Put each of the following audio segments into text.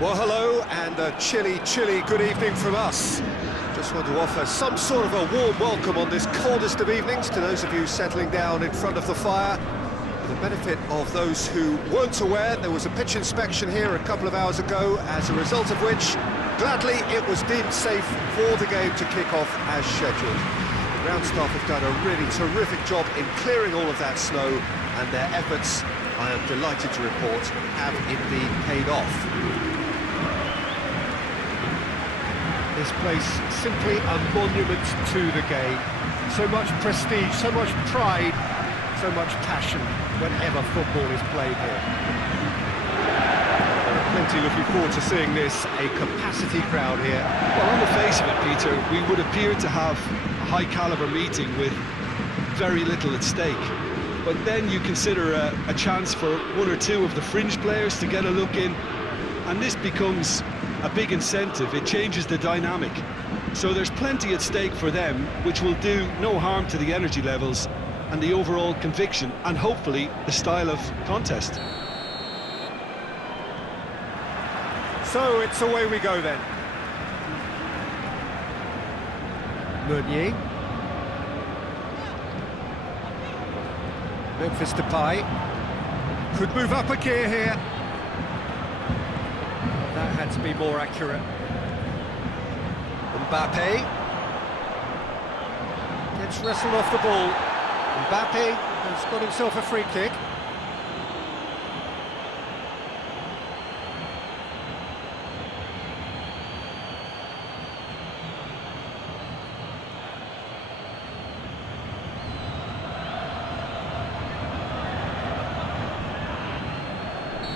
Well, hello, and a chilly good evening from us. Just want to offer some sort of a warm welcome on this coldest of evenings to those of you settling down in front of the fire. For the benefit of those who weren't aware, there was a pitch inspection here a couple of hours ago, as a result of which, gladly, it was deemed safe for the game to kick off as scheduled. The ground staff have done a really terrific job in clearing all of that snow, and their efforts, I am delighted to report, have indeed paid off. This place simply a monument to the game. So much prestige, so much pride, so much passion whenever football is played here. There are plenty looking forward to seeing this, a capacity crowd here. Well, on the face of it, Peter, we would appear to have a high-caliber meeting with very little at stake. But then you consider a chance for one or two of the fringe players to get a look in, and this becomes a big incentive. It changes the dynamic. So there's plenty at stake for them, which will do no harm to the energy levels and the overall conviction, and hopefully the style of contest. So it's away we go then. Meunier. Memphis Depay. Could move up a gear here. That had to be more accurate. Mbappe gets wrestled off the ball. Mbappe has got himself a free kick.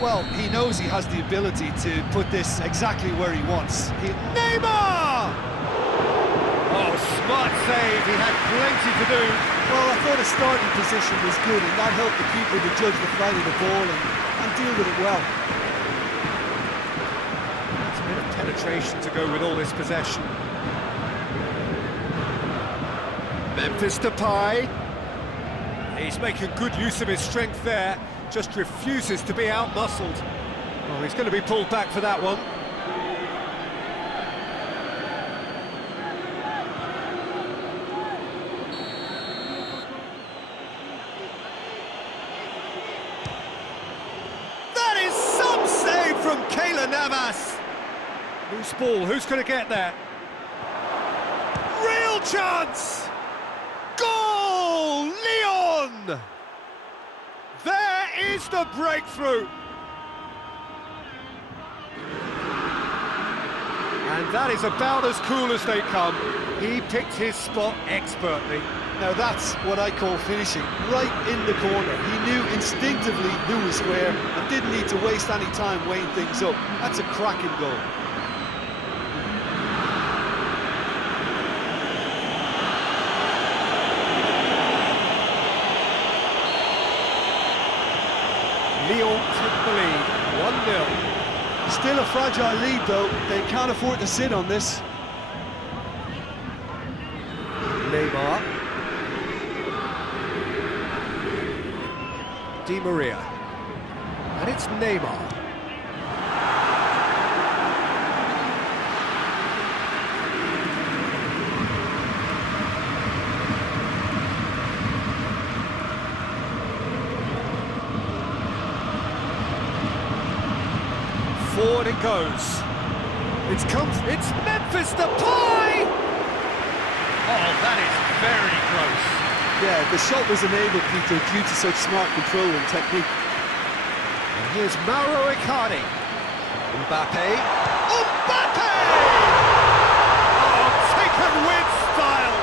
Well, he knows he has the ability to put this exactly where he wants. Neymar! Oh, smart save, he had plenty to do. Well, I thought his starting position was good, and that helped the keeper to judge the flight of the ball and deal with it well. That's a bit of penetration to go with all this possession. Memphis Depay. He's making good use of his strength there. Just refuses to be out-muscled. Well, he's going to be pulled back for that one. That is some save from Keylor Navas. Loose ball, who's going to get there? Real chance! Goal! Leon! There is the breakthrough! And that is about as cool as they come. He picked his spot expertly. Now that's what I call finishing, right in the corner. He knew instinctively who was where and didn't need to waste any time weighing things up. That's a cracking goal. Lyon took the lead, 1-0. Still a fragile lead though, they can't afford to sit on this. Neymar. Di Maria. And it's Neymar. Forward it goes. It's Memphis Depay! Oh, that is very close. Yeah, the shot was enabled, Peter, due to such smart control and technique. And here's Mauro Icardi. Mbappe. Mbappe! Oh, taken with style!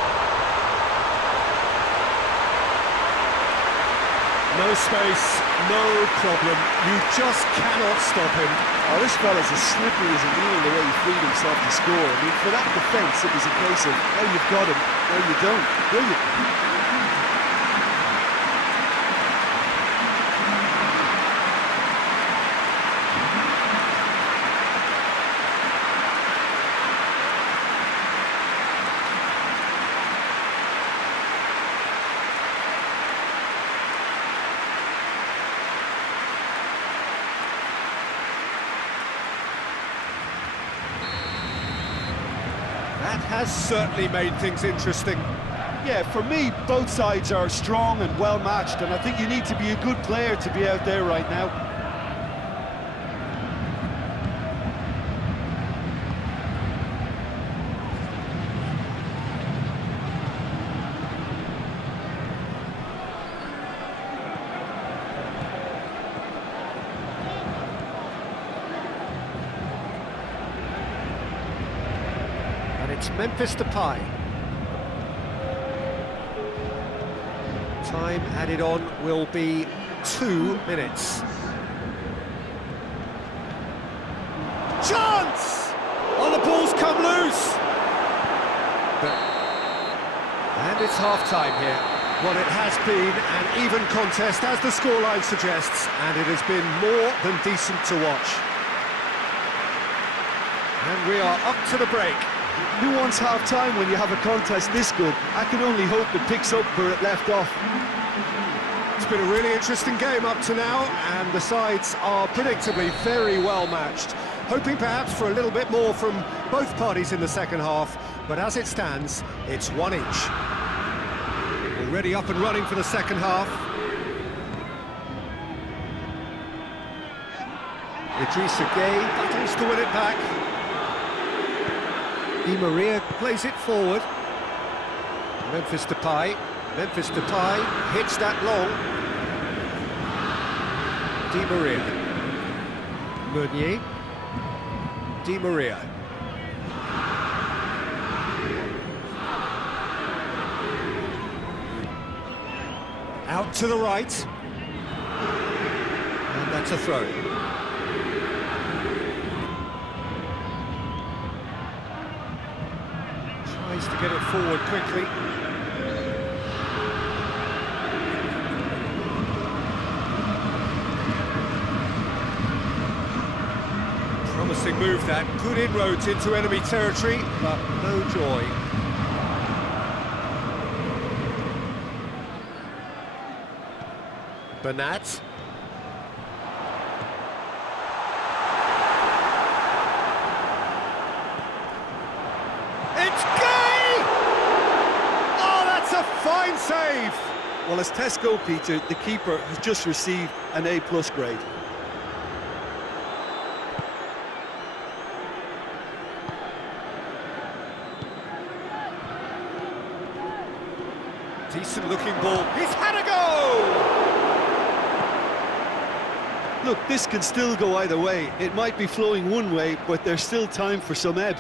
No space, no problem. You just cannot stop him. Oh, this fella's as slippery as a needle the way he freed himself to score. I mean, for that defence, it was a case of, oh, you've got him, no, you don't. Brilliant. That has certainly made things interesting. Yeah, for me, both sides are strong and well matched, and I think you need to be a good player to be out there right now. And it's Memphis Depay. Time added on will be 2 minutes. Chance! Oh, the ball's come loose! And it's half-time here. Well, it has been an even contest, as the scoreline suggests, and it has been more than decent to watch. And we are up to the break. Who wants half-time when you have a contest this good? I can only hope it picks up where it left off. It's been a really interesting game up to now, and the sides are predictably very well matched. Hoping perhaps for a little bit more from both parties in the second half, but as it stands, it's 1 each. Already up and running for the second half. Idrissa Gueye battles to win it back. Di Maria plays it forward. Memphis Depay hits that long. Di Maria. Meunier. Di Maria. Out to the right. And that's a throw. Tries to get it forward quickly. Promising move that. Good inroads into enemy territory, but no joy. Bernat. It's Gueye! Oh, that's a fine save! Well, as Tesco, Peter, the keeper has just received an A+ grade. Decent looking ball. He's had a go! Look, this can still go either way. It might be flowing one way, but there's still time for some ebb.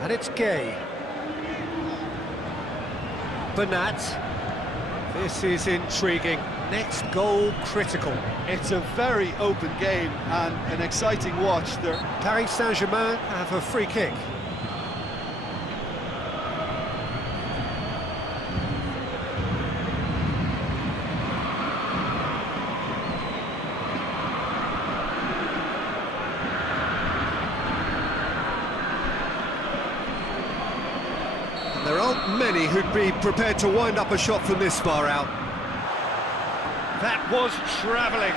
And it's Gueye. Bernat. This is intriguing. Next goal critical. It's a very open game and an exciting watch. Paris Saint-Germain have a free kick. There aren't many who'd be prepared to wind up a shot from this far out. That was travelling.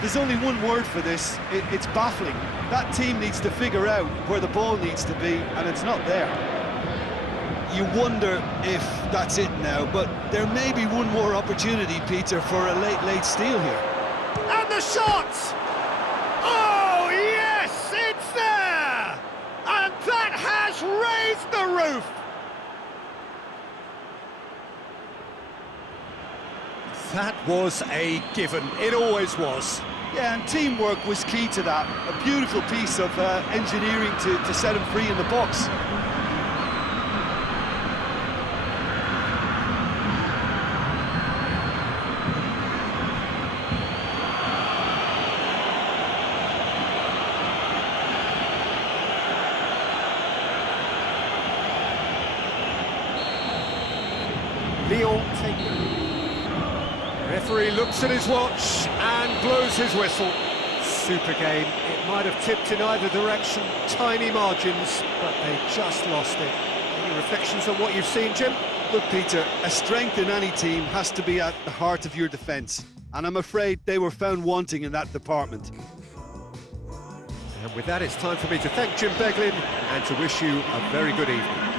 There's only one word for this. It's baffling. That team needs to figure out where the ball needs to be, and it's not there. You wonder if that's it now, but there may be one more opportunity, Peter, for a late steal here. And the shot! Oh, yes, it's there! And that has raised the roof! That was a given. It always was. Yeah, and teamwork was key to that. A beautiful piece of engineering to set him free in the box. Lyon take it. Referee looks at his watch and blows his whistle. super game. It might have tipped in either direction, tiny margins, but they just lost it. Any reflections on what you've seen, Jim? Look, Peter, a strength in any team has to be at the heart of your defence, and I'm afraid they were found wanting in that department. And with that, it's time for me to thank Jim Beglin and to wish you a very good evening.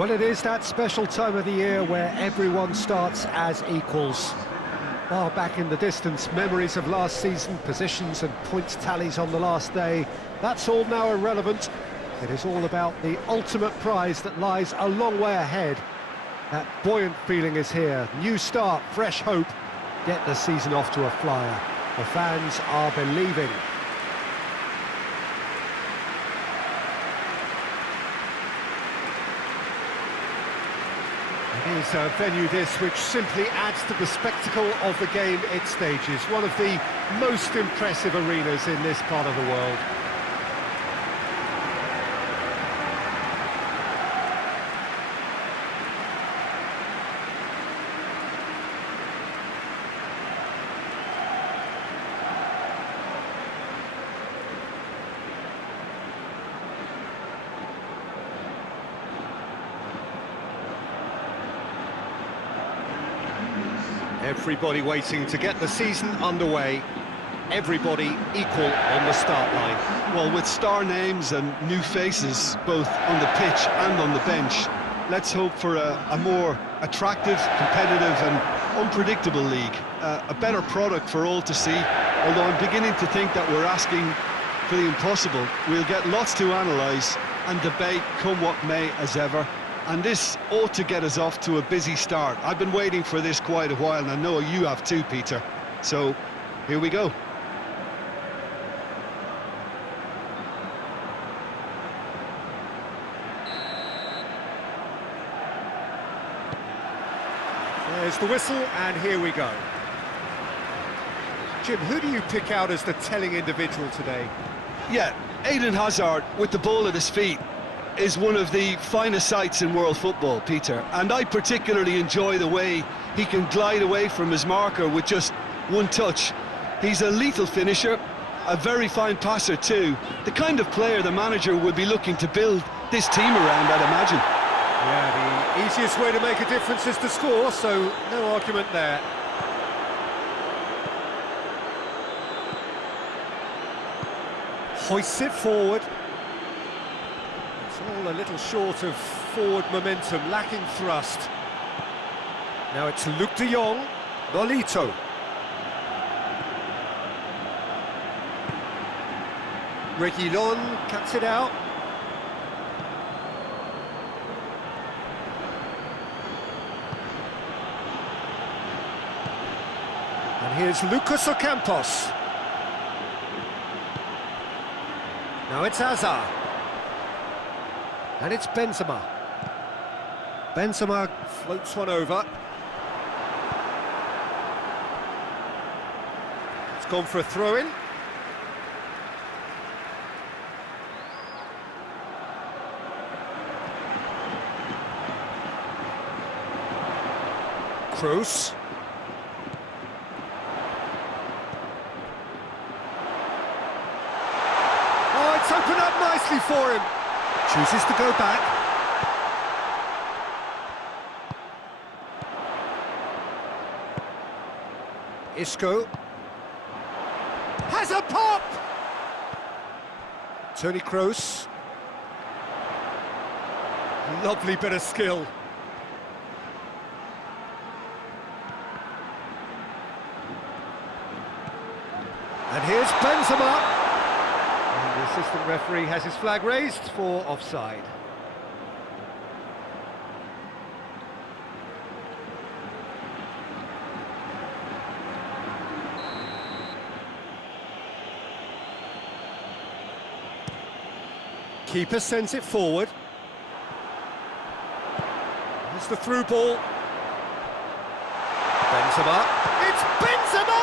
Well, it is that special time of the year where everyone starts as equals. Far back in the distance, memories of last season, positions and points tallies on the last day, that's all now irrelevant. It is all about the ultimate prize that lies a long way ahead. That buoyant feeling is here. New start, fresh hope. Get the season off to a flyer. The fans are believing. It is a venue this which simply adds to the spectacle of the game it stages. One of the most impressive arenas in this part of the world. Everybody waiting to get the season underway. Everybody equal on the start line. Well, with star names and new faces, both on the pitch and on the bench, let's hope for a more attractive, competitive and unpredictable league. A better product for all to see, although I'm beginning to think that we're asking for the impossible. We'll get lots to analyse and debate, come what may, as ever. And this ought to get us off to a busy start. I've been waiting for this quite a while, and I know you have too, Peter. So, here we go. There's the whistle, and here we go. Jim, who do you pick out as the telling individual today? Yeah, Eden Hazard, with the ball at his feet, is one of the finest sights in world football, Peter. And I particularly enjoy the way he can glide away from his marker with just one touch. He's a lethal finisher, a very fine passer too. The kind of player the manager would be looking to build this team around, I'd imagine. Yeah, the easiest way to make a difference is to score, so no argument there. Hoists it forward. It's all a little short of forward momentum, lacking thrust. Now it's Luke de Jong, Nolito. Reguilon cuts it out. And here's Lucas Ocampos. Now it's Hazard. And it's Benzema. Benzema floats one over. It's gone for a throw-in. Kroos. Oh, it's opened up nicely for him. Chooses to go back. Isco. Has a pop! Toni Kroos. Lovely bit of skill. And here's Benzema. And the assistant referee has his flag raised for offside. Keeper sends it forward. There's the through ball. Benzema. It's Benzema!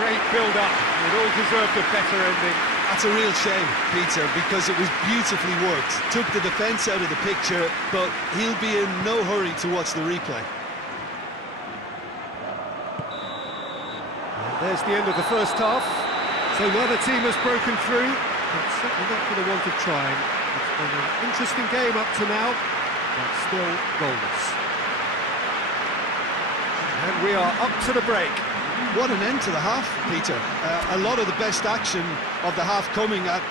Great build-up. It all deserved a better ending. That's a real shame, Peter, because it was beautifully worked. Took the defence out of the picture, but he'll be in no hurry to watch the replay. And there's the end of the first half. So neither team has broken through, but certainly not for the want of trying. It's been an interesting game up to now, but still goalless. And we are up to the break. What an end to the half, Peter. A lot of the best action of the half coming at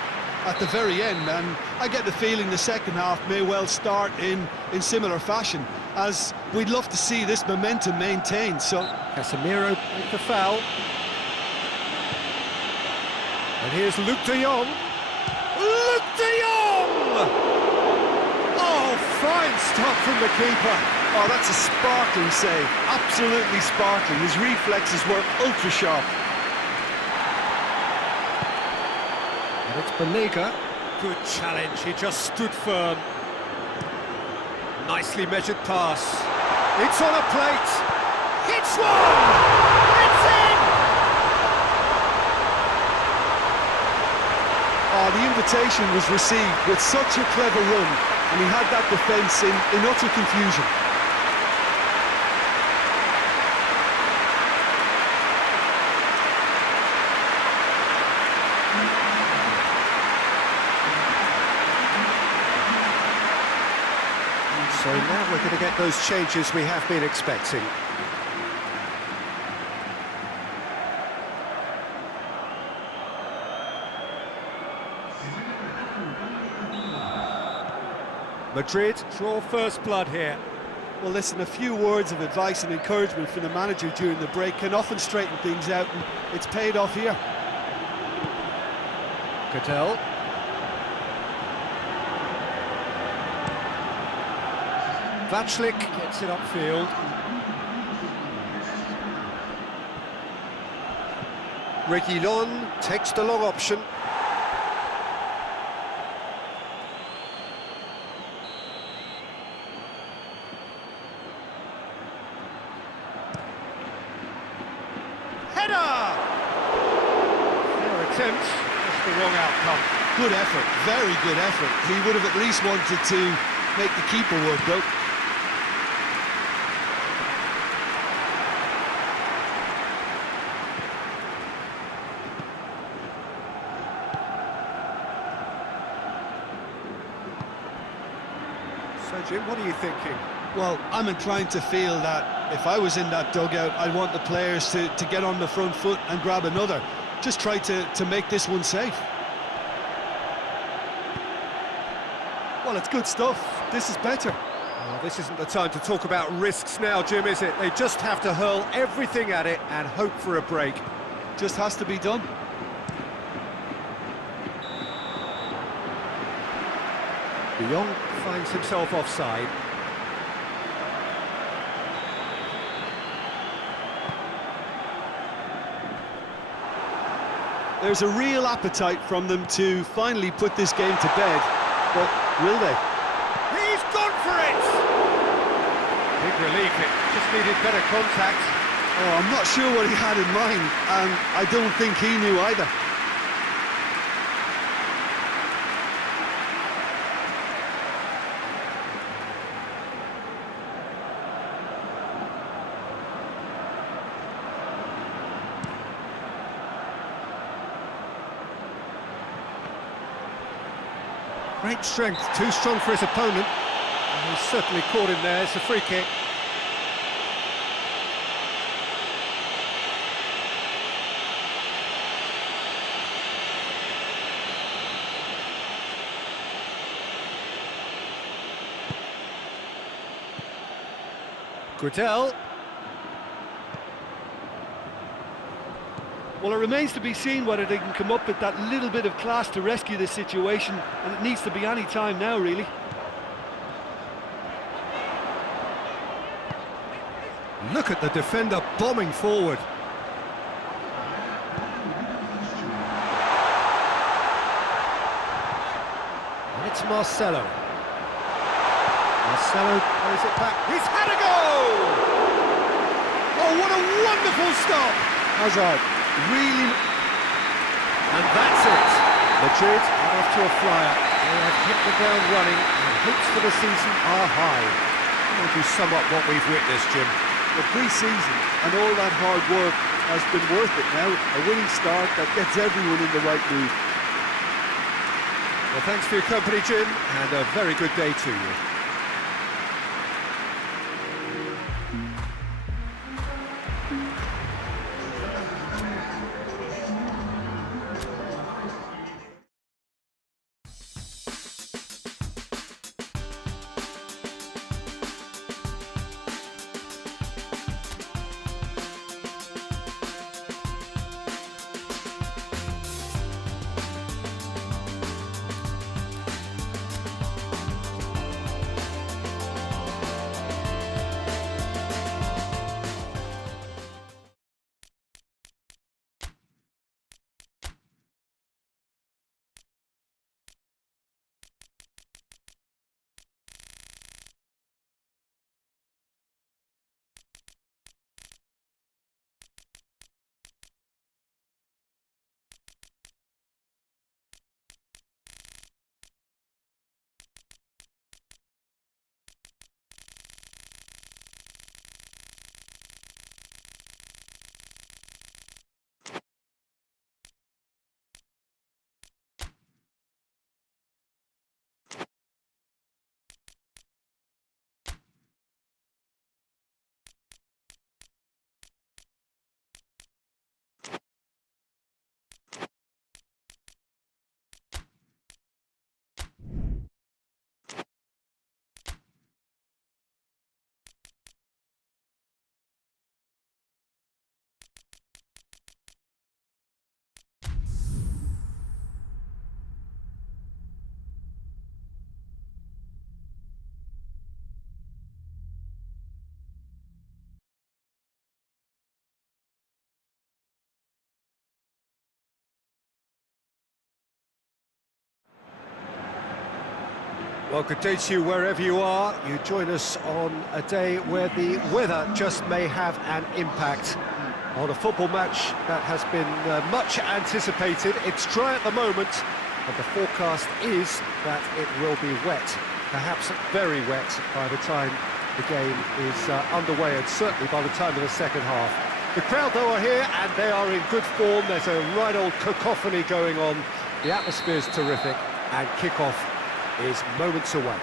the very end, and I get the feeling the second half may well start in similar fashion, as we'd love to see this momentum maintained. So Casemiro with the foul. And here's Luke de Jong. Luke de Jong! Oh, fine stop from the keeper. Oh, that's a sparkling save, absolutely sparkling. His reflexes were ultra-sharp. And it's Banega. Good challenge, he just stood firm. Nicely measured pass. It's on a plate. It's one! It's in! Oh, the invitation was received with such a clever run, and he had that defence in utter confusion. So now we're going to get those changes we have been expecting. Madrid draw first blood here. Well, listen, a few words of advice and encouragement from the manager during the break can often straighten things out, and it's paid off here. Cattell. Vachlik gets it upfield. Reguilon takes the long option. Header! Fair attempt, just the wrong outcome. Good effort, very good effort. He would have at least wanted to make the keeper work, though. So, Jim, what are you thinking? Well, I'm inclined to feel that if I was in that dugout, I'd want the players to get on the front foot and grab another. Just try to make this one safe. Well, it's good stuff. This is better. Well, this isn't the time to talk about risks now, Jim, is it? They just have to hurl everything at it and hope for a break. Just has to be done. De Jong finds himself offside. There's a real appetite from them to finally put this game to bed, but will they? He's gone for it! Big relief, it just needed better contact. Oh, I'm not sure what he had in mind, and I don't think he knew either. Great strength, too strong for his opponent. And he's certainly caught him there, it's a free kick. Gradel. Well, it remains to be seen whether they can come up with that little bit of class to rescue this situation, and it needs to be any time now, really. Look at the defender bombing forward. And it's Marcelo. Marcelo plays it back. He's had a goal! Oh, what a wonderful stop! Hazard, really... And that's it. Madrid are off to a flyer. They have hit the ground running, and hopes for the season are high. How would you sum up what we've witnessed, Jim? The pre-season and all that hard work has been worth it now. A winning start that gets everyone in the right mood. Well, thanks for your company, Jim, and a very good day to you. Well, good day to you wherever you are. You join us on a day where the weather just may have an impact on a football match that has been much anticipated. It's dry at the moment, and the forecast is that it will be wet, perhaps very wet by the time the game is underway, and certainly by the time of the second half. The crowd, though, are here, and they are in good form. There's a right old cacophony going on. The atmosphere is terrific, and kick-off is moments away.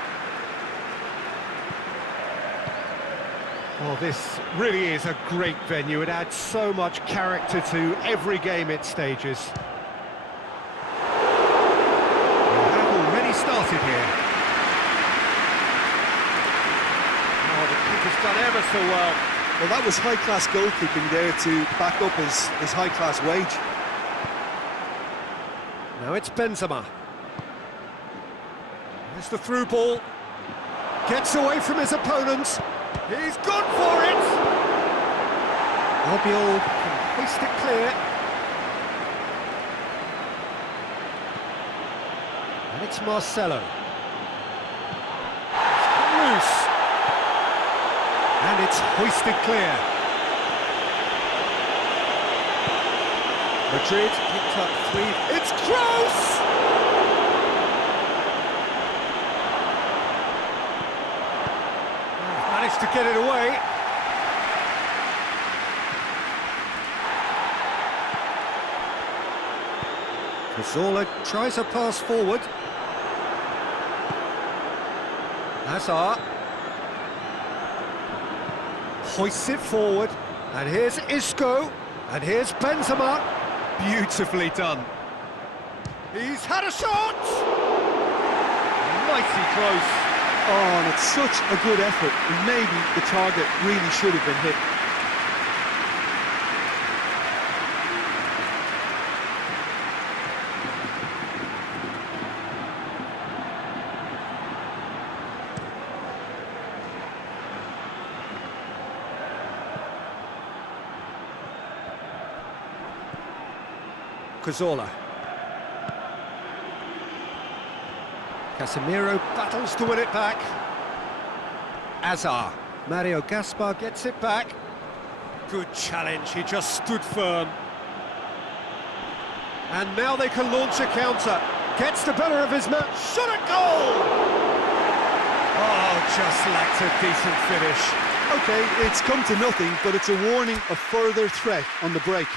Well, this really is a great venue. It adds so much character to every game it stages. We have already started here. Oh, the keeper's done ever so well. Well, that was high-class goalkeeping there to back up his high-class wage. Now it's Benzema. There's the through ball. Gets away from his opponents. He's gone for it! Albiol can hoist it clear. And it's Marcelo. It's come loose. And it's hoisted clear. Madrid picked up 3. It's close! Managed to get it away. Cazorla tries a pass forward. Hazard hoists it forward, and here's Isco, and here's Benzema. Beautifully done. He's had a shot! Mighty close. Oh, and it's such a good effort. Maybe the target really should have been hit. Cazorla. Casemiro battles to win it back. Hazard. Mario Gaspar gets it back. Good challenge, he just stood firm. And now they can launch a counter. Gets the better of his man. Shot at goal! Oh, just lacked a decent finish. Okay, it's come to nothing, but it's a warning of further threat on the break.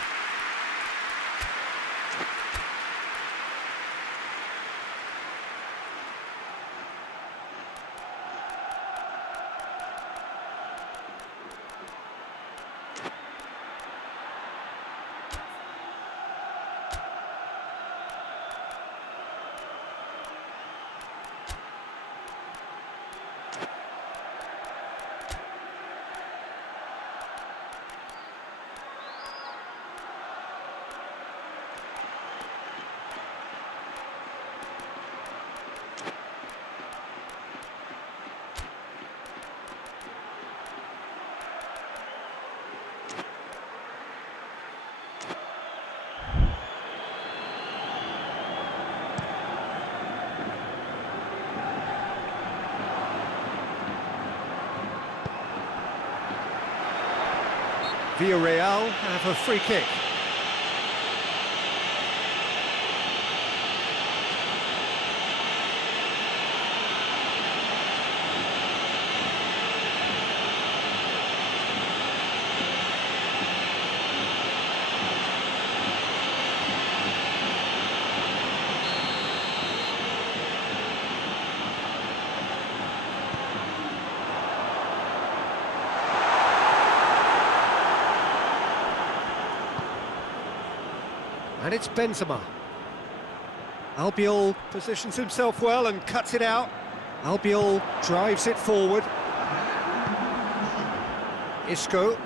Villarreal have a free kick. And it's Benzema. Albiol positions himself well and cuts it out. Albiol drives it forward. Isco.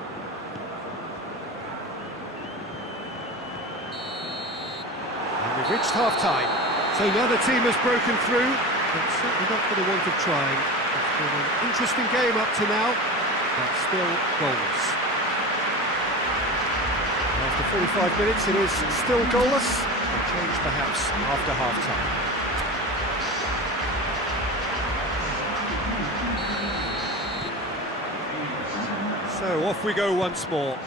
And we've reached half-time. So now the team has broken through, but certainly not for the want of trying. It's been an interesting game up to now, but still goals. After 45 minutes, it is still goalless. A change perhaps after half-time. So off we go once more.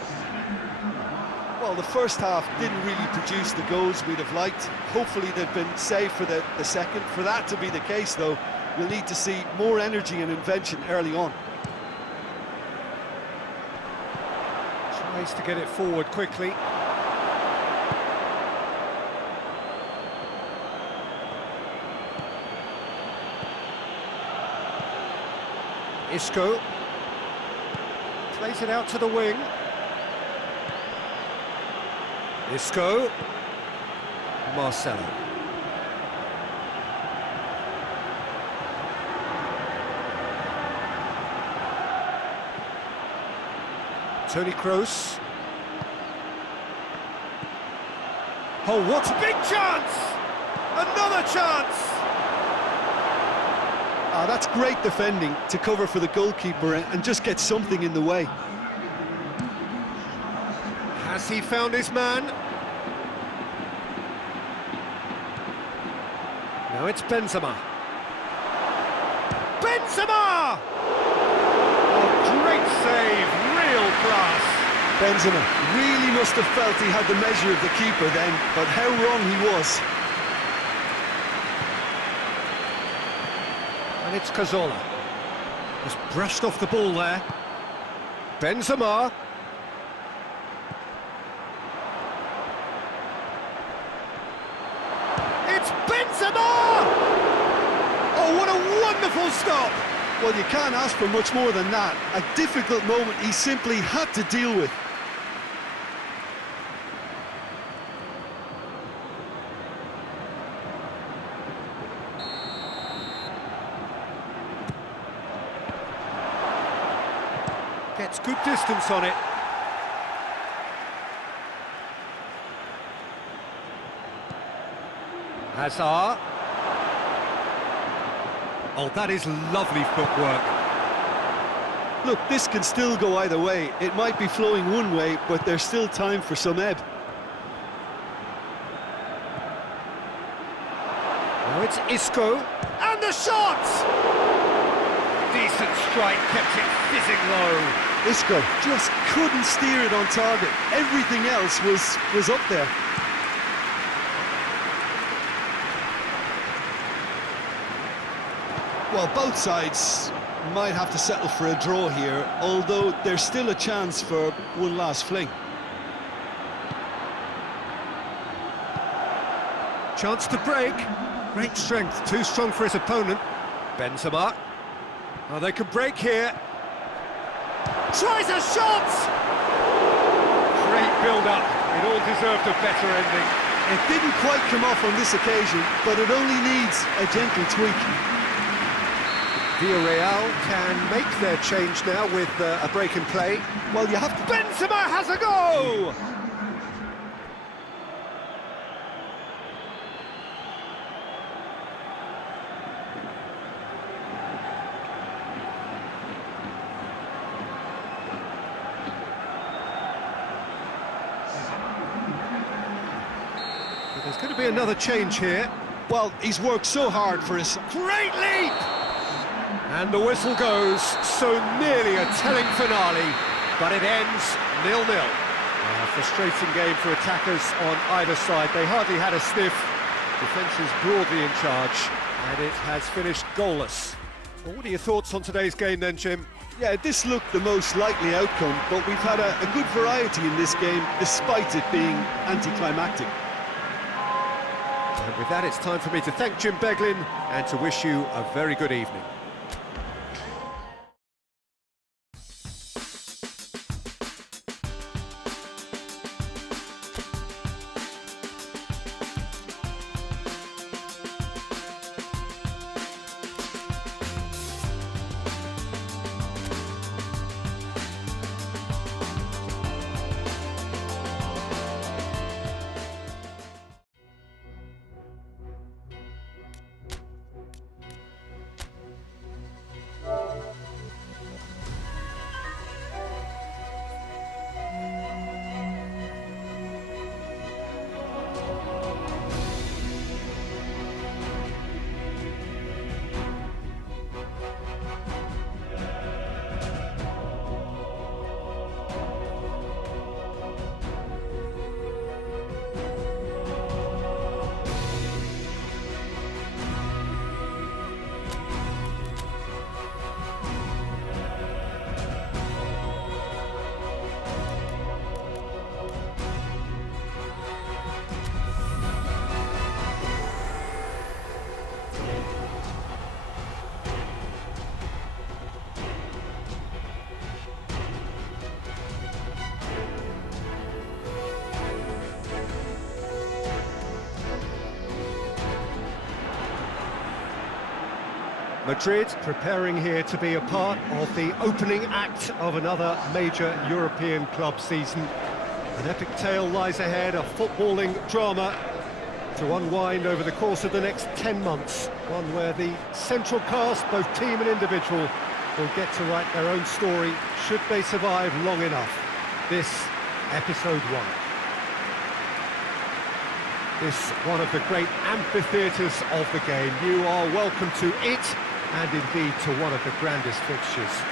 Well, the first half didn't really produce the goals we'd have liked. Hopefully they've been saved for the second. For that to be the case, though, we'll need to see more energy and invention early on. Tries to get it forward quickly. Isco plays it out to the wing. Isco, Marcelo. Toni Kroos. Oh, what a big chance! Another chance! Ah, that's great defending to cover for the goalkeeper and just get something in the way. Has he found his man? Now it's Benzema. Benzema! Oh, great save, real class. Benzema really must have felt he had the measure of the keeper then, but how wrong he was. And it's Cazorla. Just brushed off the ball there. Benzema. It's Benzema! Oh, what a wonderful stop! Well, you can't ask for much more than that. A difficult moment he simply had to deal with. Gets good distance on it. Hazard. Oh, that is lovely footwork. Look, this can still go either way. It might be flowing one way, but there's still time for some ebb. Now it's Isco. And the shot! Decent strike, kept it fizzing low. Isco just couldn't steer it on target. Everything else was up there. Well, both sides might have to settle for a draw here, although there's still a chance for one last fling. Chance to break. Great strength, too strong for his opponent. Benzema. Oh, they could break here. Tries a shot! Great build-up. It all deserved a better ending. It didn't quite come off on this occasion, but it only needs a gentle tweak. Villarreal can make their change now with a break in play. Well, you have to... Benzema has a go! There's going to be another change here. Well, he's worked so hard for his... Great leap! And the whistle goes, so nearly a telling finale, but it ends 0-0. A frustrating game for attackers on either side. They hardly had a sniff. Defence is broadly in charge, and it has finished goalless. Well, what are your thoughts on today's game then, Jim? Yeah, this looked the most likely outcome, but we've had a good variety in this game, despite it being anticlimactic. And with that, it's time for me to thank Jim Beglin and to wish you a very good evening. Madrid preparing here to be a part of the opening act of another major European club season. An epic tale lies ahead, a footballing drama to unwind over the course of the next 10 months. One where the central cast, both team and individual, will get to write their own story should they survive long enough. This, episode 1. This, one of the great amphitheatres of the game. You are welcome to it, and indeed to one of the grandest fixtures.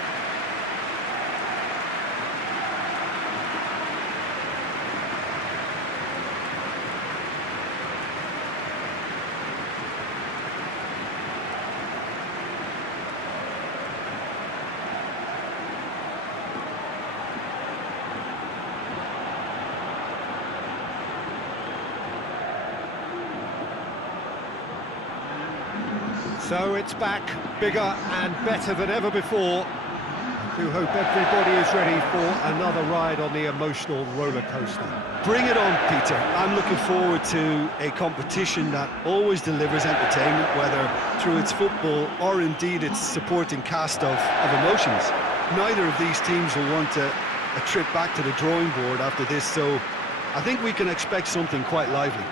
So it's back, bigger and better than ever before. I do hope everybody is ready for another ride on the emotional roller coaster. Bring it on, Peter. I'm looking forward to a competition that always delivers entertainment, whether through its football or indeed its supporting cast of emotions. Neither of these teams will want a trip back to the drawing board after this, so I think we can expect something quite lively.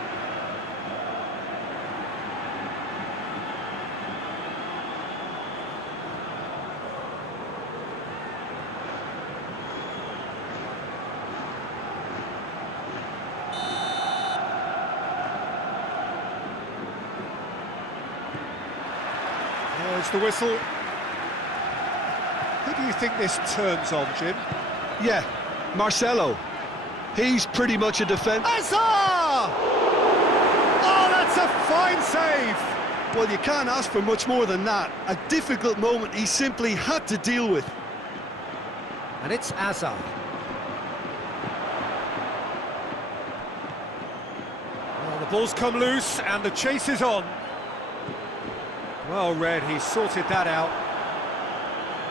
There's the whistle. Who do you think this turns on, Jim? Yeah, Marcelo. He's pretty much a defender. Hazard! Oh, that's a fine save! Well, you can't ask for much more than that. A difficult moment he simply had to deal with. And it's Hazard. Well, the ball's come loose and the chase is on. Well read, he sorted that out.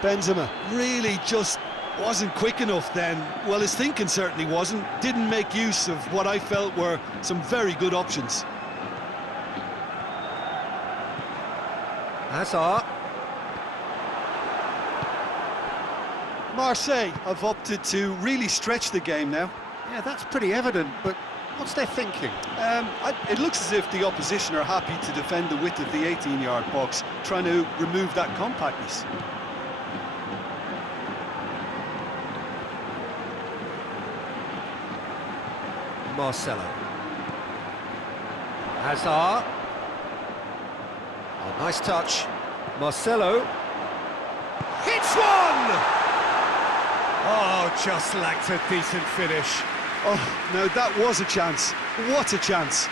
Benzema really just wasn't quick enough then. Well, his thinking certainly wasn't. Didn't make use of what I felt were some very good options. Hazard. Marseille have opted to really stretch the game now. Yeah, that's pretty evident, but what's their thinking? It looks as if the opposition are happy to defend the width of the 18-yard box, trying to remove that compactness. Marcelo. Hazard. Oh, nice touch. Marcelo. Hits one! Oh, just lacked a decent finish. Oh, now that was a chance. What a chance.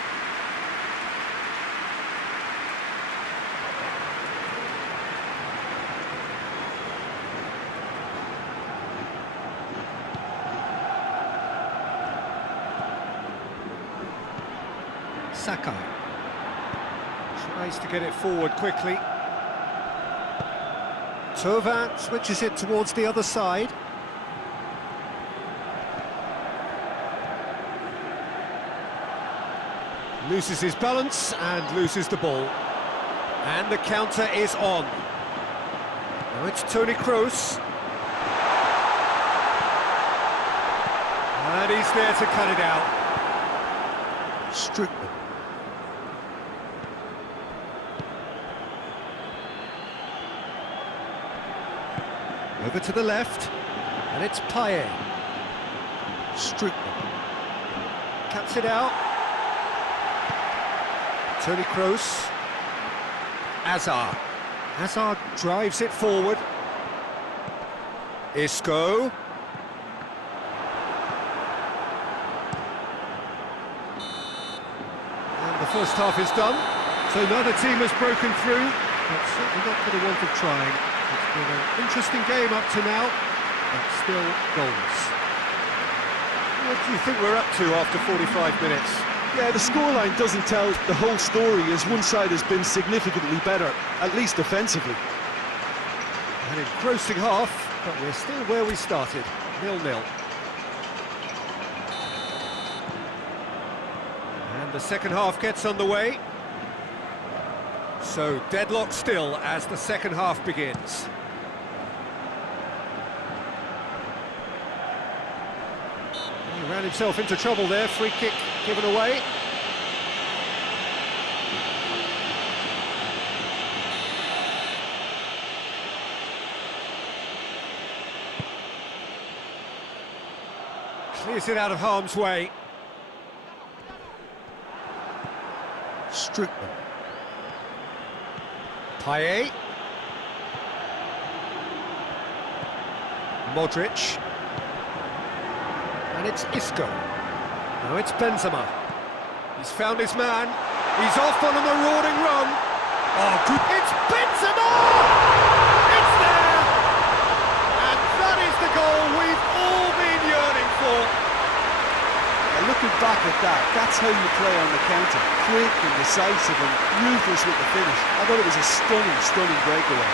Saka tries to get it forward quickly. Thauvin switches it towards the other side. Loses his balance and loses the ball. And the counter is on. Now it's Toni Kroos. And he's there to cut it out. Strootman. Over to the left, and it's Payet. Strootman. Cuts it out. Toni Kroos. Hazard. Hazard drives it forward. Isco. And the first half is done, so neither team has broken through, but certainly not for the want of trying. It's been an interesting game up to now, but still goals. What do you think we're up to after 45 minutes? Yeah, the scoreline doesn't tell the whole story, as one side has been significantly better, at least defensively. An engrossing half, but we're still where we started, 0-0. And the second half gets underway. So deadlock still as the second half begins. He ran himself into trouble there, free kick given away. Clears it out of harm's way. Strootman. Payet. Modric. And it's Isco. Now it's Benzema. He's found his man. He's off on a marauding run. Oh, good. It's Benzema! It's there! And that is the goal we've all been yearning for. Looking back at that, that's how you play on the counter. Quick and decisive and ruthless with the finish. I thought it was a stunning, stunning breakaway.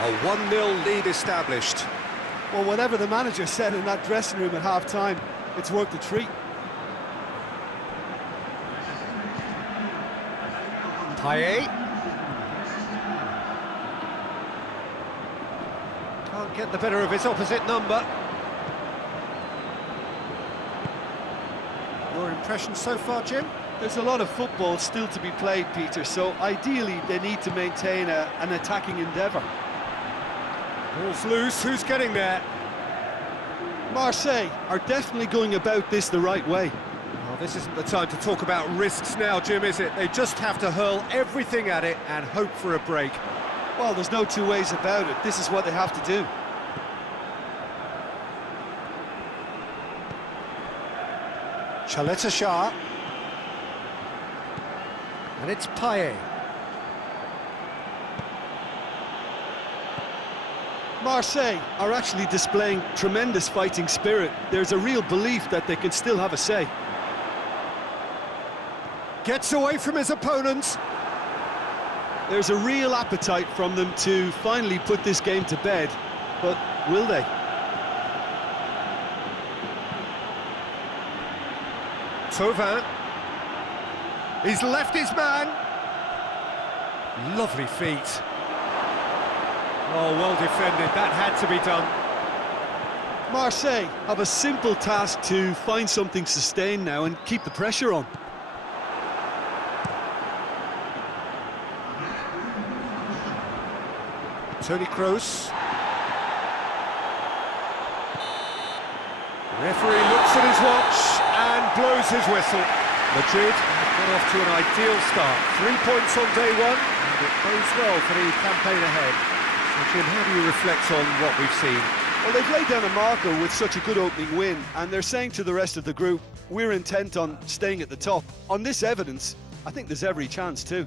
A 1-0 lead established. Well, whatever the manager said in that dressing room at half-time, it's worked a treat. Payet. Can't get the better of his opposite number. Your impression so far, Jim? There's a lot of football still to be played, Peter, so ideally they need to maintain an attacking endeavour. Ball's loose, who's getting there? Marseille are definitely going about this the right way. Well, this isn't the time to talk about risks now, Jim, is it? They just have to hurl everything at it and hope for a break. Well, there's no two ways about it. This is what they have to do. Chaleta Shah. And it's Payet. Marseille are actually displaying tremendous fighting spirit. There's a real belief that they can still have a say. Gets away from his opponents. There's a real appetite from them to finally put this game to bed, but will they? Thauvin. He's left his man. Lovely feet. Oh, well defended, that had to be done. Marseille have a simple task to find something sustained now and keep the pressure on. Toni Kroos. Referee looks at his watch and blows his whistle. Madrid got off to an ideal start. 3 points on day one, and it bodes well for the campaign ahead. So, Jim, how do you reflect on what we've seen? Well, they've laid down a marker with such a good opening win, and they're saying to the rest of the group, we're intent on staying at the top. On this evidence, I think there's every chance too.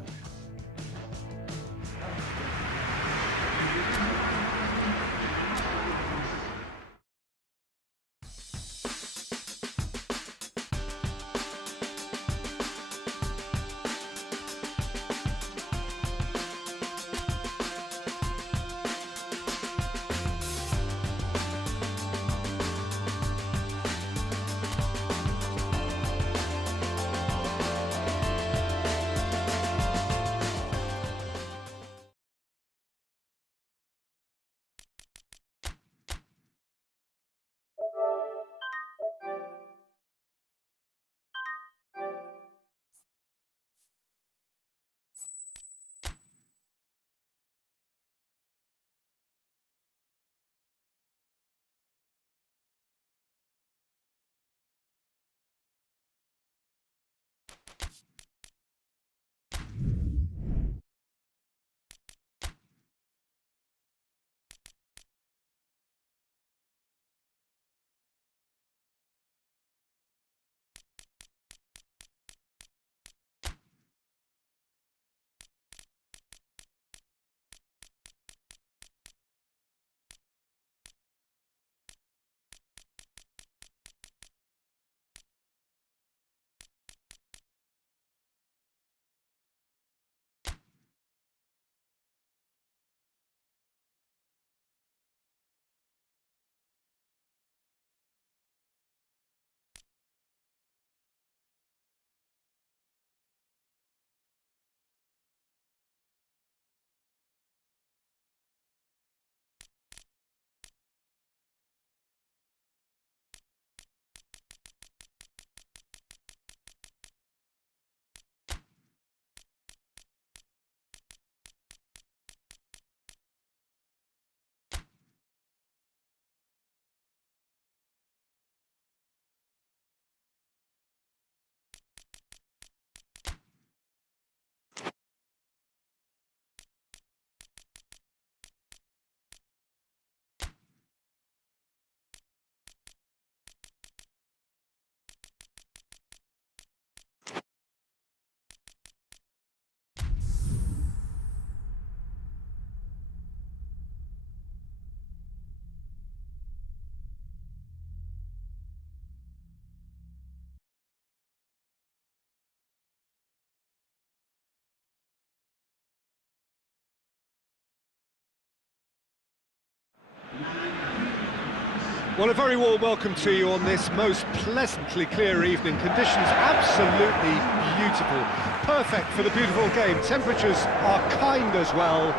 Well, a very warm welcome to you on this most pleasantly clear evening. Conditions absolutely beautiful. Perfect for the beautiful game. Temperatures are kind as well.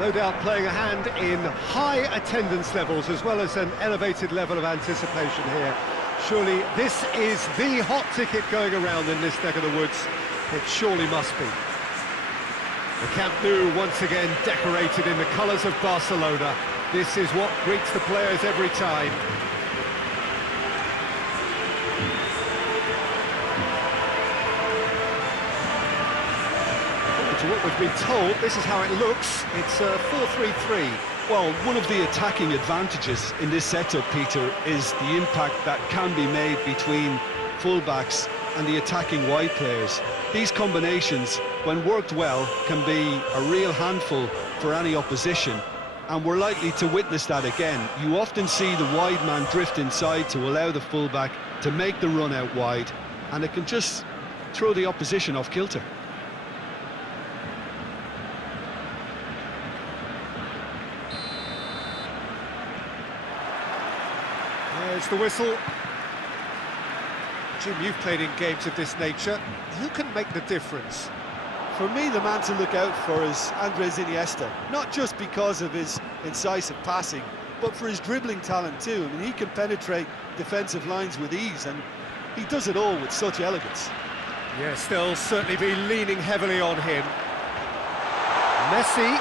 No doubt playing a hand in high attendance levels as well as an elevated level of anticipation here. Surely this is the hot ticket going around in this neck of the woods. It surely must be. The Camp Nou once again decorated in the colours of Barcelona. This is what greets the players every time. To what we've been told, this is how it looks. It's 4-3-3. Well, one of the attacking advantages in this setup, Peter, is the impact that can be made between fullbacks and the attacking wide players. These combinations, when worked well, can be a real handful for any opposition, and we're likely to witness that again. You often see the wide man drift inside to allow the fullback to make the run out wide, and it can just throw the opposition off kilter. There's the whistle. Jim, you've played in games of this nature. Who can make the difference? For me, the man to look out for is Andres Iniesta, not just because of his incisive passing, but for his dribbling talent too. I mean, he can penetrate defensive lines with ease, and he does it all with such elegance. Yes, they'll certainly be leaning heavily on him. Messi.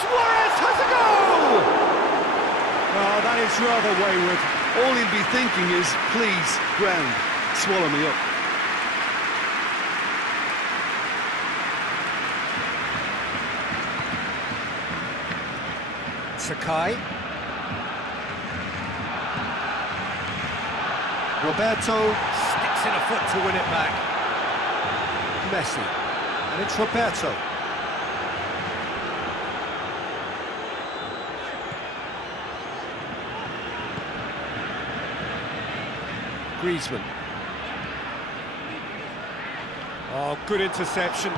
Suarez has a goal! Oh, that is rather wayward. All he'll be thinking is, please, ground, swallow me up. Sakai. Roberto sticks in a foot to win it back. Messi. And it's Roberto. Griezmann. Oh, good interception.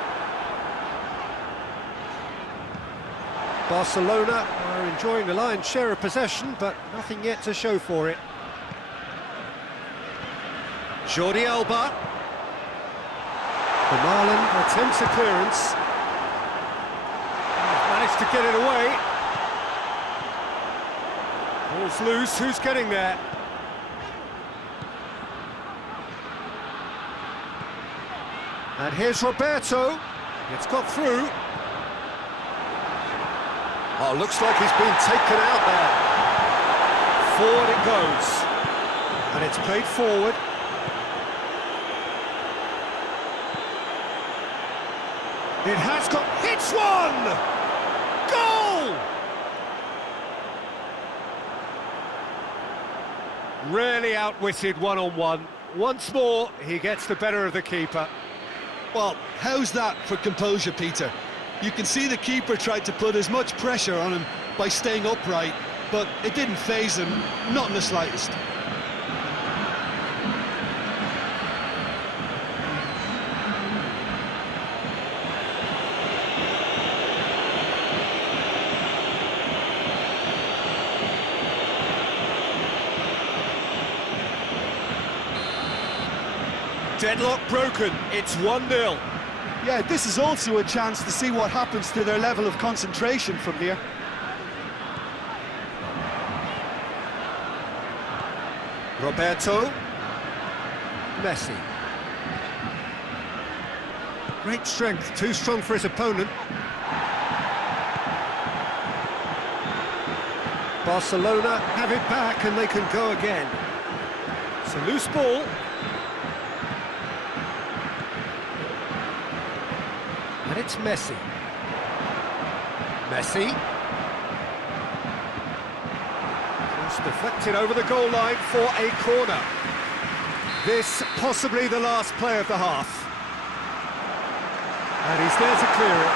Barcelona are enjoying the lion's share of possession, but nothing yet to show for it. Jordi Alba. Vermaelen attempts a clearance. Managed to get it away. Ball's loose, who's getting there? And here's Roberto. It's got through. Oh, looks like he's been taken out there. Forward it goes. And it's played forward. It has got... Hits one! Goal! Really outwitted one-on-one. Once more, he gets the better of the keeper. Well, how's that for composure, Peter? You can see the keeper tried to put as much pressure on him by staying upright, but it didn't faze him, not in the slightest. Deadlock broken, it's 1-0. Yeah, this is also a chance to see what happens to their level of concentration from here. Roberto. Messi. Great strength, too strong for his opponent. Barcelona have it back and they can go again. It's a loose ball. And it's Messi. Messi. Just deflected over the goal line for a corner. This possibly the last play of the half. And he's there to clear it.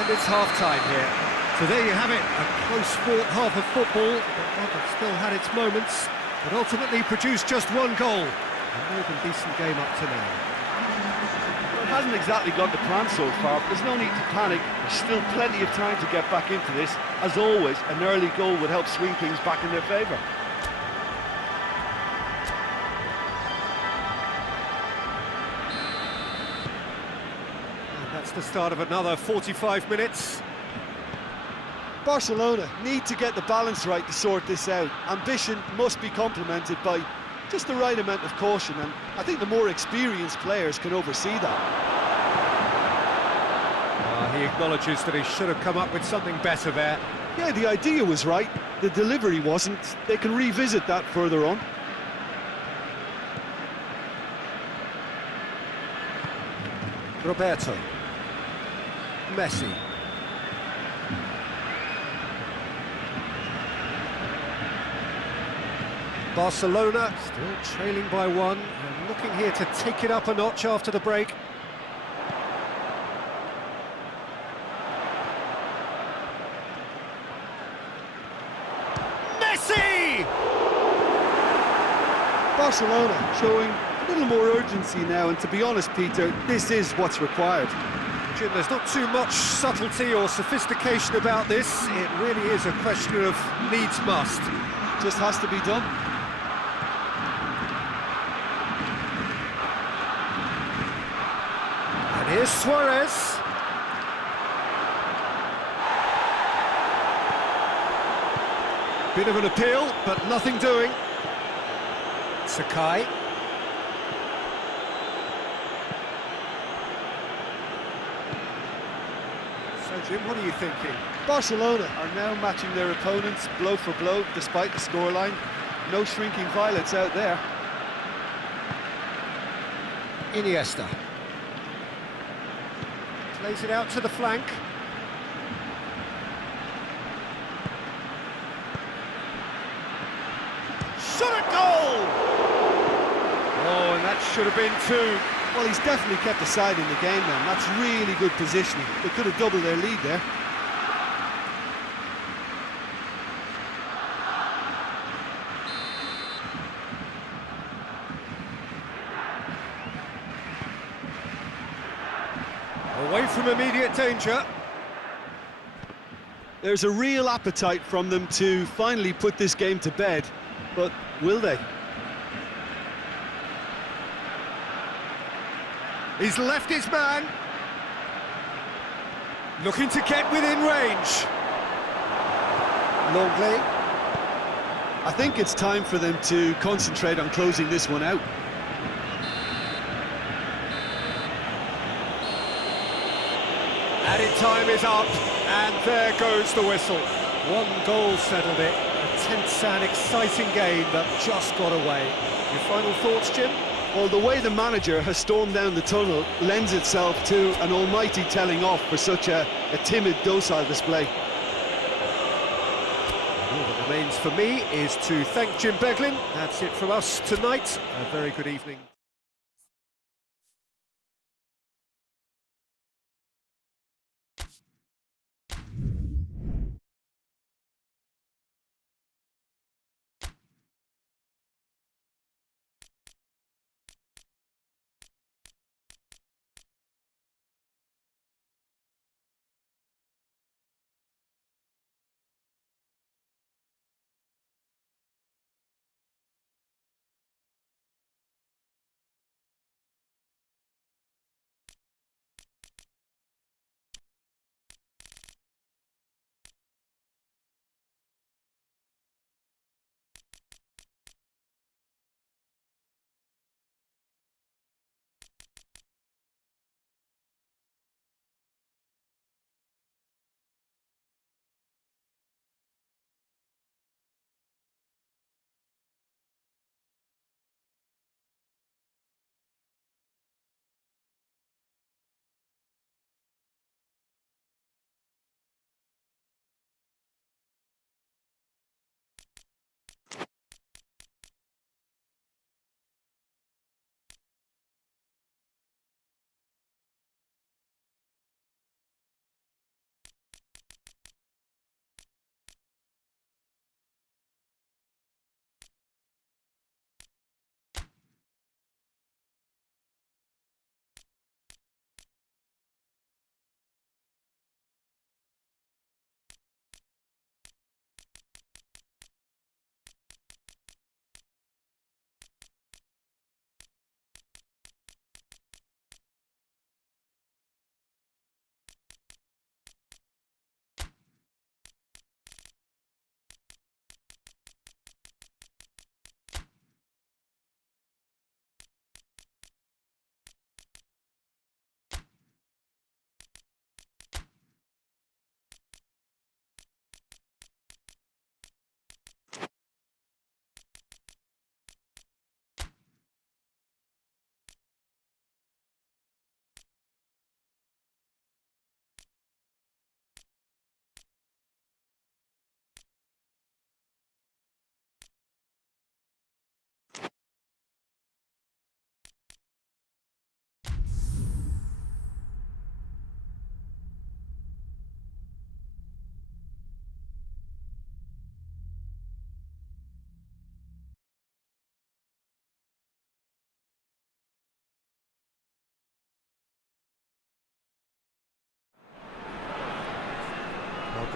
And it's half-time here. So there you have it, a close-fought half of football, but one that still had its moments, but ultimately produced just one goal. A more than decent game up to now. Hasn't exactly got the plan so far, but there's no need to panic. There's still plenty of time to get back into this. As always, an early goal would help swing things back in their favour. And that's the start of another 45 minutes. Barcelona need to get the balance right to sort this out. Ambition must be complemented by just the right amount of caution, and I think the more experienced players can oversee that. He acknowledges that he should have come up with something better there. Yeah, the idea was right, the delivery wasn't. They can revisit that further on. Roberto. Messi. Barcelona still trailing by one, and looking here to take it up a notch after the break. Messi! Barcelona showing a little more urgency now, and to be honest, Peter, this is what's required. Jim, there's not too much subtlety or sophistication about this. It really is a question of needs must. Just has to be done. And here's Suarez. Bit of an appeal, but nothing doing. Sakai. So, Jim, what are you thinking? Barcelona are now matching their opponents blow for blow, despite the scoreline. No shrinking violets out there. Iniesta. Plays it out to the flank. Shot at goal! Oh, and that should have been two. Well, he's definitely kept the side in the game now. That's really good positioning. They could have doubled their lead there. Away from immediate danger. There's a real appetite from them to finally put this game to bed, but will they? He's left his man. Looking to get within range. Longley. I think it's time for them to concentrate on closing this one out. Added time is up, and there goes the whistle. One goal settled it. A tense and exciting game that just got away. Your final thoughts, Jim? Well, the way the manager has stormed down the tunnel lends itself to an almighty telling off for such a timid, docile display. All that remains for me is to thank Jim Beglin. That's it from us tonight. A very good evening.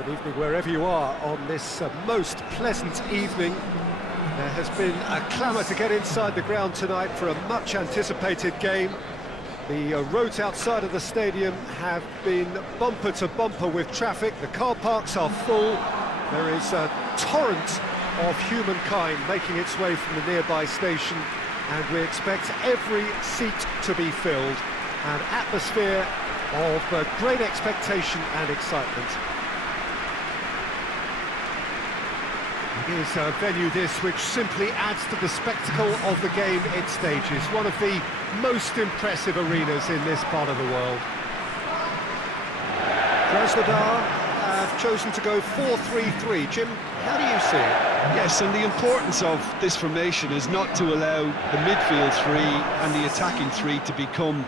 Good evening wherever you are on this most pleasant evening. There has been a clamour to get inside the ground tonight for a much anticipated game. The roads outside of the stadium have been bumper to bumper with traffic. The car parks are full. There is a torrent of humankind making its way from the nearby station, and we expect every seat to be filled. An atmosphere of great expectation and excitement. It is a venue this which simply adds to the spectacle of the game it stages. One of the most impressive arenas in this part of the world. Krasnodar have chosen to go 4-3-3. Jim, how do you see it? Yes, and the importance of this formation is not to allow the midfield three and the attacking three to become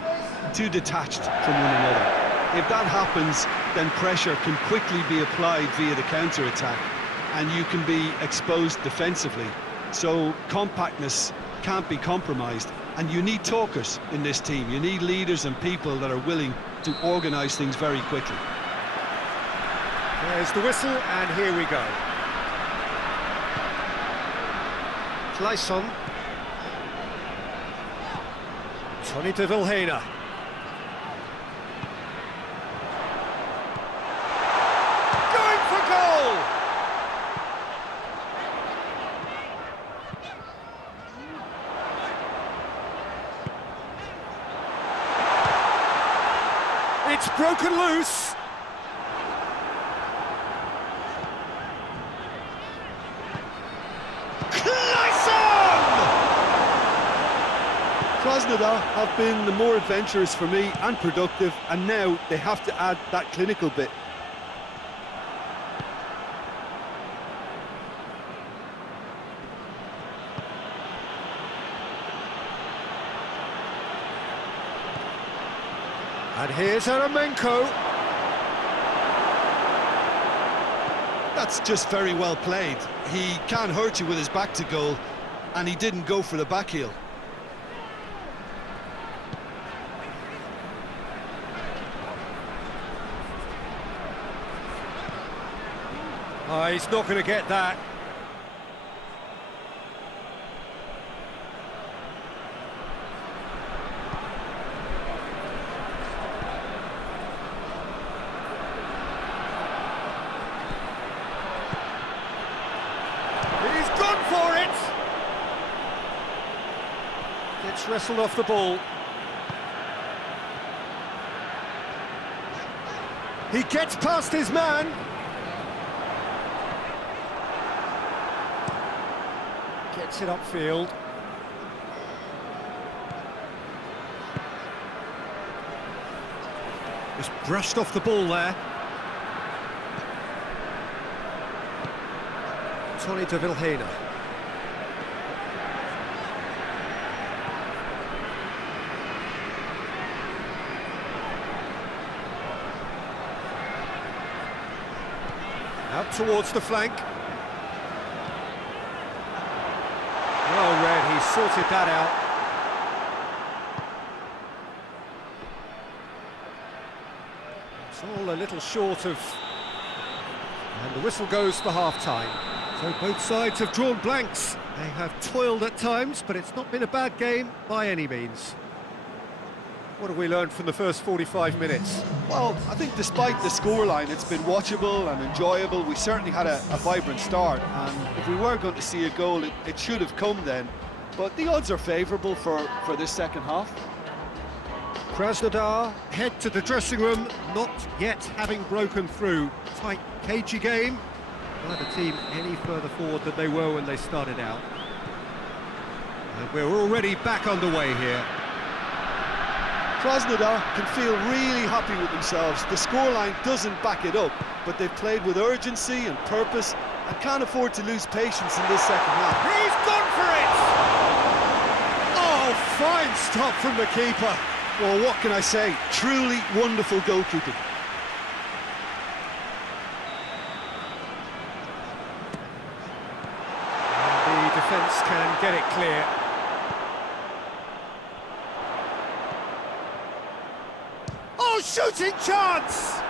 too detached from one another. If that happens, then pressure can quickly be applied via the counter-attack, and you can be exposed defensively. So compactness can't be compromised, and you need talkers in this team. You need leaders and people that are willing to organise things very quickly. There's the whistle, and here we go. Kleisson. Tony de Vilhena. Going for goal! It's broken loose. Krasnodar have been the more adventurous for me and productive, and now they have to add that clinical bit. And here's Aramenko. That's just very well played. He can't hurt you with his back to goal, and he didn't go for the back heel. Oh, he's not going to get that. He's gone for it! Gets wrestled off the ball. He gets past his man. Gets it upfield. Just brushed off the ball there. Tony de Vilhena. Out towards the flank. Well read, he sorted that out. It's all a little short of... And the whistle goes for half-time. So both sides have drawn blanks. They have toiled at times, but it's not been a bad game by any means. What have we learned from the first 45 minutes? Well, I think despite the scoreline, it's been watchable and enjoyable. We certainly had a vibrant start, and if we were going to see a goal, it should have come then. But the odds are favourable for this second half. Krasnodar head to the dressing room, not yet having broken through. Tight, cagey game. Neither team any further forward than they were when they started out. And we're already back underway here. Krasnodar can feel really happy with themselves. The scoreline doesn't back it up, but they've played with urgency and purpose and can't afford to lose patience in this second half. He's gone for it! Oh, fine stop from the keeper. Well, what can I say? Truly wonderful goalkeeping. And the defence can get it clear. Oh, shooting chance!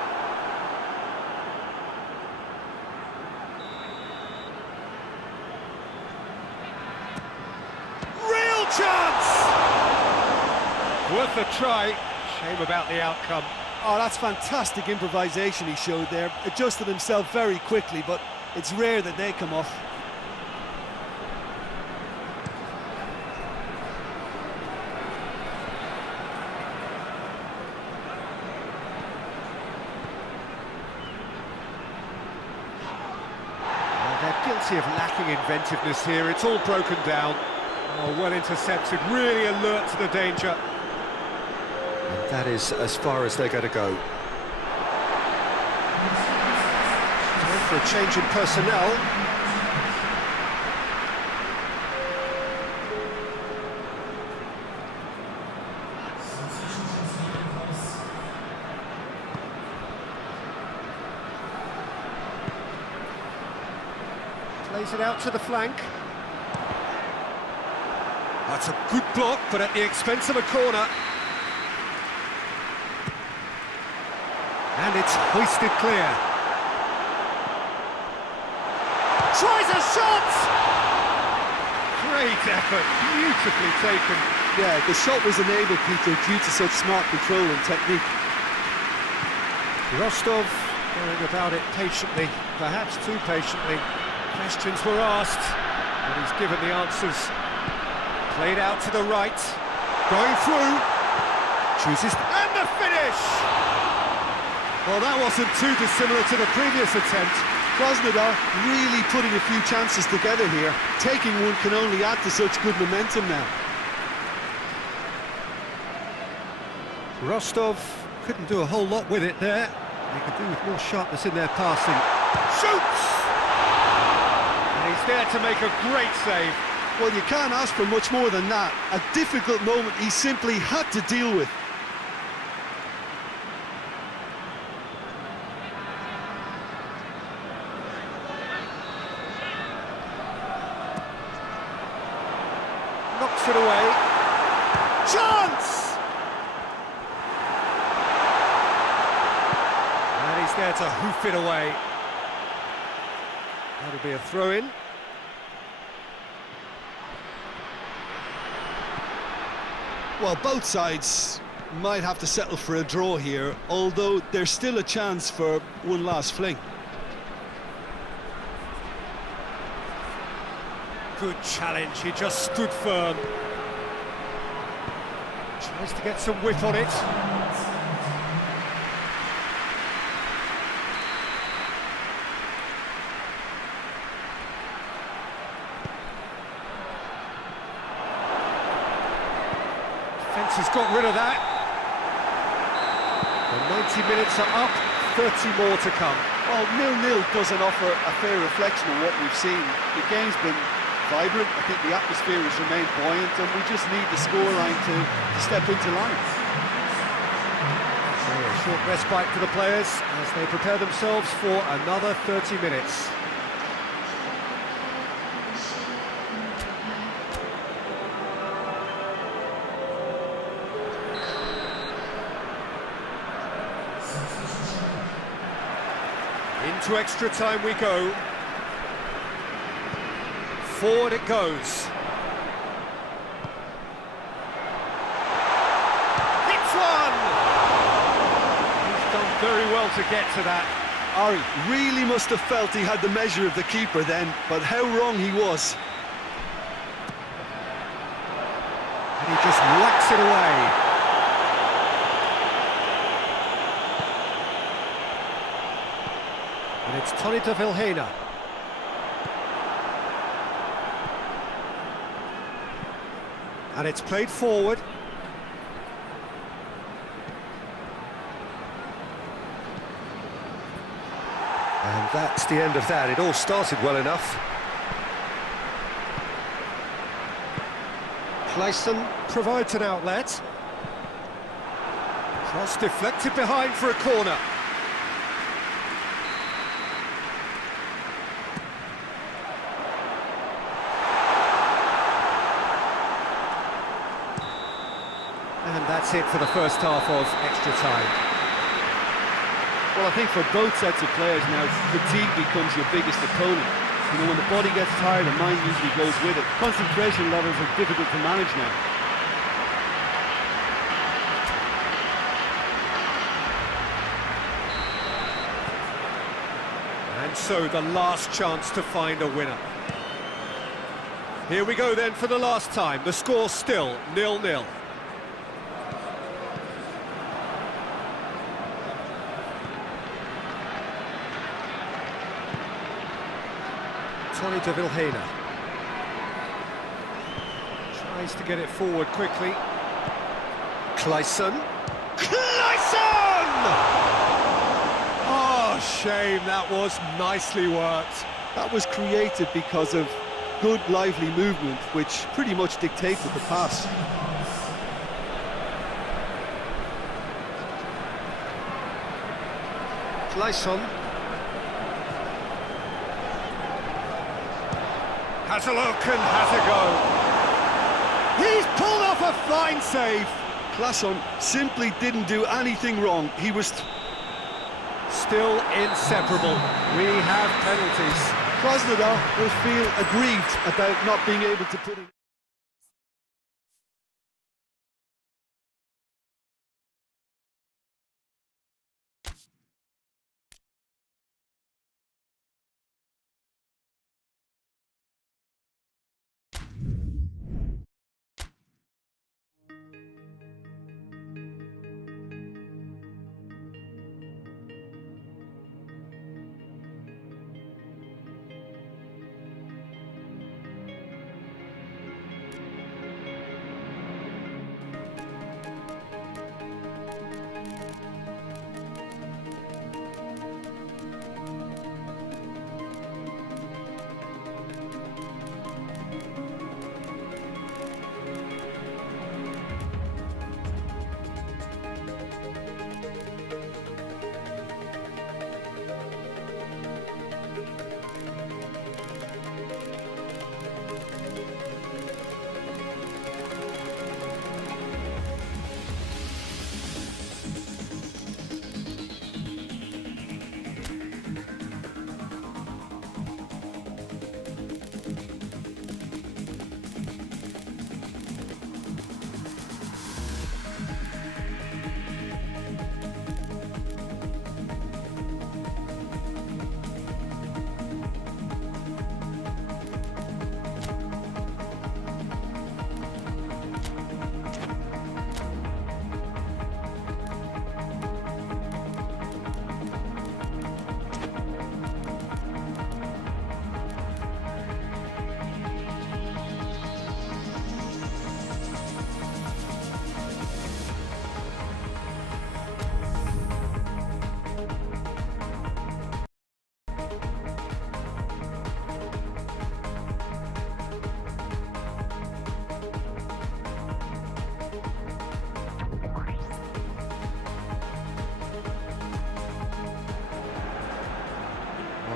Worth a try. Shame about the outcome. Oh, that's fantastic improvisation he showed there. Adjusted himself very quickly, but it's rare that they come off. They're guilty of lacking inventiveness here. It's all broken down. Oh, well intercepted, really alert to the danger. And that is as far as they're going to go. Time for a change in personnel. Plays it out to the flank. That's a good block, but at the expense of a corner. And it's hoisted clear. Tries a shot! Great effort, beautifully taken. Yeah, the shot was enabled, Peter, due to such smart control and technique. Rostov going about it patiently, perhaps too patiently. Questions were asked, and he's given the answers. Played out to the right, going through, chooses, and the finish! Well, that wasn't too dissimilar to the previous attempt. Krasnodar really putting a few chances together here. Taking one can only add to such good momentum now. Rostov couldn't do a whole lot with it there. They could do with more sharpness in their passing. Shoots! And he's there to make a great save. Well, you can't ask for much more than that. A difficult moment he simply had to deal with. Knocks it away. Chance! And he's there to hoof it away. That'll be a throw-in. Well, both sides might have to settle for a draw here, although there's still a chance for one last fling. Good challenge, he just stood firm. Tries to get some whip on it. Defence has got rid of that. The 90 minutes are up, 30 more to come. Well, 0-0 doesn't offer a fair reflection of what we've seen. The game's been vibrant, I think the atmosphere has remained buoyant, and we just need the scoreline to step into line. So a short respite for the players as they prepare themselves for another 30 minutes. Into extra time we go. Forward it goes. Hits one! He's done very well to get to that. Ari really must have felt he had the measure of the keeper then, but how wrong he was. And he just whacks it away. And it's Tony de Vilhena. And it's played forward. And that's the end of that. It all started well enough. Clayson provides an outlet. Cross deflected behind for a corner. And that's it for the first half of extra time. Well, I think for both sets of players now, fatigue becomes your biggest opponent. You know, when the body gets tired, the mind usually goes with it. Concentration levels are difficult to manage now. And so the last chance to find a winner. Here we go then for the last time. The score still 0-0. Tony de Vilhena tries to get it forward quickly. Clayson! Oh, shame, that was nicely worked. That was created because of good, lively movement, which pretty much dictated the pass. Clayson has a look and has a go. He's pulled off a fine save. Clayson simply didn't do anything wrong. He was Still inseparable. We have penalties. Krasnodar will feel aggrieved about not being able to put it.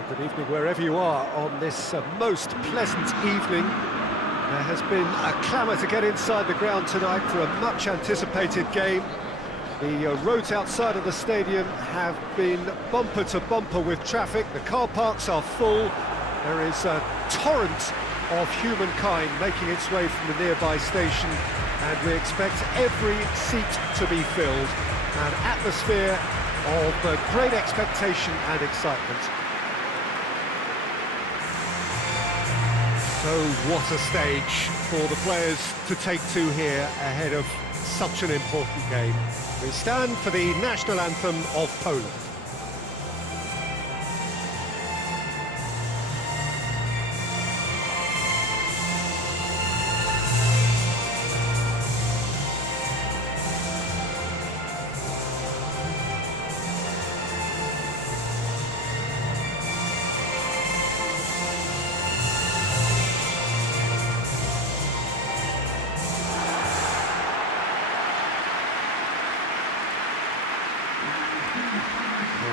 Good evening wherever you are on this most pleasant evening. There has been a clamour to get inside the ground tonight for a much anticipated game. The roads outside of the stadium have been bumper to bumper with traffic. The car parks are full. There is a torrent of humankind making its way from the nearby station, and we expect every seat to be filled. An atmosphere of great expectation and excitement. So what a stage for the players to take to here ahead of such an important game. We stand for the national anthem of Poland.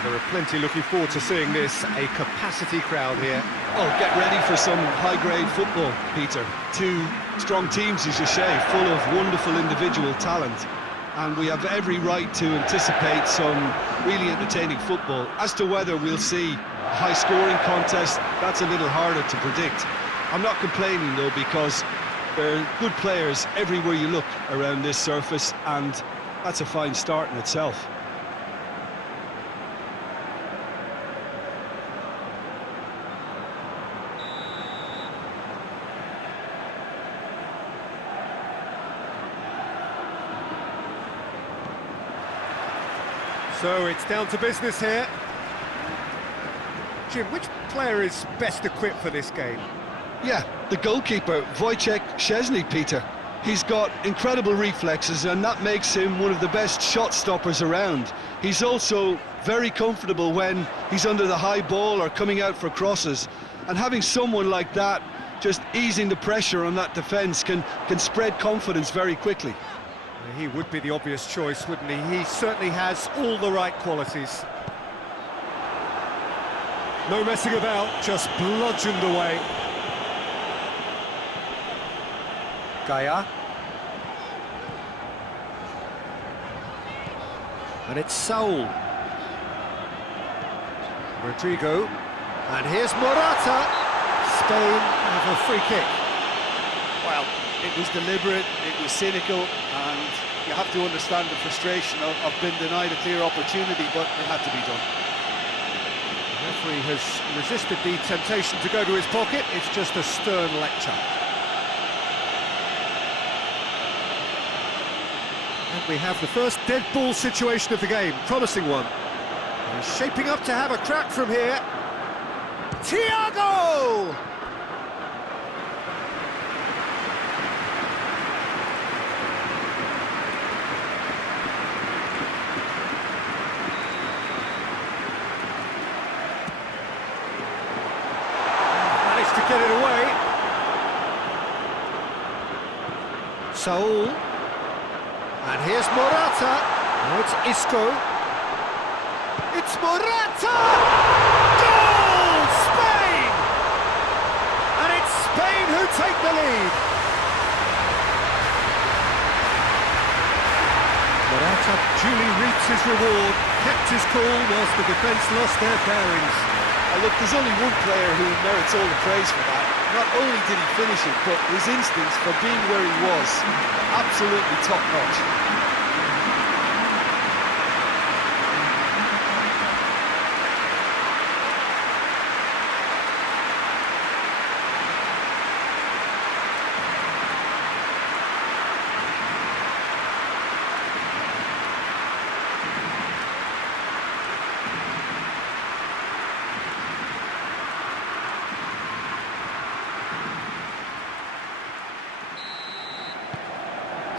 There are plenty looking forward to seeing this, a capacity crowd here. Oh, get ready for some high-grade football, Peter. Two strong teams, as you say, full of wonderful individual talent. And we have every right to anticipate some really entertaining football. As to whether we'll see a high-scoring contest, that's a little harder to predict. I'm not complaining, though, because there are good players everywhere you look around this surface, and that's a fine start in itself. So it's down to business here. Jim, which player is best equipped for this game? Yeah, the goalkeeper, Wojciech Szczesny, Peter. He's got incredible reflexes, and that makes him one of the best shot stoppers around. He's also very comfortable when he's under the high ball or coming out for crosses. And having someone like that just easing the pressure on that defence can spread confidence very quickly. He would be the obvious choice, wouldn't he? He certainly has all the right qualities. No messing about, just bludgeoned away. Gaia. And it's Saul. Rodrigo. And here's Morata. Spain have a free kick. Well, it was deliberate, it was cynical, and you have to understand the frustration of being denied a clear opportunity, but it had to be done. The referee has resisted the temptation to go to his pocket. It's just a stern lecture. And we have the first dead ball situation of the game, promising one. He's shaping up to have a crack from here. Thiago! Managed to get it away. Saul. And here's Morata. Now it's Isco. It's Morata! Goal! Spain! And it's Spain who take the lead. Morata duly reaps his reward, kept his cool whilst the defence lost their bearings. Look, there's only one player who merits all the praise for that. Not only did he finish it, but his instincts for being where he was, absolutely top-notch.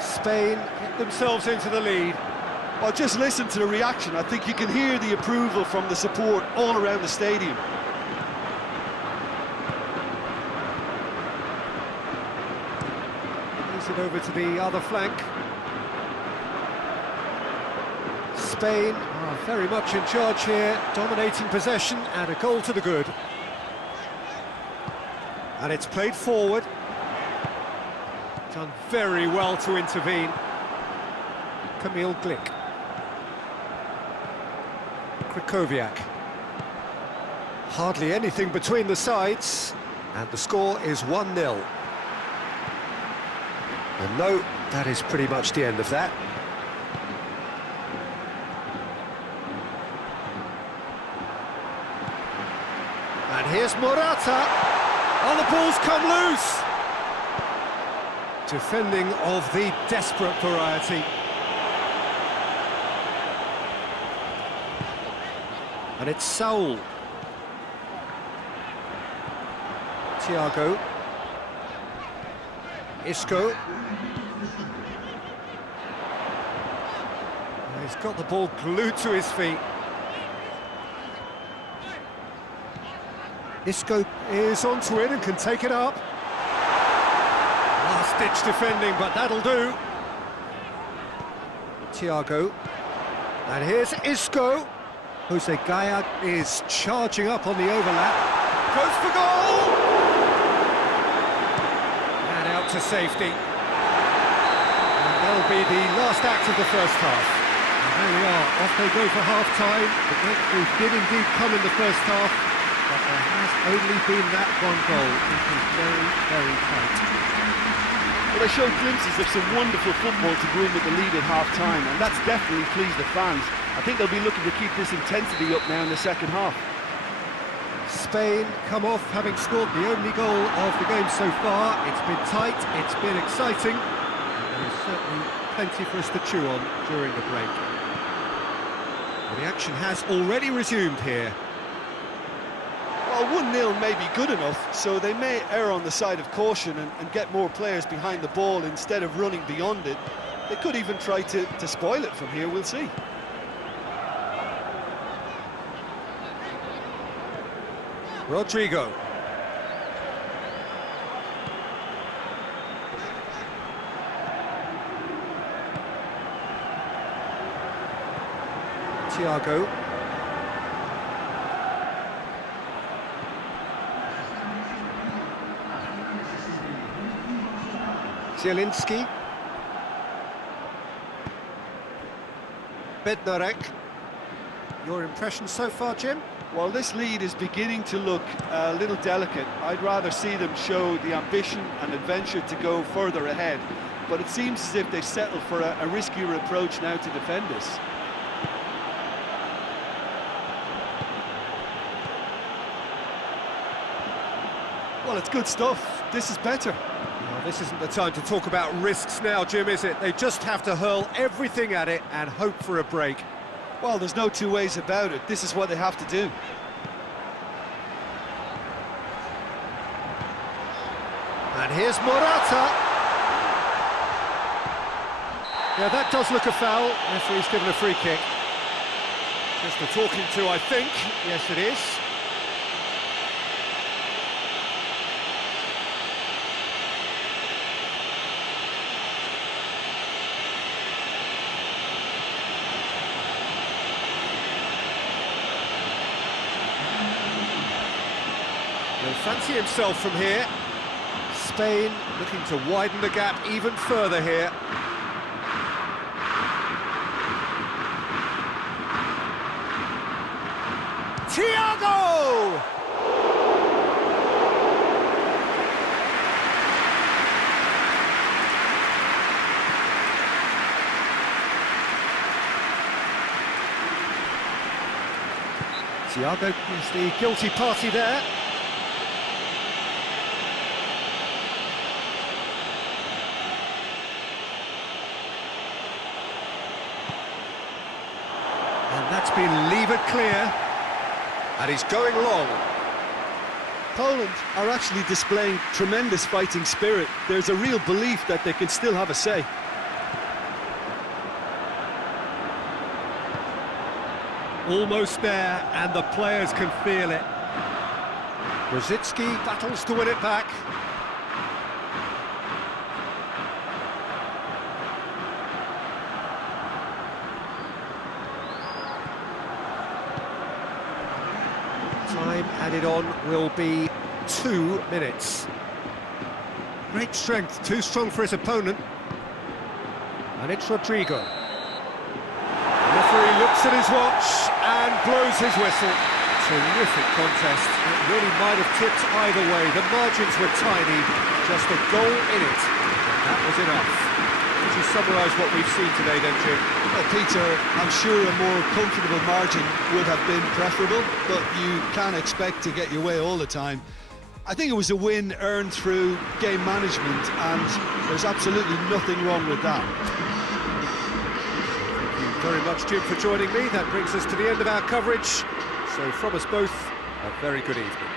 Spain get themselves into the lead. Well, just listen to the reaction. I think you can hear the approval from the support all around the stadium. Moves it over to the other flank. Spain are very much in charge here, dominating possession and a goal to the good. And it's played forward. Done very well to intervene. Kamil Glick. Krychowiak. Hardly anything between the sides, and the score is 1-0. And no, that is pretty much the end of that. And here's Morata. Oh, the ball's come loose. Defending of the desperate variety. And it's Saul. Thiago. Isco. He's got the ball glued to his feet. Isco is onto it and can take it up. Last-ditch defending, but that'll do. Thiago. And here's Isco. Jose Gaia is charging up on the overlap. Goes for goal! And out to safety. And that'll be the last act of the first half. And there we are, off they go for half-time. The breakthrough did indeed come in the first half, but there has only been that one goal. It was very, very tight. Well, they showed glimpses of some wonderful football to go in with the lead at half-time, and that's definitely pleased the fans. I think they'll be looking to keep this intensity up now in the second half. Spain come off having scored the only goal of the game so far. It's been tight, it's been exciting, and there is certainly plenty for us to chew on during the break. Well, the action has already resumed here. Well, 1-0 may be good enough, so they may err on the side of caution and get more players behind the ball instead of running beyond it. They could even try to spoil it from here, we'll see. Rodrigo. Thiago. Zielinski. Bednarek. Your impression so far, Jim? Well, this lead is beginning to look a little delicate. I'd rather see them show the ambition and adventure to go further ahead. But it seems as if they settle for a riskier approach now to defend this. Well, it's good stuff. This is better. Well, this isn't the time to talk about risks now, Jim, is it? They just have to hurl everything at it and hope for a break. Well, there's no two ways about it. This is what they have to do. And here's Morata. Yeah, that does look a foul. Referee's given a free kick. Just a talking to, I think. Yes, it is. He'll fancy himself from here. Spain looking to widen the gap even further here. Thiago! Thiago is the guilty party there. And that's been levered clear. And he's going long. Poland are actually displaying tremendous fighting spirit. There's a real belief that they can still have a say. Almost there, and the players can feel it. Rosicki battles to win it back. Time added on will be 2 minutes. Great strength, too strong for his opponent. And it's Rodrigo. The referee looks at his watch and blows his whistle. Terrific contest. It really might have tipped either way. The margins were tiny, just a goal in it. That was enough. Would you summarise what we've seen today then, Jim? Well, Peter, I'm sure a more comfortable margin would have been preferable, but you can't expect to get your way all the time. I think it was a win earned through game management, and there's absolutely nothing wrong with that. Thank you very much, Jim, for joining me. That brings us to the end of our coverage. So from us both, a very good evening.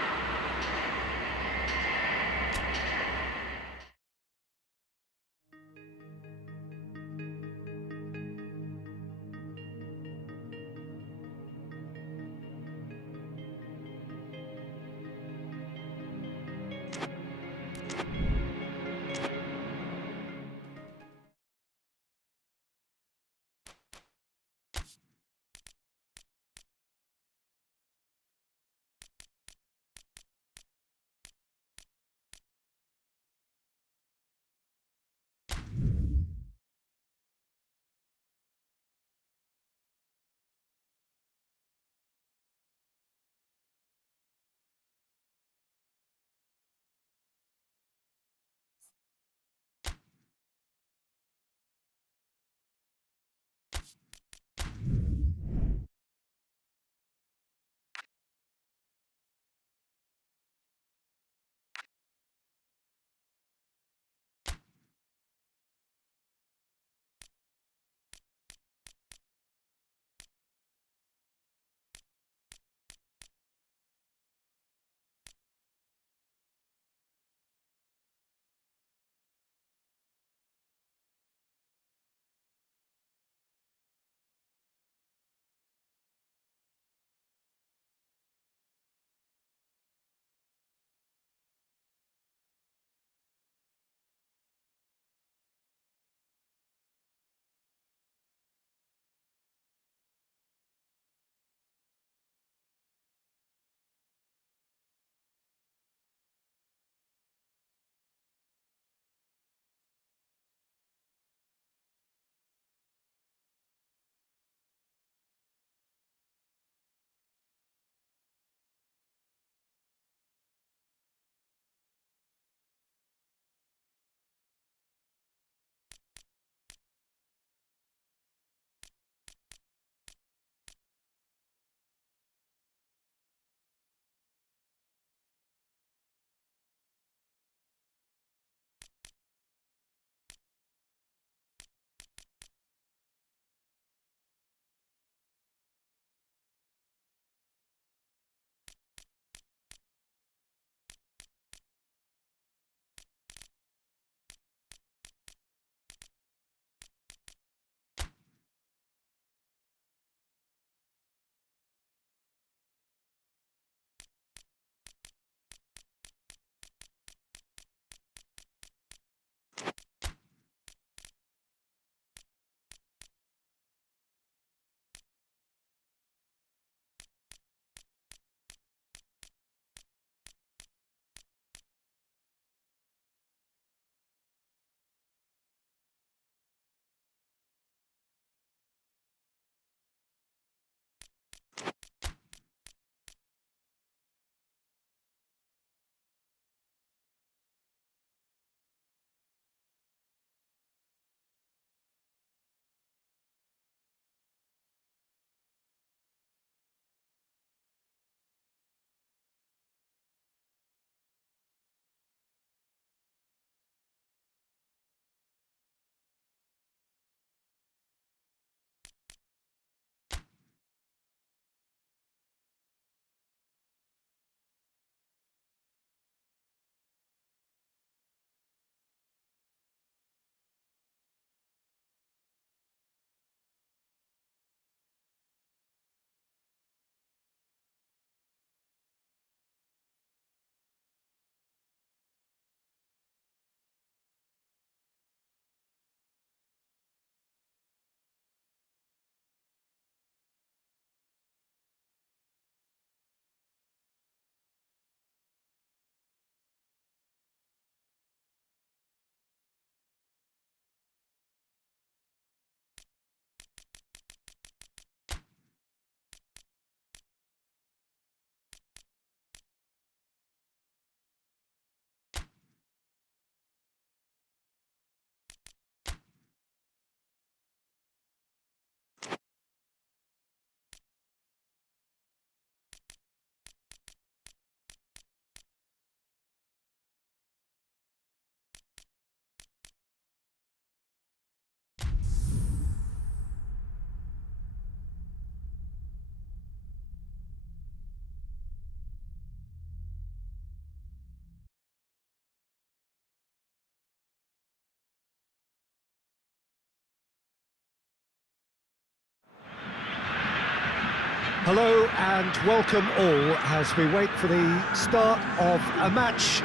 Hello and welcome all as we wait for the start of a match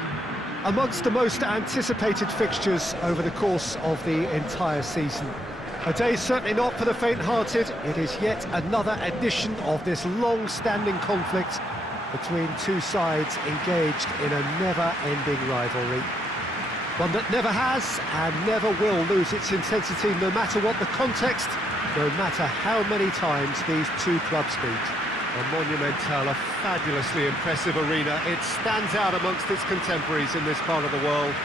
amongst the most anticipated fixtures over the course of the entire season. A day certainly not for the faint-hearted. It is yet another edition of this long-standing conflict between two sides engaged in a never-ending rivalry. One that never has and never will lose its intensity no matter what the context, no matter how many times these two clubs meet. A monumental, a fabulously impressive arena. It stands out amongst its contemporaries in this part of the world.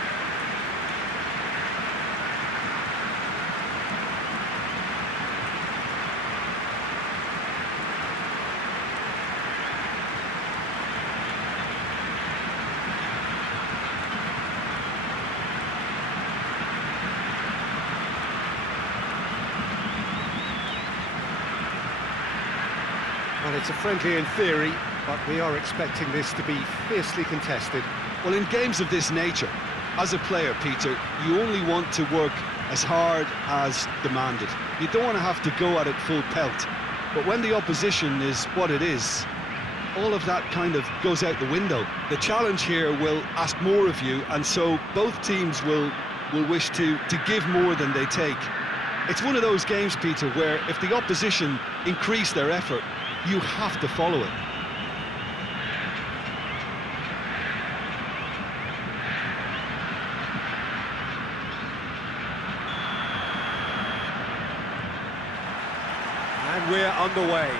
Well, it's a friendly in theory, but we are expecting this to be fiercely contested. Well, in games of this nature, as a player, Peter, you only want to work as hard as demanded. You don't want to have to go at it full pelt. But when the opposition is what it is, all of that kind of goes out the window. The challenge here will ask more of you, and so both teams will wish to give more than they take. It's one of those games, Peter, where if the opposition increase their effort, you have to follow it. And we're underway.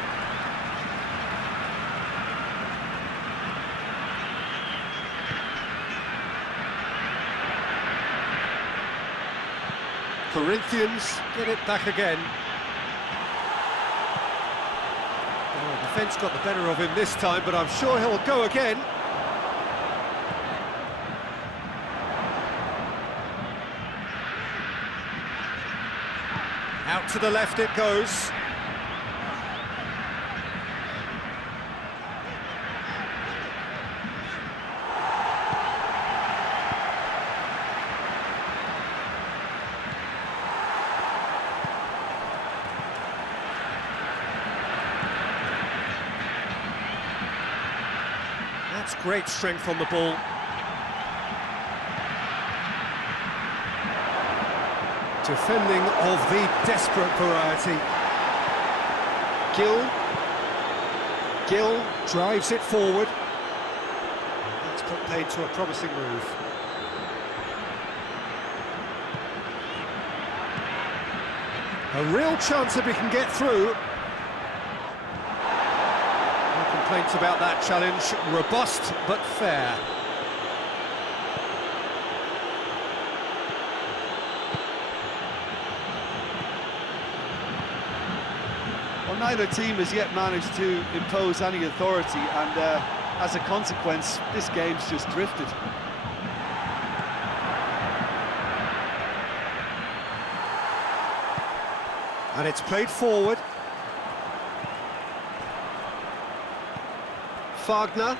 Corinthians get it back again. Oh, defence got the better of him this time, but I'm sure he'll go again. Out to the left it goes. That's great strength on the ball. Defending of the desperate variety. Gill drives it forward. That's put paid to a promising move. A real chance if he can get through. No complaints about that challenge. Robust but fair. Well, neither team has yet managed to impose any authority, and as a consequence, this game's just drifted. And it's played forward. Wagner.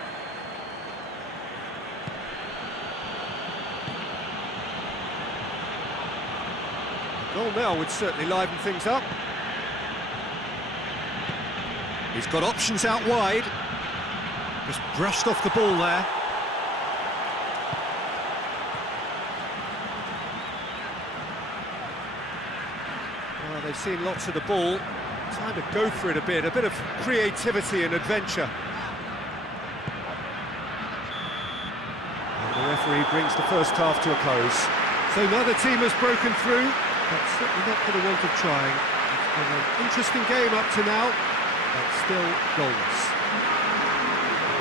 Goal now would certainly liven things up. He's got options out wide. Just brushed off the ball there. Well, they've seen lots of the ball. Time to go for it a bit of creativity and adventure. And the referee brings the first half to a close. So neither team has broken through, but certainly not for the want of trying. It's been an interesting game up to now, but still goalless.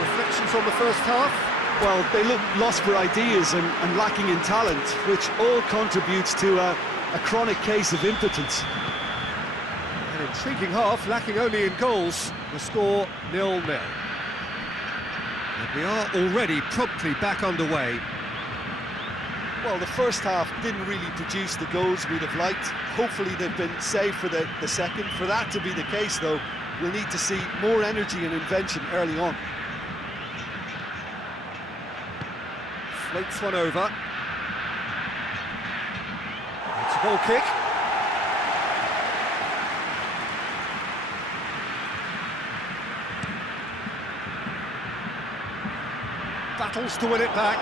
Reflections on the first half? Well, they look lost for ideas and lacking in talent, which all contributes to a chronic case of impotence. An intriguing half, lacking only in goals. The score 0-0. And we are already promptly back underway. Well, the first half didn't really produce the goals we'd have liked. Hopefully they've been saved for the second. For that to be the case, though, we'll need to see more energy and invention early on. Floats one over. It's a goal kick. battles to win it back.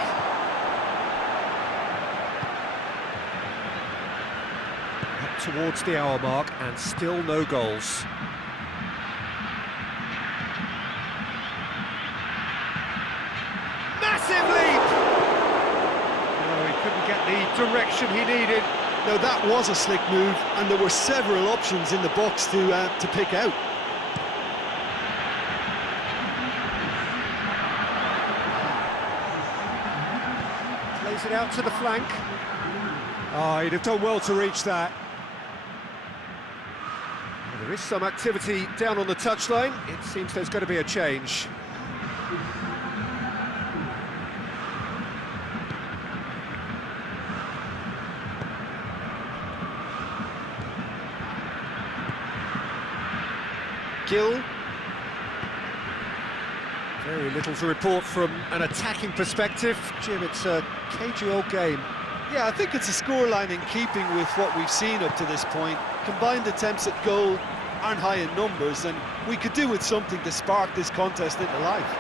Up towards the hour mark and still no goals. Massive leap! No, he couldn't get the direction he needed. No, that was a slick move, and there were several options in the box to pick out. Plays it out to the flank. Oh, he'd have done well to reach that. Well, there is some activity down on the touchline. It seems there's going to be a change. Gill. Very little to report from an attacking perspective. Jim, it's a cagey old game. Yeah, I think it's a scoreline in keeping with what we've seen up to this point. Combined attempts at goal aren't high in numbers, and we could do with something to spark this contest into life.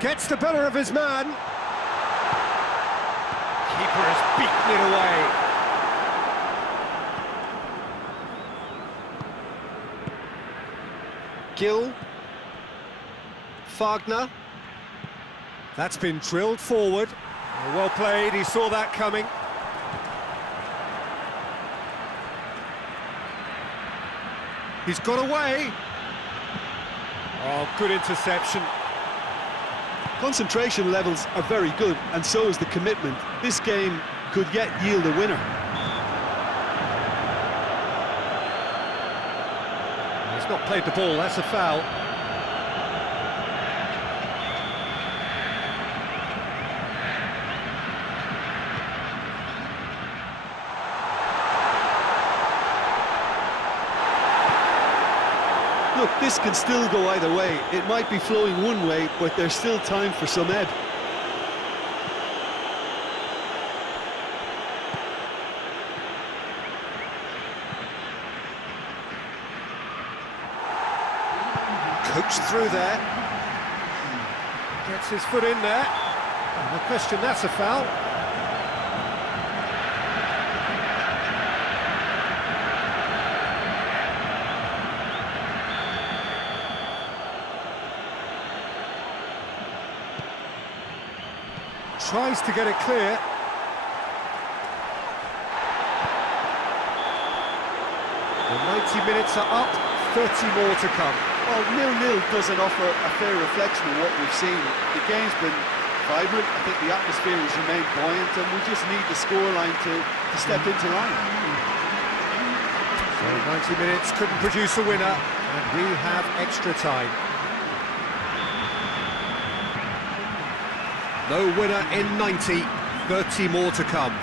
Gets the better of his man. Keeper has beaten it away. Gill. Fagner. That's been drilled forward. Well played, he saw that coming. He's got away. Oh, good interception. Concentration levels are very good, and so is the commitment. This game could yet yield a winner. He's not played the ball, that's a foul. Look, this can still go either way. It might be flowing one way, but there's still time for some ebb. Coached through there. Gets his foot in there. No question, that's a foul. Tries to get it clear. The 90 minutes are up, 30 more to come. Well, 0-0 doesn't offer a fair reflection of what we've seen. The game's been vibrant. I think the atmosphere has remained buoyant, and we just need the scoreline to step into line. So 90 minutes couldn't produce a winner, and we have extra time. No winner in 90, 30 more to come.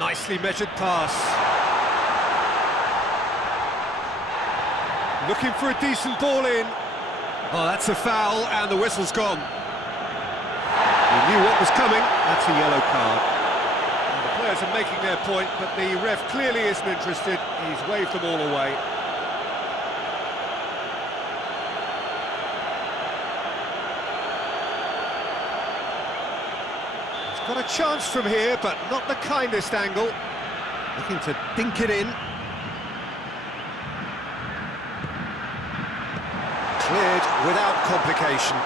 Nicely measured pass. Looking for a decent ball in. Oh, that's a foul, and the whistle's gone. He knew what was coming. That's a yellow card. And the players are making their point, but the ref clearly isn't interested. He's waved them all away. Got a chance from here, but not the kindest angle. Looking to dink it in. Cleared without complication.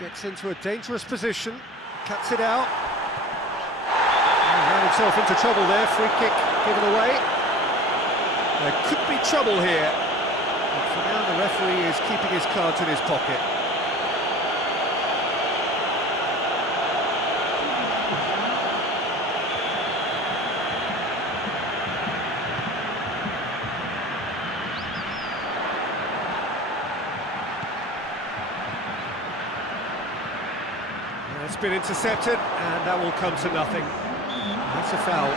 Gets into a dangerous position. Cuts it out. Ran himself into trouble there. Free kick given away. There could be trouble here, but for now the referee is keeping his cards in his pocket. That's been intercepted, and that will come to nothing. That's a foul.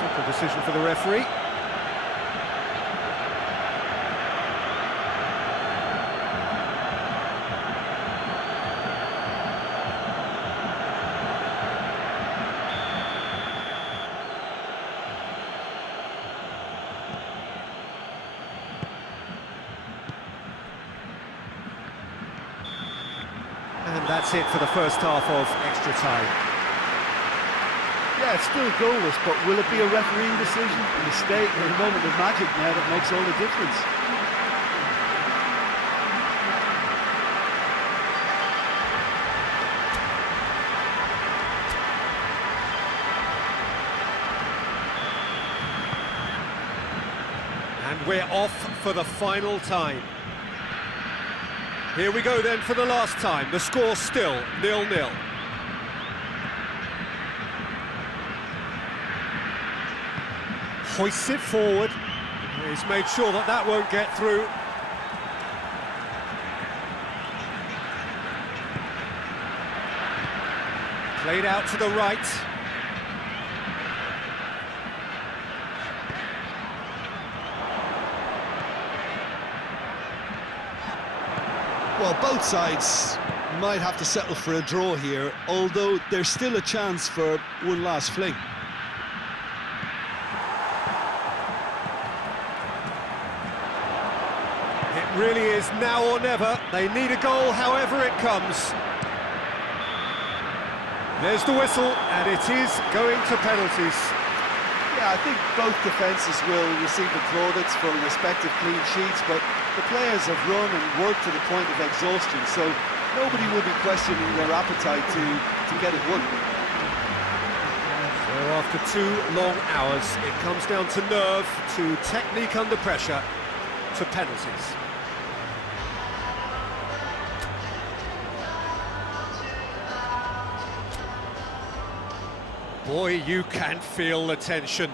Simple decision for the referee. that's it for the first half of extra time. Yeah, it's still goalless, but will it be a refereeing decision, a mistake, or a moment of magic now that makes all the difference? And we're off for the final time. Here we go then for the last time. The score still 0-0. Hoists it forward. He's made sure that that won't get through. Played out to the right. Well, both sides might have to settle for a draw here, although there's still a chance for one last fling. It really is now or never. They need a goal however it comes. There's the whistle, and it is going to penalties. Yeah, I think both defences will receive the plaudits for respective clean sheets, but the players have run and worked to the point of exhaustion, so nobody will be questioning their appetite to get it won. So after 2 long hours, it comes down to nerve, to technique under pressure, to penalties. Boy, you can feel the tension.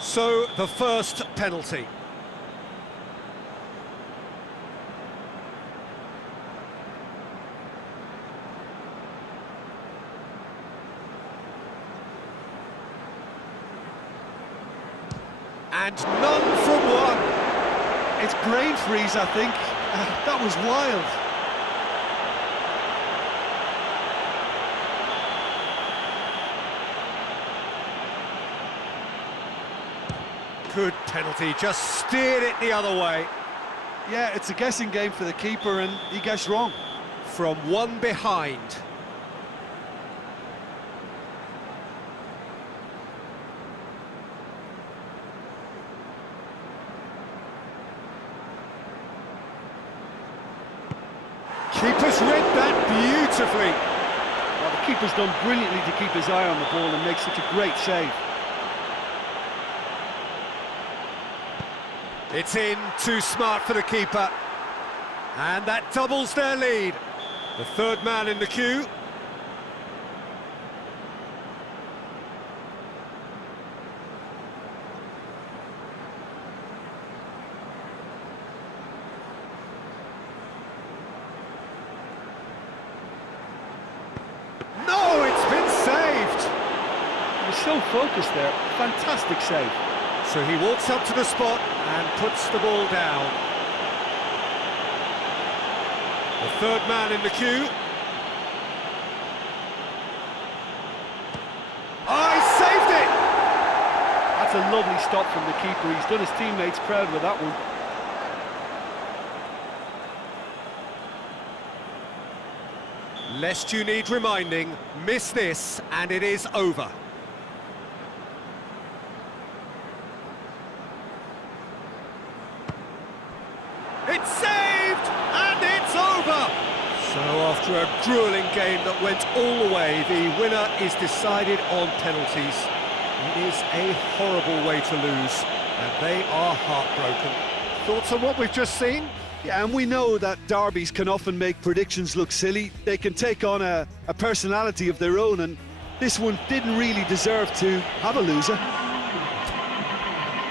So, the first penalty. And none from one. It's brain freeze, I think. That was wild. Good penalty, just steered it the other way. Yeah, it's a guessing game for the keeper, and he guessed wrong. From one behind. Keeper's read that beautifully. Well, the keeper's done brilliantly to keep his eye on the ball and make such a great save. It's in, too smart for the keeper. And that doubles their lead. The third man in the queue. No, it's been saved. He was so focused there. Fantastic save. So he walks up to the spot and puts the ball down. The third man in the queue. Oh, he saved it! That's a lovely stop from the keeper. He's done his teammates proud with that one. Lest you need reminding, miss this and it is over. It's saved and it's over! So after a gruelling game that went all the way, the winner is decided on penalties. It is a horrible way to lose, and they are heartbroken. Thoughts on what we've just seen? Yeah, and we know that derbies can often make predictions look silly. They can take on a personality of their own, and this one didn't really deserve to have a loser.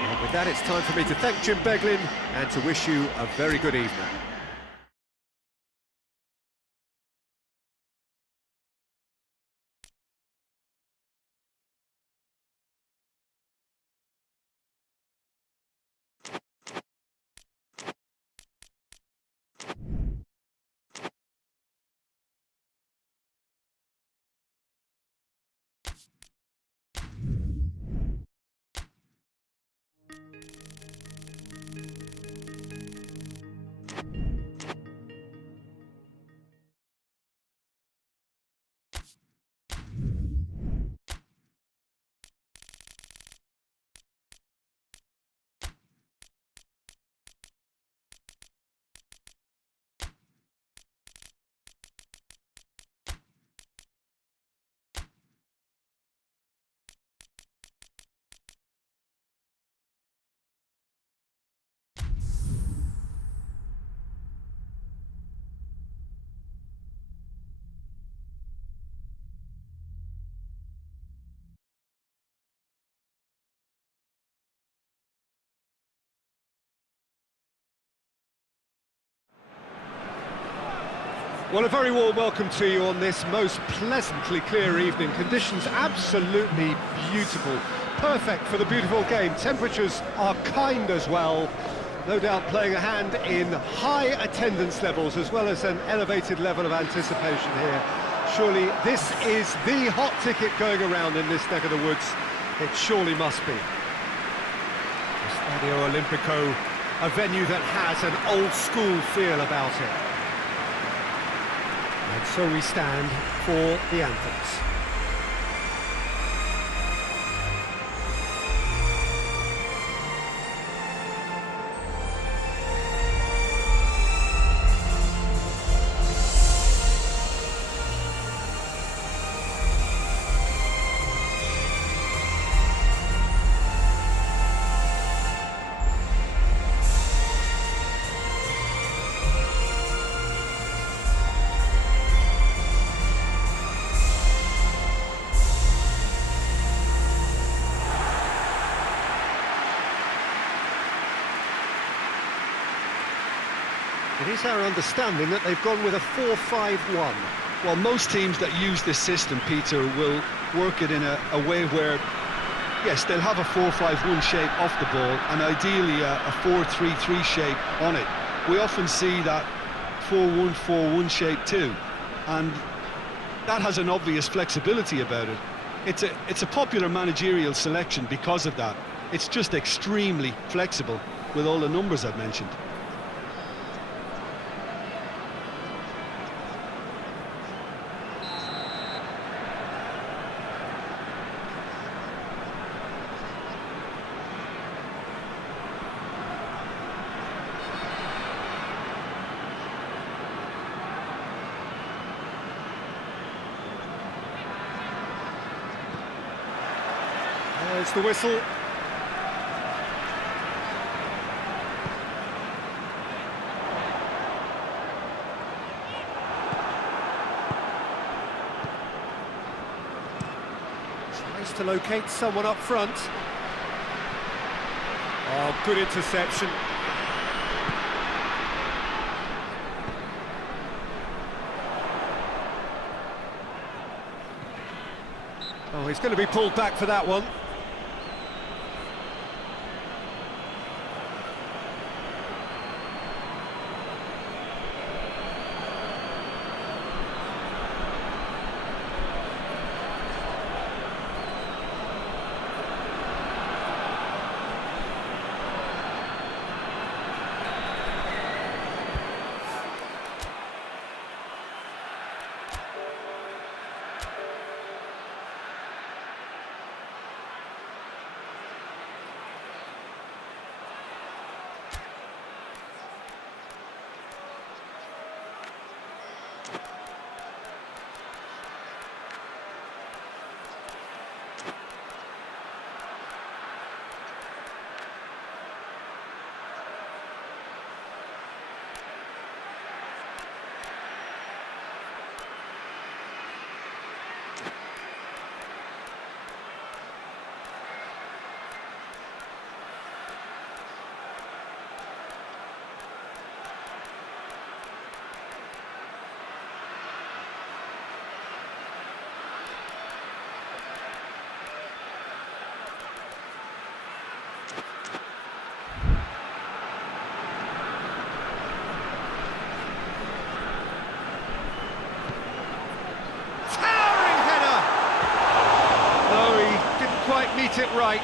And with that, it's time for me to thank Jim Beglin and to wish you a very good evening. Well, a very warm welcome to you on this most pleasantly clear evening. Conditions absolutely beautiful. Perfect for the beautiful game. Temperatures are kind as well. No doubt playing a hand in high attendance levels as well as an elevated level of anticipation here. Surely this is the hot ticket going around in this neck of the woods. It surely must be. Stadio Olimpico, a venue that has an old-school feel about it. And so we stand for the anthems. It is our understanding that they've gone with a 4-5-1. Well, most teams that use this system, Peter, will work it in a way where, yes, they'll have a 4-5-1 shape off the ball and ideally a 4-3-3 shape on it. We often see that 4-1-4-1 shape too, and that has an obvious flexibility about it. It's a popular managerial selection because of that. It's just extremely flexible with all the numbers I've mentioned. There's the whistle. Tries to locate someone up front. Oh, good interception. Oh, he's going to be pulled back for that one. Meet it right.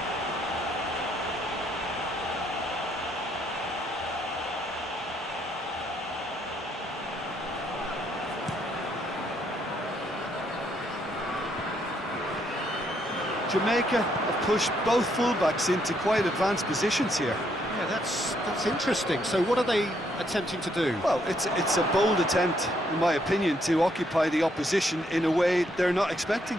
Jamaica have pushed both fullbacks into quite advanced positions here. Yeah, that's interesting. So what are they attempting to do? Well, it's a bold attempt, in my opinion, to occupy the opposition in a way they're not expecting.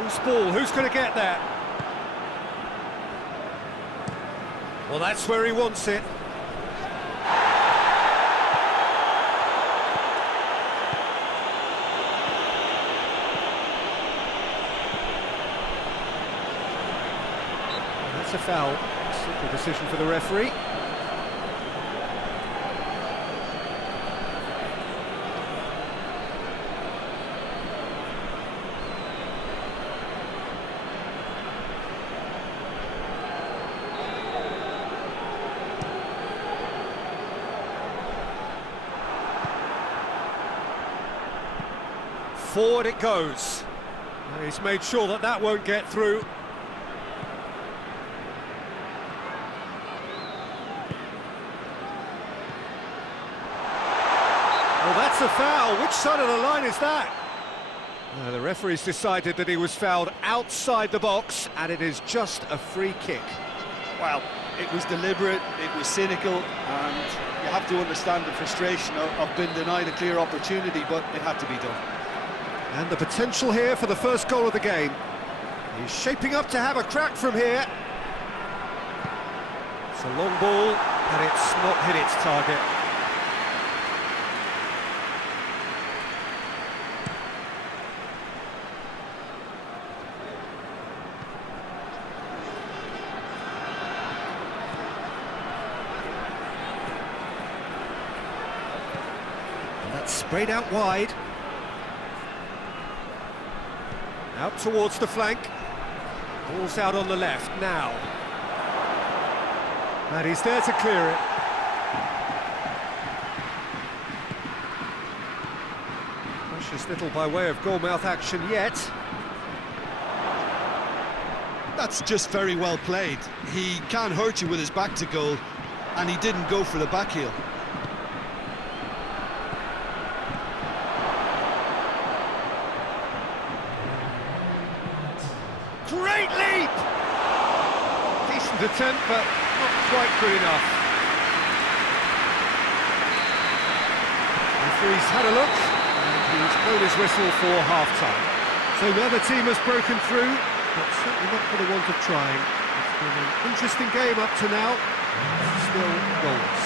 Loose ball, who's going to get that? Well, that's where he wants it. That's a foul. Simple decision for the referee. Forward it goes. And he's made sure that that won't get through. Well, that's a foul. Which side of the line is that? The referee's decided that he was fouled outside the box, and it is just a free kick. Well, it was deliberate, it was cynical, and you have to understand the frustration of being denied a clear opportunity, but it had to be done. And the potential here for the first goal of the game. He's shaping up to have a crack from here. It's a long ball, and it's not hit its target. And that's sprayed out wide. Out towards the flank. Ball's out on the left now. And he's there to clear it. Precious little by way of goalmouth action yet. That's just very well played. He can't hurt you with his back to goal, and he didn't go for the back heel. Great leap! Decent attempt, but not quite good enough. Referee's had a look, and he's blown his whistle for half-time. So the other team has broken through, but certainly not for the want of trying. It's been an interesting game up to now, still goals.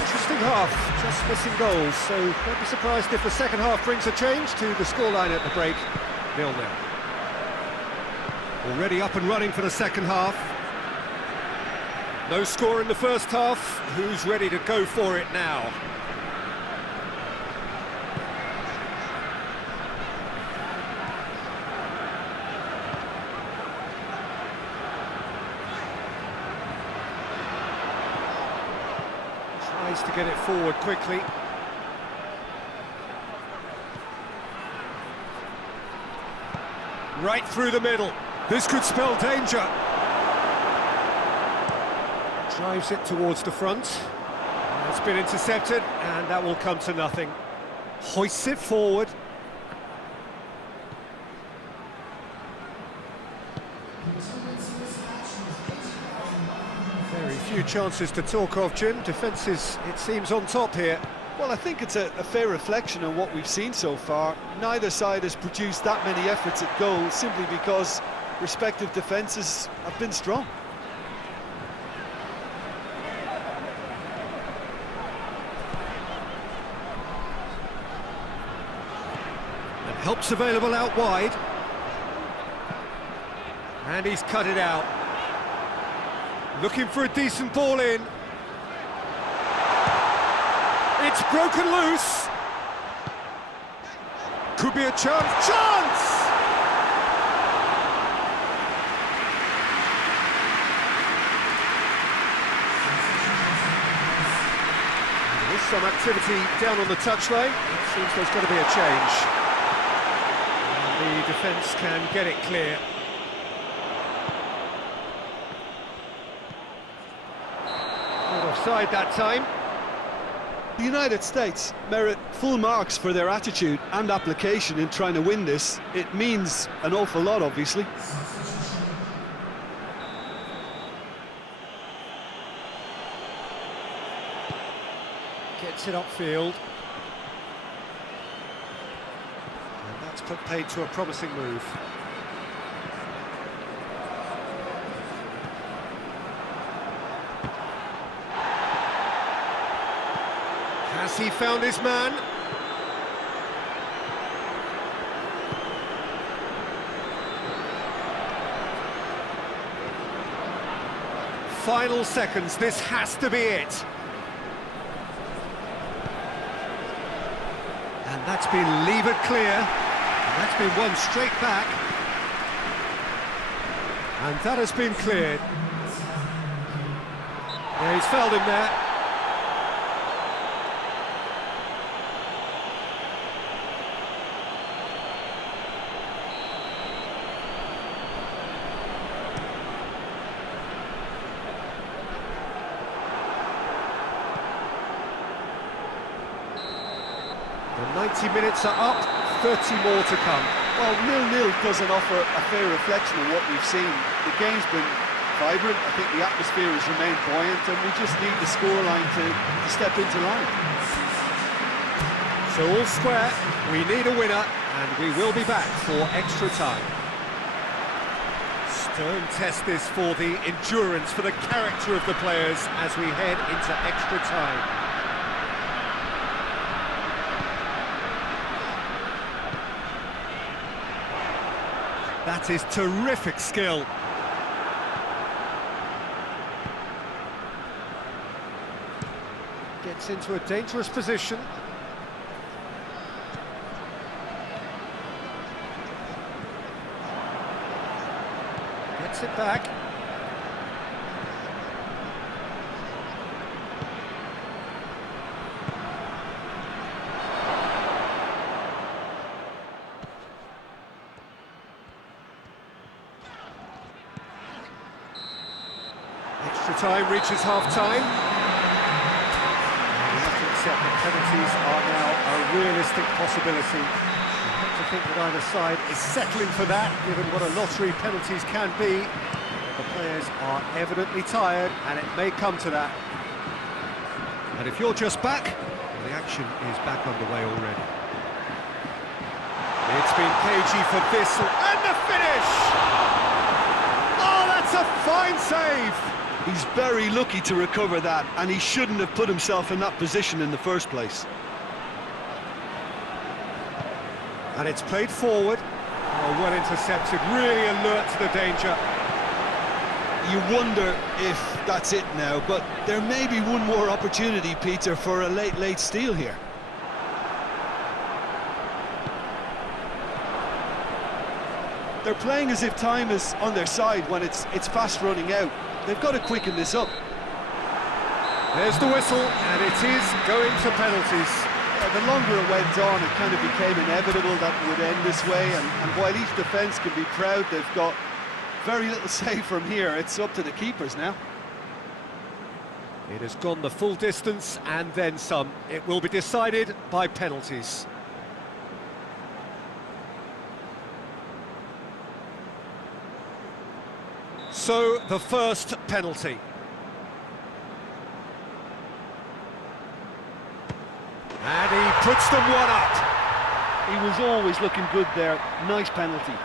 Interesting half, just missing goals, so don't be surprised if the second half brings a change to the scoreline at the break. 0-0. Already up and running for the second half. No score in the first half. Who's ready to go for it now? Tries to get it forward quickly. Right through the middle. This could spell danger. Drives it towards the front. It's been intercepted, and that will come to nothing. Hoists it forward. Very few chances to talk of, Jim. Defence is, it seems, on top here. Well, I think it's a fair reflection on what we've seen so far. Neither side has produced that many efforts at goal simply because respective defences have been strong. And help's available out wide. And he's cut it out. Looking for a decent ball in. It's broken loose. Could be a chance. Chance! There's some activity down on the touchline. It seems there's going to be a change. And the defence can get it clear. Not offside that time. The United States merit full marks for their attitude and application in trying to win this. It means an awful lot, obviously. Gets it upfield. And that's put paid to a promising move. Has he found his man? final seconds, this has to be it. And that's been levered clear, and that's been won straight back. And that has been cleared. Yeah, he's fouled him there. The 90 minutes are up, 30 more to come. Well, 0-0 doesn't offer a fair reflection of what we've seen. The game's been vibrant. I think the atmosphere has remained buoyant, and we just need the scoreline to step into line. So all square, we need a winner, and we will be back for extra time. Stern test this for the endurance, for the character of the players as we head into extra time. That is terrific skill. Gets into a dangerous position. Gets it back. Extra time reaches half-time. We have to accept that penalties are now a realistic possibility. We have to think that either side is settling for that, given what a lottery penalties can be. The players are evidently tired, and it may come to that. And if you're just back, well, the action is back underway already. It's been cagey for this, and the finish! Oh, that's a fine save! He's very lucky to recover that, and he shouldn't have put himself in that position in the first place. And it's played forward. Oh, well intercepted, really alert to the danger. You wonder if that's it now, but there may be one more opportunity, Peter, for a late steal here. They're playing as if time is on their side when it's fast running out. They've got to quicken this up. There's the whistle, and it is going to penalties. Yeah, the longer it went on, it kind of became inevitable that it would end this way, and while each defence can be proud, they've got very little say from here. It's up to the keepers now. It has gone the full distance, and then some. It will be decided by penalties. So, the first penalty. And he puts them one up. He was always looking good there. Nice penalty.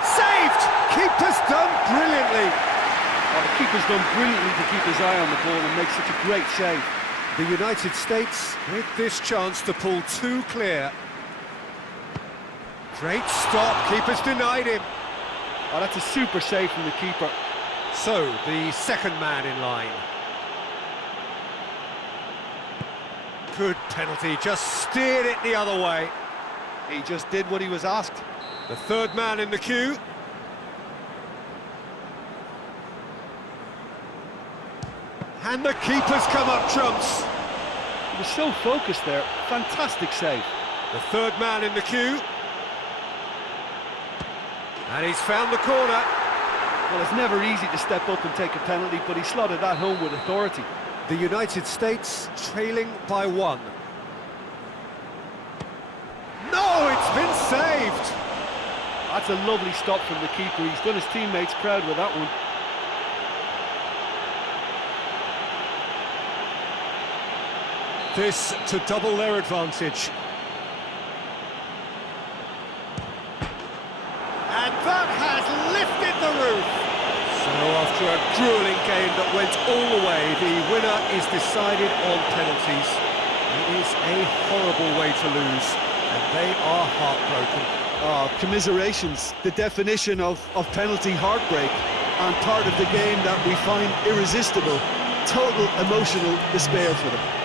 Saved! Keeper's done brilliantly. Oh, the keeper's done brilliantly to keep his eye on the ball and make such a great save. The United States with this chance to pull two clear. Great stop, keeper's denied him. Oh, that's a super save from the keeper. So, the second man in line. Good penalty, just steered it the other way. He just did what he was asked. The third man in the queue. And the keeper's come up trumps. He was so focused there. Fantastic save. The third man in the queue. And he's found the corner. Well, it's never easy to step up and take a penalty, but he slotted that home with authority. The United States trailing by one. No, it's been saved! That's a lovely stop from the keeper. He's done his teammates proud with that one. This to double their advantage. And that has lifted the roof. So after a grueling game that went all the way, the winner is decided on penalties. It is a horrible way to lose. and they are heartbroken. Oh, commiserations, the definition of penalty heartbreak, and part of the game that we find irresistible. Total emotional despair for them.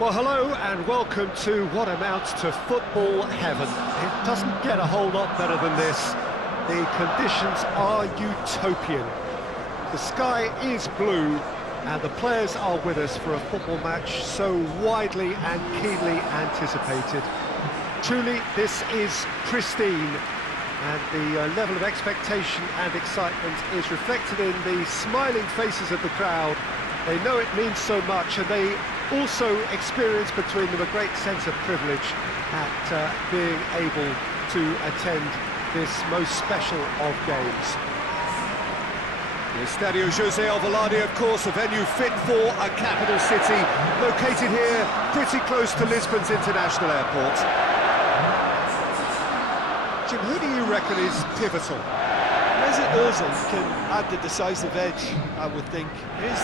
Well, hello and welcome to what amounts to football heaven. It doesn't get a whole lot better than this. The conditions are utopian. The sky is blue and the players are with us for a football match so widely and keenly anticipated. Truly, this is pristine, and the level of expectation and excitement is reflected in the smiling faces of the crowd. They know it means so much, and they also experience between them a great sense of privilege at being able to attend this most special of games. The Estadio José Alvalade, of course, a venue fit for a capital city, located here pretty close to Lisbon's international airport. Jim, who do you reckon is pivotal? Mesut Ozil can add the decisive edge, I would think. His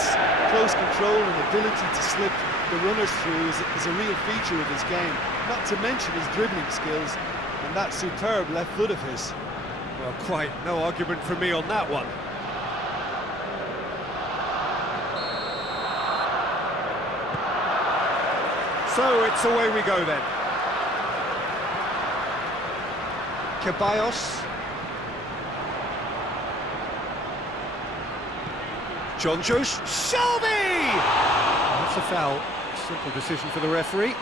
close control and ability to slip the runners through is a real feature of his game, not to mention his dribbling skills and that superb left foot of his. Well, quite no argument from me on that one. So it's away we go then. Ceballos. John Josh. Shelby! That's a foul. Simple decision for the referee.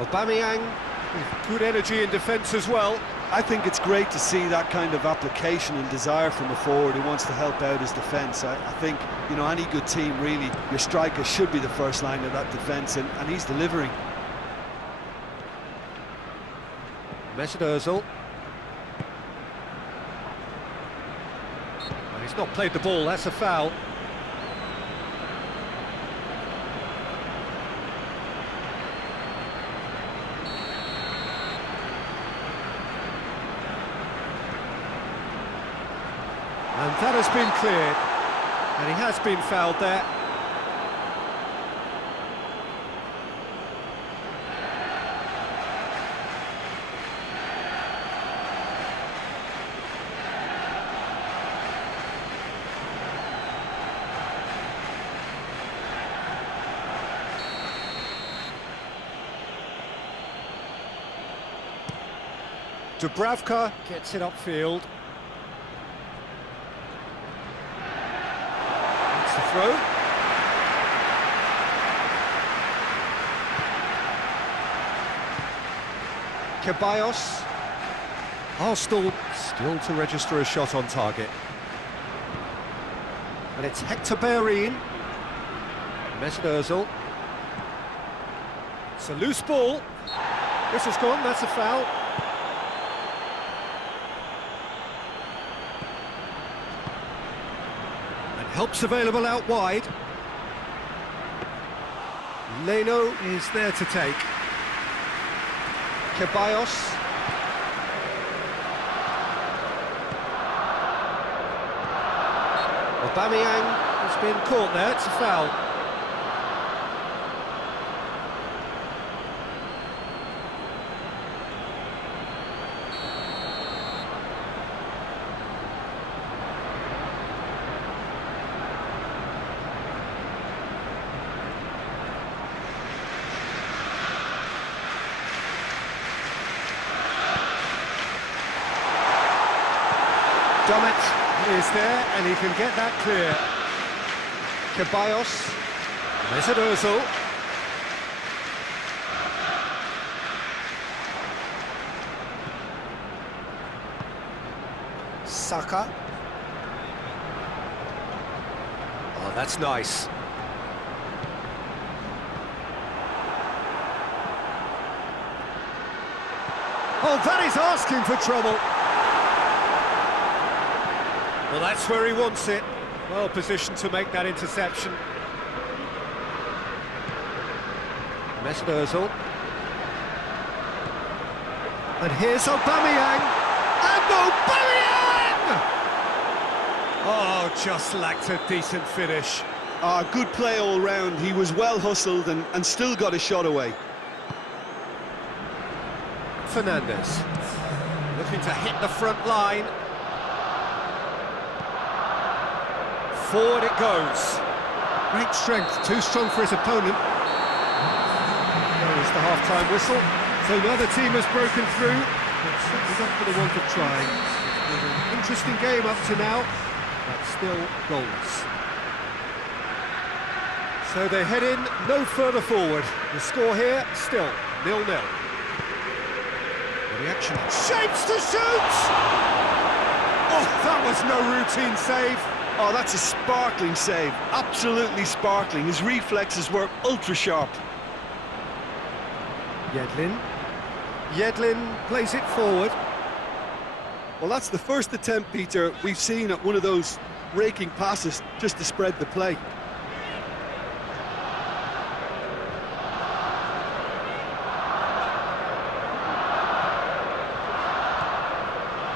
Aubameyang with good energy in defence as well. I think it's great to see that kind of application and desire from a forward who wants to help out his defence. I think, you know, any good team, really, your striker should be the first line of that defence, and he's delivering. Mesut Ozil. Well, he's not played the ball, that's a foul. And that has been cleared. And he has been fouled there. Dubravka gets it upfield. That's the throw. Ceballos. Arsenal still to register a shot on target. And it's Hector Bellerin. Mesut Ozil. It's a loose ball. This has gone, that's a foul. Help's available out wide. Leno is there to take. Ceballos. Aubameyang has been caught there, it's a foul. Dummett is there, and he can get that clear. Ceballos, Mesut Ozil. Saka. Oh, that's nice. Oh, that is asking for trouble. Well, that's where he wants it. Well positioned to make that interception. Mesut Ozil. And here's Aubameyang. And Aubameyang! Oh, just lacked a decent finish. Good play all round. He was well hustled and still got a shot away. Fernandes. Looking to hit the front line. Forward it goes. Great strength, too strong for his opponent. There is the half-time whistle. So neither team has broken through, but certainly not for the want of trying. It's been an interesting game up to now, but still goals. So they head in no further forward. The score here, still 0-0. The reaction. Shapes to shoot! Oh, that was no routine save. Oh, that's a sparkling save. Absolutely sparkling. His reflexes were ultra-sharp. Yedlin plays it forward. Well, that's the first attempt, Peter, we've seen at one of those raking passes just to spread the play.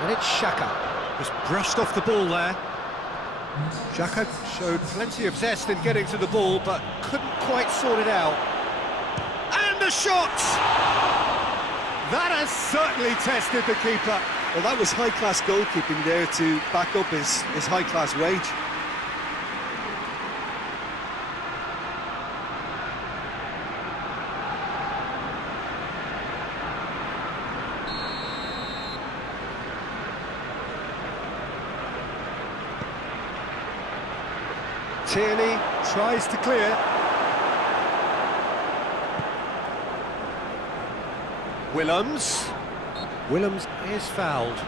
And it's Xhaka. Just brushed off the ball there. Xhaka showed plenty of zest in getting to the ball, but couldn't quite sort it out. And a shot! That has certainly tested the keeper. Well, that was high-class goalkeeping there to back up his high-class wage. Tierney tries to clear. Willems is fouled.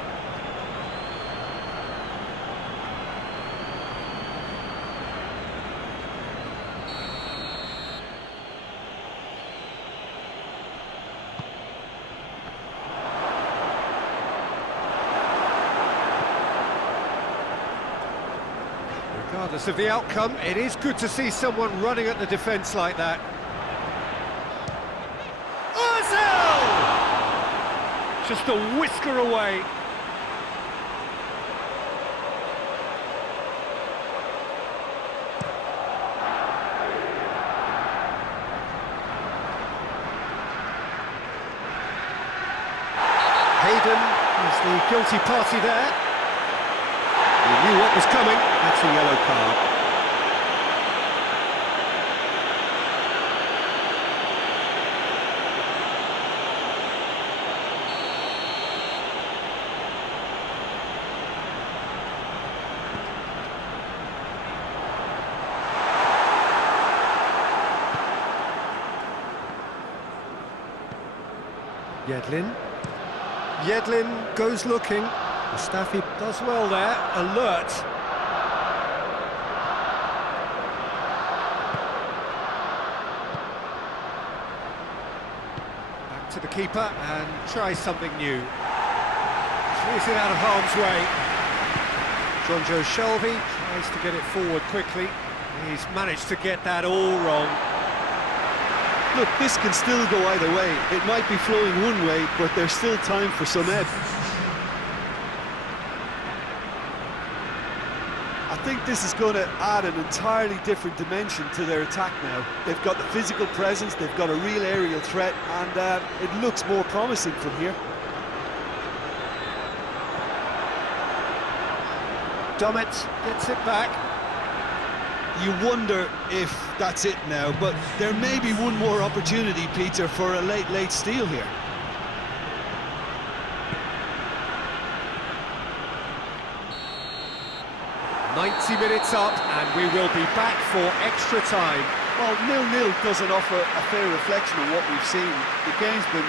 Regardless of the outcome, it is good to see someone running at the defence like that. Just a whisker away. the guilty party there. He knew what was coming. That's a yellow card. Yedlin goes looking. Mustafi does well there, alert. Back to the keeper and tries something new. Frees it out of harm's way. John Joe Shelby tries to get it forward quickly. He's managed to get that all wrong. Look, this can still go either way. It might be flowing one way, but there's still time for some ebb. I think this is going to add an entirely different dimension to their attack now. They've got the physical presence, they've got a real aerial threat, and it looks more promising from here. Dummett gets it back. You wonder if that's it now, but there may be one more opportunity, Peter, for a late steal here. "90 minutes up, and we will be back for extra time." Well, 0-0 doesn't offer a fair reflection of what we've seen. The game's been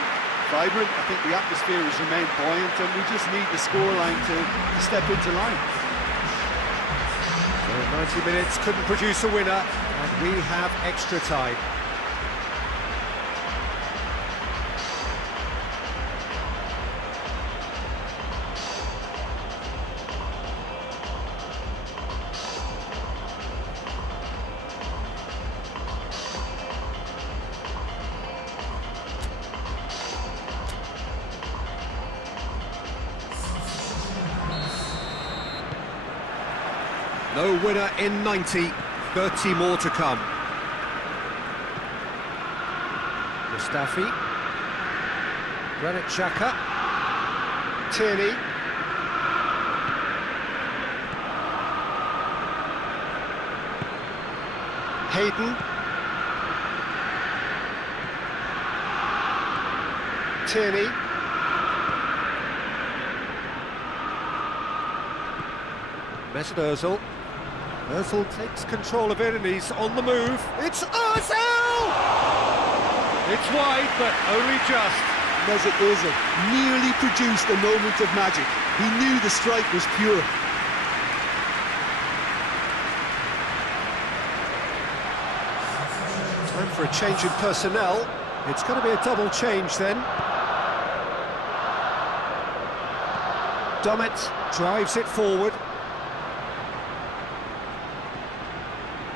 vibrant, I think the atmosphere has remained buoyant, and we just need the scoreline to step into line. 90 minutes couldn't produce a winner, and we have extra time. No winner in 90, 30 more to come. Mustafi, Granit Xhaka, Tierney, Hayden, Tierney, Mesut Ozil. Ozil takes control of it and he's on the move. It's Ozil! It's wide, but only just. Mesut Ozil nearly produced a moment of magic. He knew the strike was pure. Time for a change in personnel. It's going to be a double change then. Dummett drives it forward.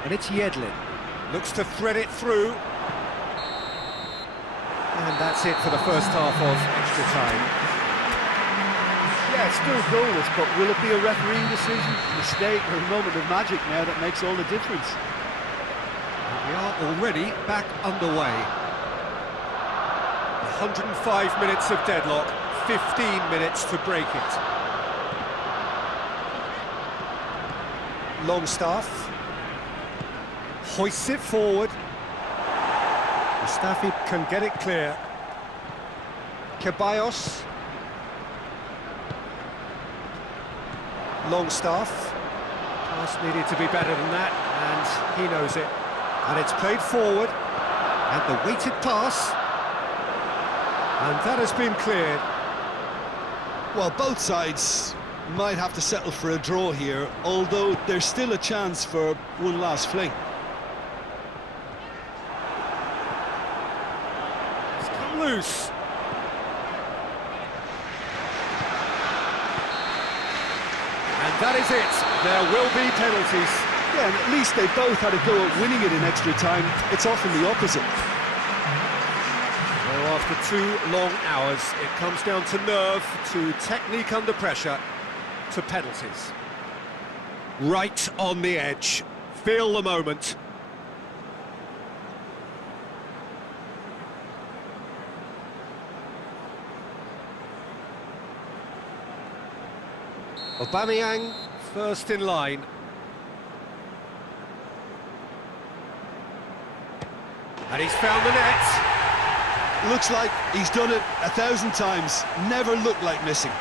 And it's Yedlin. Looks to thread it through. And that's it for the first half of extra time. Yeah, it's still goalless, but will it be a refereeing decision, mistake, or a moment of magic now that makes all the difference? We are already back underway. 105 minutes of deadlock, 15 minutes to break it. Longstaff hoists it forward. Mustafi can get it clear. Ceballos. Longstaff. Pass needed to be better than that, and he knows it. And it's played forward, and the weighted pass. And that has been cleared. Well, both sides might have to settle for a draw here, although there's still a chance for one last fling. Loose. And that is it. There will be penalties. Yeah, and at least they both had a go at winning it in extra time. It's often the opposite. Well, after 2 long hours, it comes down to nerve, to technique under pressure, to penalties. Right on the edge. Feel the moment. Aubameyang, first in line. And he's found the net. Looks like he's done it 1,000 times. Never looked like missing.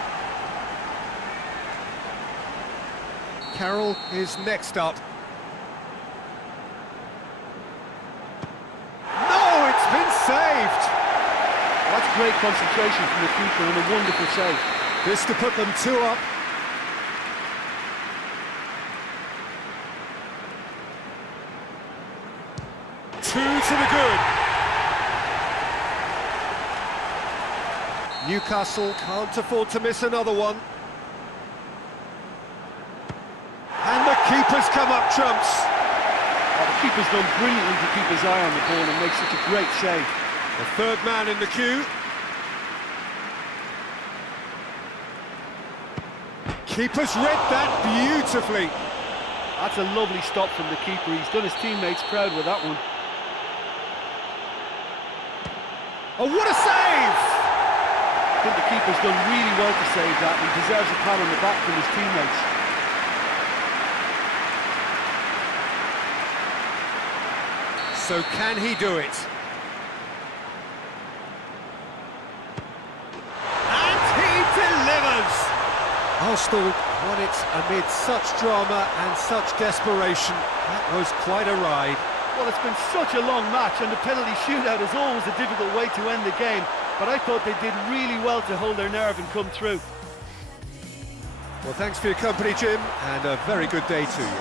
Carroll is next up. No, it's been saved! That's great concentration from the keeper and a wonderful save. This to put them 2 up. Two to the good. Newcastle can't afford to miss another one. And the keeper's come up trumps. Oh, the keeper's done brilliantly to keep his eye on the ball and make such a great save. The third man in the queue. Keeper's read that beautifully. That's a lovely stop from the keeper. He's done his teammates proud with that one. Oh, what a save! I think the keeper's done really well to save that. He deserves a pat on the back from his teammates. So can he do it? And he delivers! Arsenal won it amid such drama and such desperation. That was quite a ride. Well, it's been such a long match, and the penalty shootout is always a difficult way to end the game, but I thought they did really well to hold their nerve and come through. Well, thanks for your company, Jim, and a very good day to you.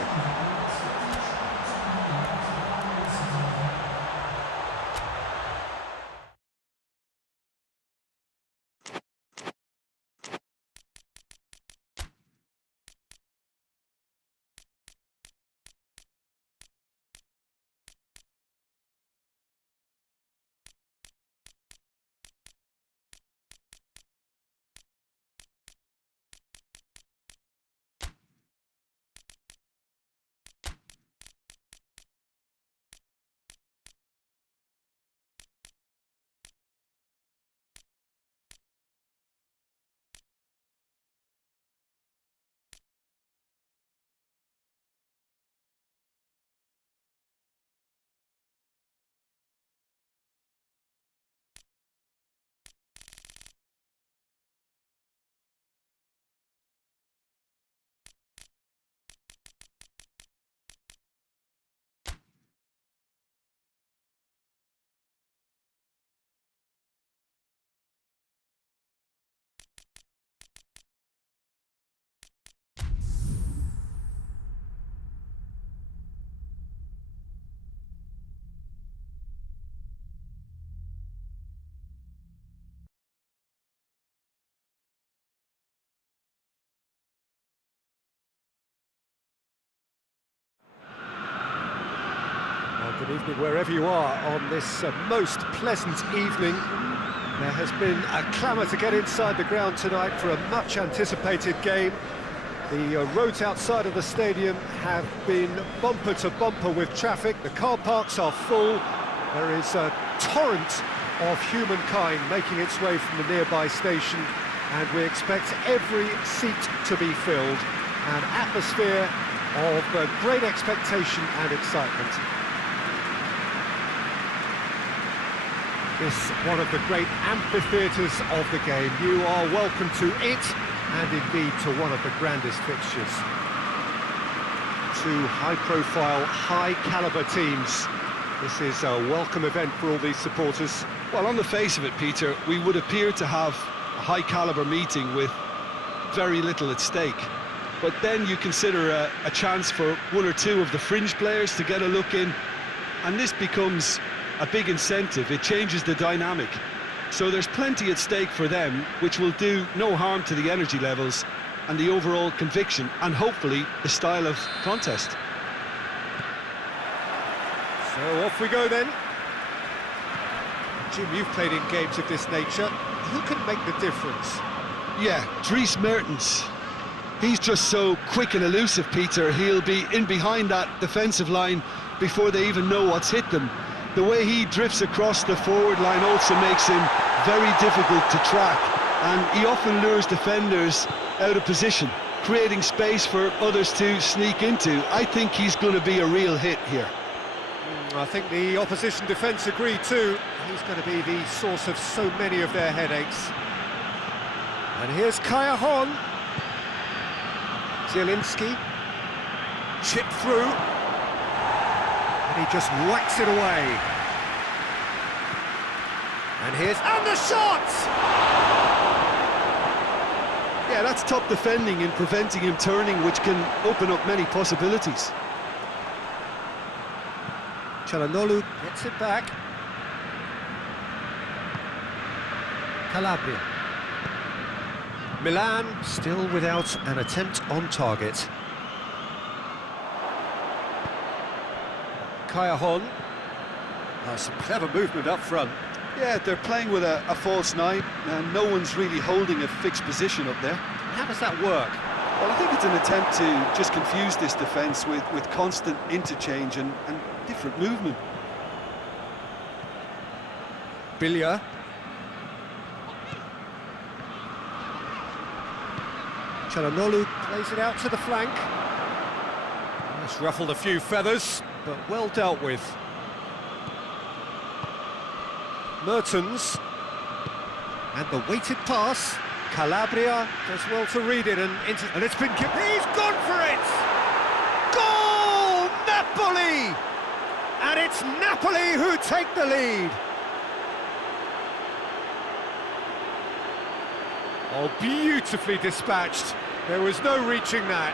Good evening wherever you are on this most pleasant evening. There has been a clamour to get inside the ground tonight for a much anticipated game. The roads outside of the stadium have been bumper to bumper with traffic. The car parks are full. There is a torrent of humankind making its way from the nearby station, and we expect every seat to be filled. An atmosphere of great expectation and excitement. This one of the great amphitheatres of the game. You are welcome to it, and indeed to one of the grandest fixtures. Two high-profile, high-caliber teams. This is a welcome event for all these supporters. Well, on the face of it, Peter, we would appear to have a high-caliber meeting with very little at stake. But then you consider a chance for one or two of the fringe players to get a look in, and this becomes a big incentive. It changes the dynamic. So there's plenty at stake for them, which will do no harm to the energy levels and the overall conviction, and hopefully the style of contest. So off we go then. Jim, you've played in games of this nature. Who can make the difference? Yeah, Dries Mertens. He's just so quick and elusive, Peter. He'll be in behind that defensive line before they even know what's hit them. The way he drifts across the forward line also makes him very difficult to track, and he often lures defenders out of position. creating space for others to sneak into. I think he's going to be a real hit here. I think the opposition defence agree too. He's going to be the source of so many of their headaches. And here's Kaya Hon. Zielinski. Chipped through. And he just whacks it away. And the shot! Yeah, that's top defending and preventing him turning, which can open up many possibilities. Çalhanoğlu gets it back. Calabria. Milan still without an attempt on target. Kaya Hon. Some clever movement up front. Yeah, they're playing with a false nine, and no one's really holding a fixed position up there. How does that work? Well, I think it's an attempt to just confuse this defence with constant interchange and different movement. Bilya. Çalhanoğlu plays it out to the flank. It's ruffled a few feathers, but well dealt with. Mertens. And the weighted pass. Calabria does well to read it, and it's been... He's gone for it! Goal! Napoli! And it's Napoli who take the lead. Oh, beautifully dispatched. There was no reaching that.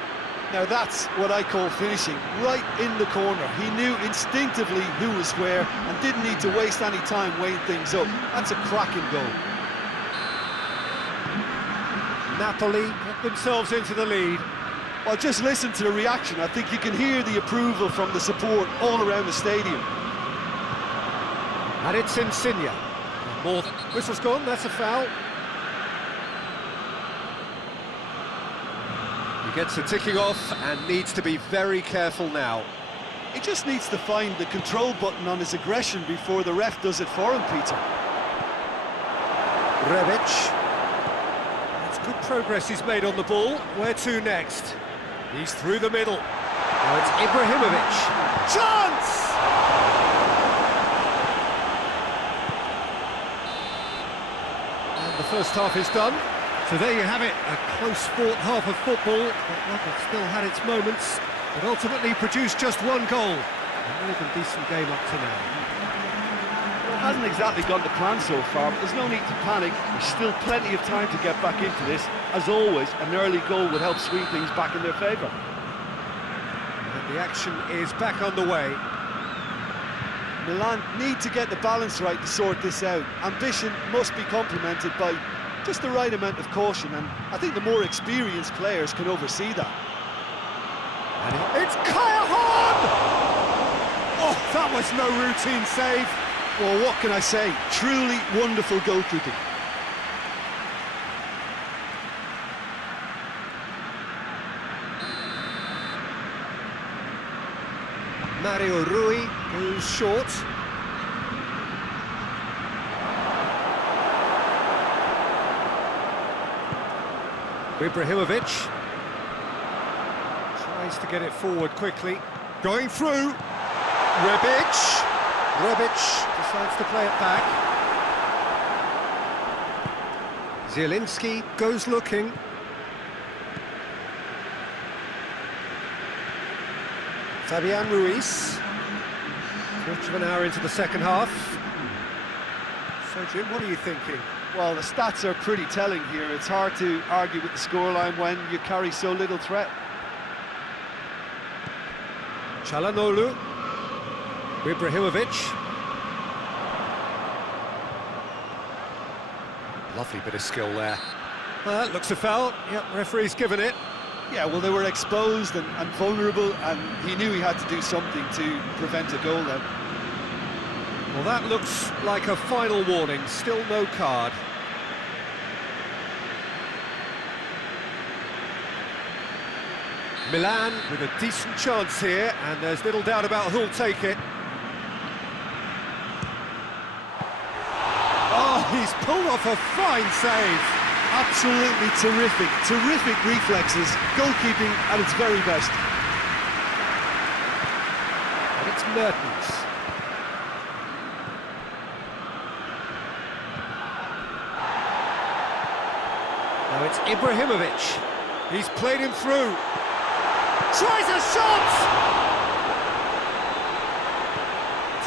Now that's what I call finishing, right in the corner. He knew instinctively who was where and didn't need to waste any time weighing things up. That's a cracking goal. Napoli get themselves into the lead. Well, just listen to the reaction. I think you can hear the approval from the support all around the stadium. And it's Insigne. More whistle's gone, that's a foul. He gets it ticking off and needs to be very careful now. He just needs to find the control button on his aggression before the ref does it for him, Peter. Rebic. That's good progress he's made on the ball. Where to next? He's through the middle. Now it's Ibrahimovic. Chance! And the first half is done. So there you have it, a close-fought half of football, but one that still had its moments, but ultimately produced just one goal. A more than decent game up to now. Well, it hasn't exactly gone to plan so far, but there's no need to panic. There's still plenty of time to get back into this. As always, an early goal would help swing things back in their favour. And the action is back on the way. Milan need to get the balance right to sort this out. Ambition must be complemented by just the right amount of caution, and I think the more experienced players can oversee that. And it's Kaya Hon! Oh, that was no routine save. Well, what can I say? Truly wonderful goalkeeping. Mario Rui goes short. Ibrahimovic tries to get it forward quickly. Going through. Rebic decides to play it back. Zielinski goes looking. Fabian Ruiz. Quarter of an hour into the second half. So, Jim, what are you thinking? Well, the stats are pretty telling here. It's hard to argue with the scoreline when you carry so little threat. Çalhanoğlu. Ibrahimovic. Lovely bit of skill there. Well, that looks a foul. Yep, referee's given it. Yeah, well, they were exposed and vulnerable, and he knew he had to do something to prevent a goal then. Well, that looks like a final warning. Still no card. Milan with a decent chance here, and there's little doubt about who'll take it. Oh, he's pulled off a fine save. Absolutely terrific reflexes, goalkeeping at its very best. And it's Mertens. Now it's Ibrahimovic. He's played him through. Tries a shot!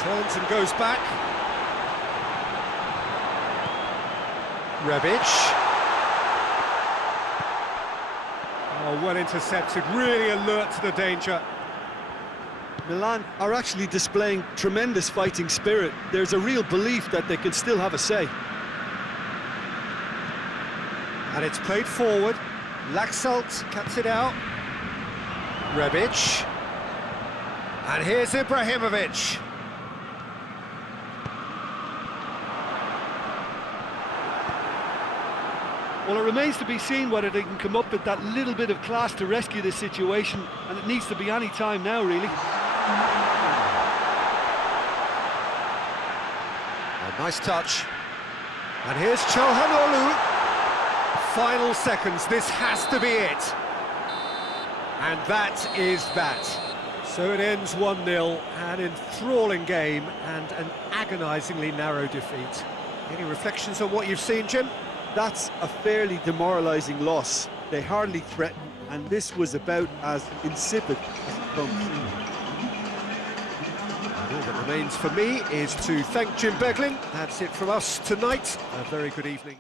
Turns and goes back. Rebic. Oh, well intercepted, really alert to the danger. Milan are actually displaying tremendous fighting spirit. There's a real belief that they can still have a say. And it's played forward. Laxalt cuts it out. Rebic. And here's Ibrahimovic. Well, it remains to be seen whether they can come up with that little bit of class to rescue this situation, and it needs to be any time now, really. A nice touch. And here's Çalhanoğlu. Final seconds, this has to be it. And that is that. So it ends 1-0, an enthralling game and an agonisingly narrow defeat. Any reflections on what you've seen, Jim? That's a fairly demoralising loss. They hardly threaten, and this was about as insipid as it comes. All that remains for me is to thank Jim Beglin. That's it from us tonight. A very good evening.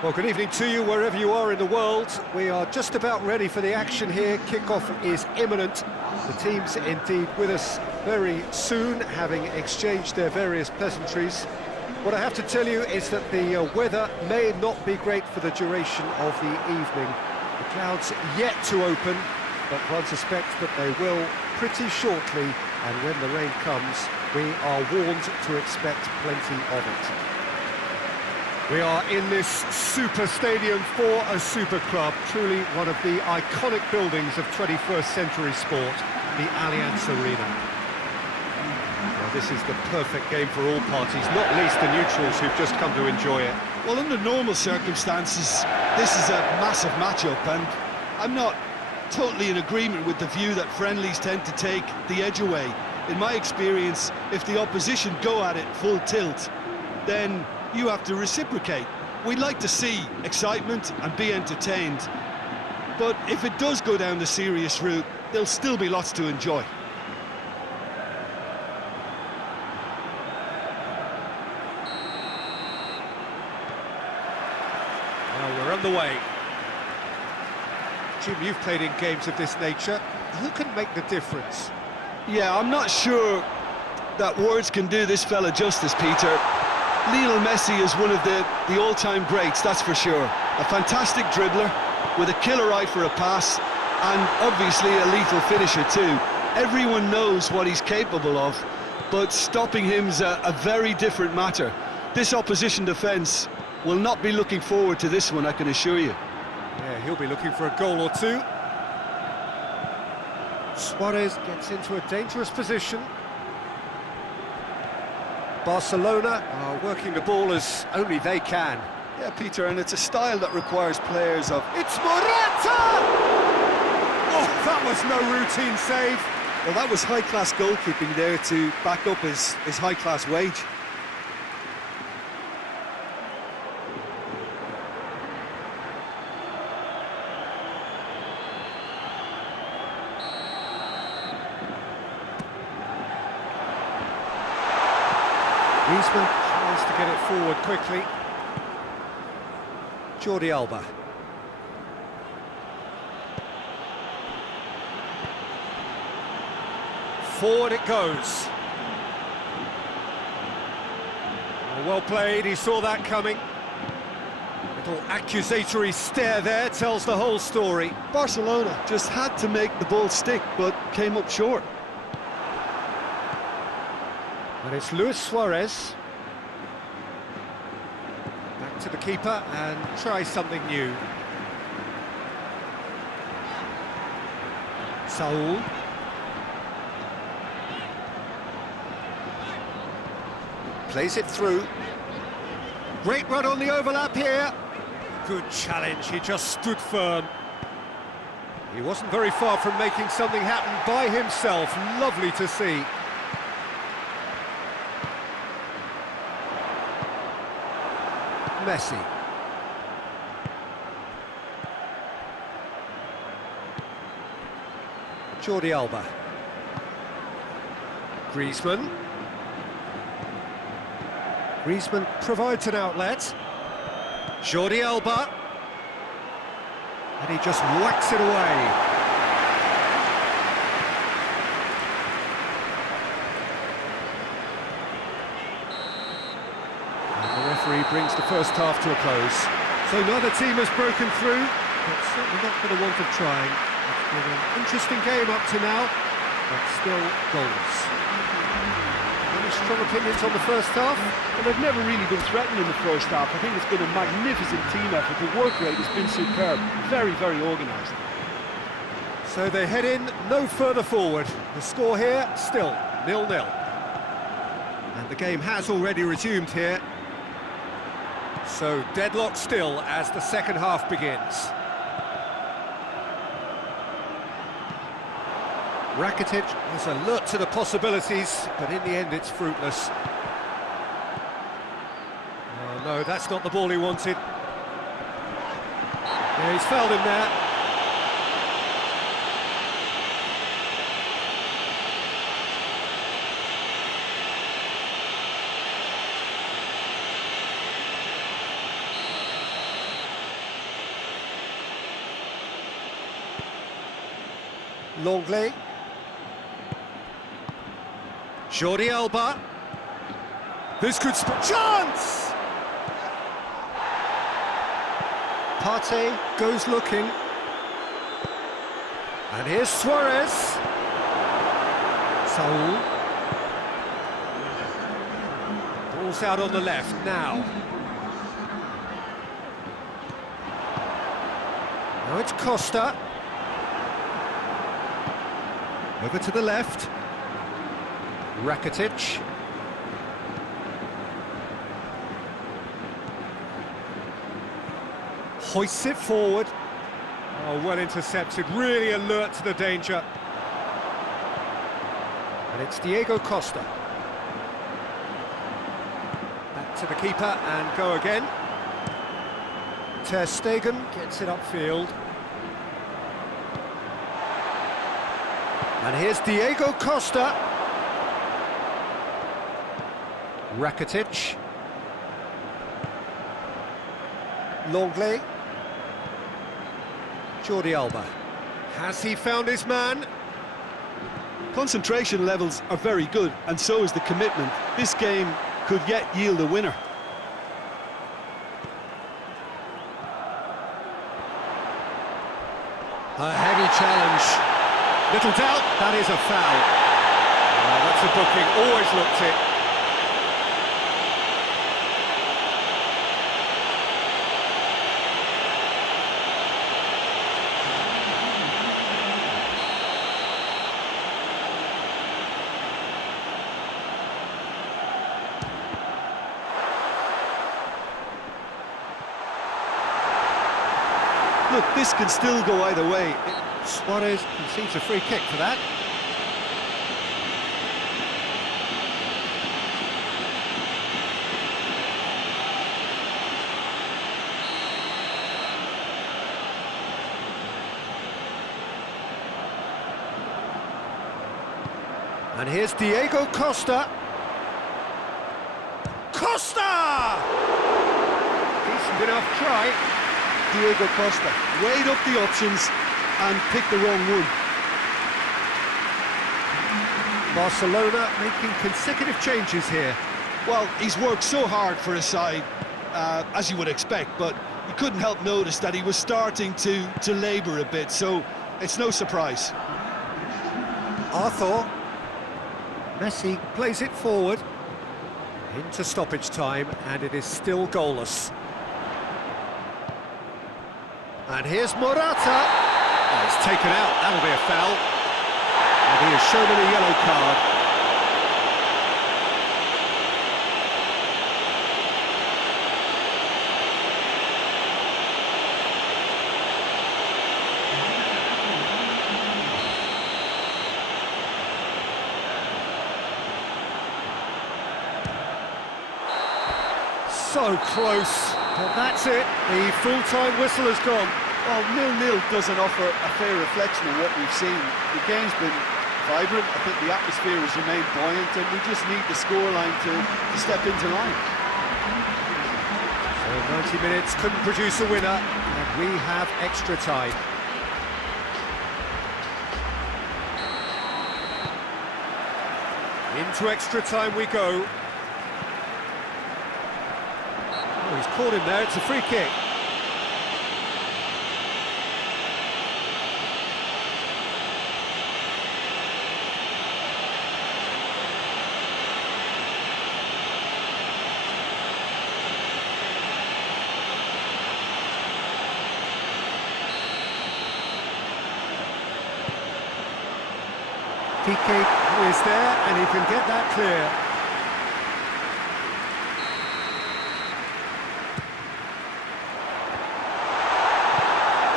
Well, good evening to you wherever you are in the world. We are just about ready for the action here. Kickoff is imminent. The teams indeed with us very soon, having exchanged their various pleasantries. What I have to tell you is that the weather may not be great for the duration of the evening. The clouds yet to open, but one suspects that they will pretty shortly, and when the rain comes, we are warned to expect plenty of it. We are in this super stadium for a super club, truly one of the iconic buildings of 21st century sport, the Allianz Arena. Well, this is the perfect game for all parties, not least the neutrals who've just come to enjoy it. Well, under normal circumstances, this is a massive matchup, and I'm not totally in agreement with the view that friendlies tend to take the edge away. In my experience, if the opposition go at it full tilt, then you have to reciprocate. We'd like to see excitement and be entertained, but if it does go down the serious route, there'll still be lots to enjoy. Well, we're underway. Jim, you've played in games of this nature. Who can make the difference? Yeah, I'm not sure that words can do this fella justice, Peter. Lionel Messi is one of the all-time greats, that's for sure. A fantastic dribbler with a killer eye for a pass, and obviously a lethal finisher too. Everyone knows what he's capable of, but stopping him's a very different matter. This opposition defence will not be looking forward to this one, I can assure you. Yeah, he'll be looking for a goal or two. Suarez gets into a dangerous position. Barcelona are working the ball as only they can. Yeah, Peter, and it's a style that requires players of... It's Morata! Oh, that was no routine save. Well, that was high-class goalkeeping there to back up his high-class wage. Griezmann tries to get it forward quickly. Jordi Alba. Forward it goes. Well played, he saw that coming. Little accusatory stare there tells the whole story. Barcelona just had to make the ball stick, but came up short. And it's Luis Suarez. Back to the keeper and try something new. Saul. Plays it through. Great run on the overlap here. Good challenge, he just stood firm. He wasn't very far from making something happen by himself. Lovely to see. Messi. Jordi Alba. Griezmann. Griezmann provides an outlet. Jordi Alba. And he just whacks it away. Brings the first half to a close. So neither team has broken through, but certainly not for the want of trying. It's been an interesting game up to now, but still goals. Any strong opinions on the first half? Well, they've never really been threatened in the first half. I think it's been a magnificent team effort. The work rate has been superb. Very, very organised. So they head in no further forward. The score here, still 0-0. And the game has already resumed here. So deadlock still as the second half begins. Rakitic is alert to the possibilities, but in the end it's fruitless. Oh no, that's not the ball he wanted. Yeah, he's fouled him there. Longley. Jordi Alba. This could chance! Partey goes looking. And here's Suarez. Saul. Ball's out on the left now. Now it's Costa. Over to the left. Rakitic. Hoists it forward. Oh, well intercepted, really alert to the danger. And it's Diego Costa. Back to the keeper and go again. Ter Stegen gets it upfield. And here's Diego Costa. Rakitic. Longley. Jordi Alba. Has he found his man? Concentration levels are very good, and so is the commitment. This game could yet yield a winner. A heavy challenge. Little doubt, that is a foul. That's a booking, always looked it. Look, this can still go either way. Suarez concedes a free kick for that. And here's Diego Costa. Costa! Decent enough try. Diego Costa weighed up the options and picked the wrong one. Barcelona making consecutive changes here. Well, he's worked so hard for his side, as you would expect, but you couldn't help notice that he was starting to labour a bit, so it's no surprise. Arthur. Messi plays it forward. Into stoppage time, and it is still goalless. And here's Morata. Oh, it's taken out, that'll be a foul. And he is shown a yellow card. So close, but that's it. The full-time whistle has gone. Well, 0-0 doesn't offer a fair reflection of what we've seen. The game's been vibrant. I think the atmosphere has remained buoyant, and we just need the scoreline to step into line. So 90 minutes couldn't produce a winner, and we have extra time. Into extra time we go. Oh, he's caught him there, it's a free kick. Piqué is there, and he can get that clear.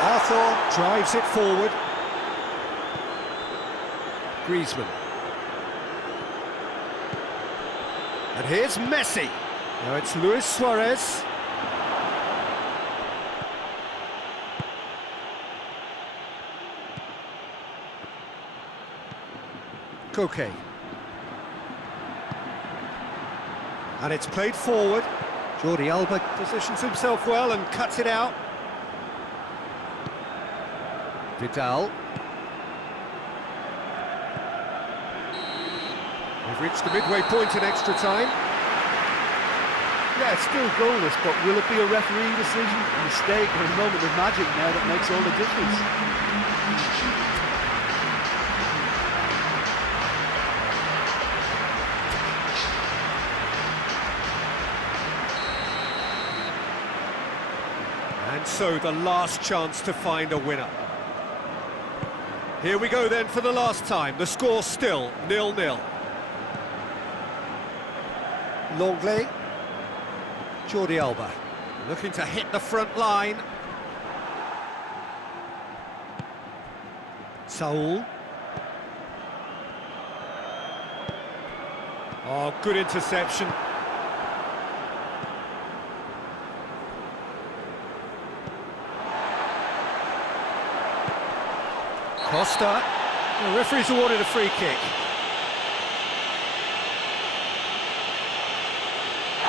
Arthur drives it forward. Griezmann. And here's Messi. Now it's Luis Suarez. Koke. And it's played forward. Jordi Alba positions himself well and cuts it out. Vidal. We've reached the midway point in extra time. Yeah, it's still goalless, but will it be a refereeing decision, a mistake, or a moment of magic now that makes all the difference? And so the last chance to find a winner. Here we go then for the last time. The score still 0-0. Longley. Jordi Alba. Looking to hit the front line. Saul. Oh, good interception. Costa. The referee's awarded a free kick.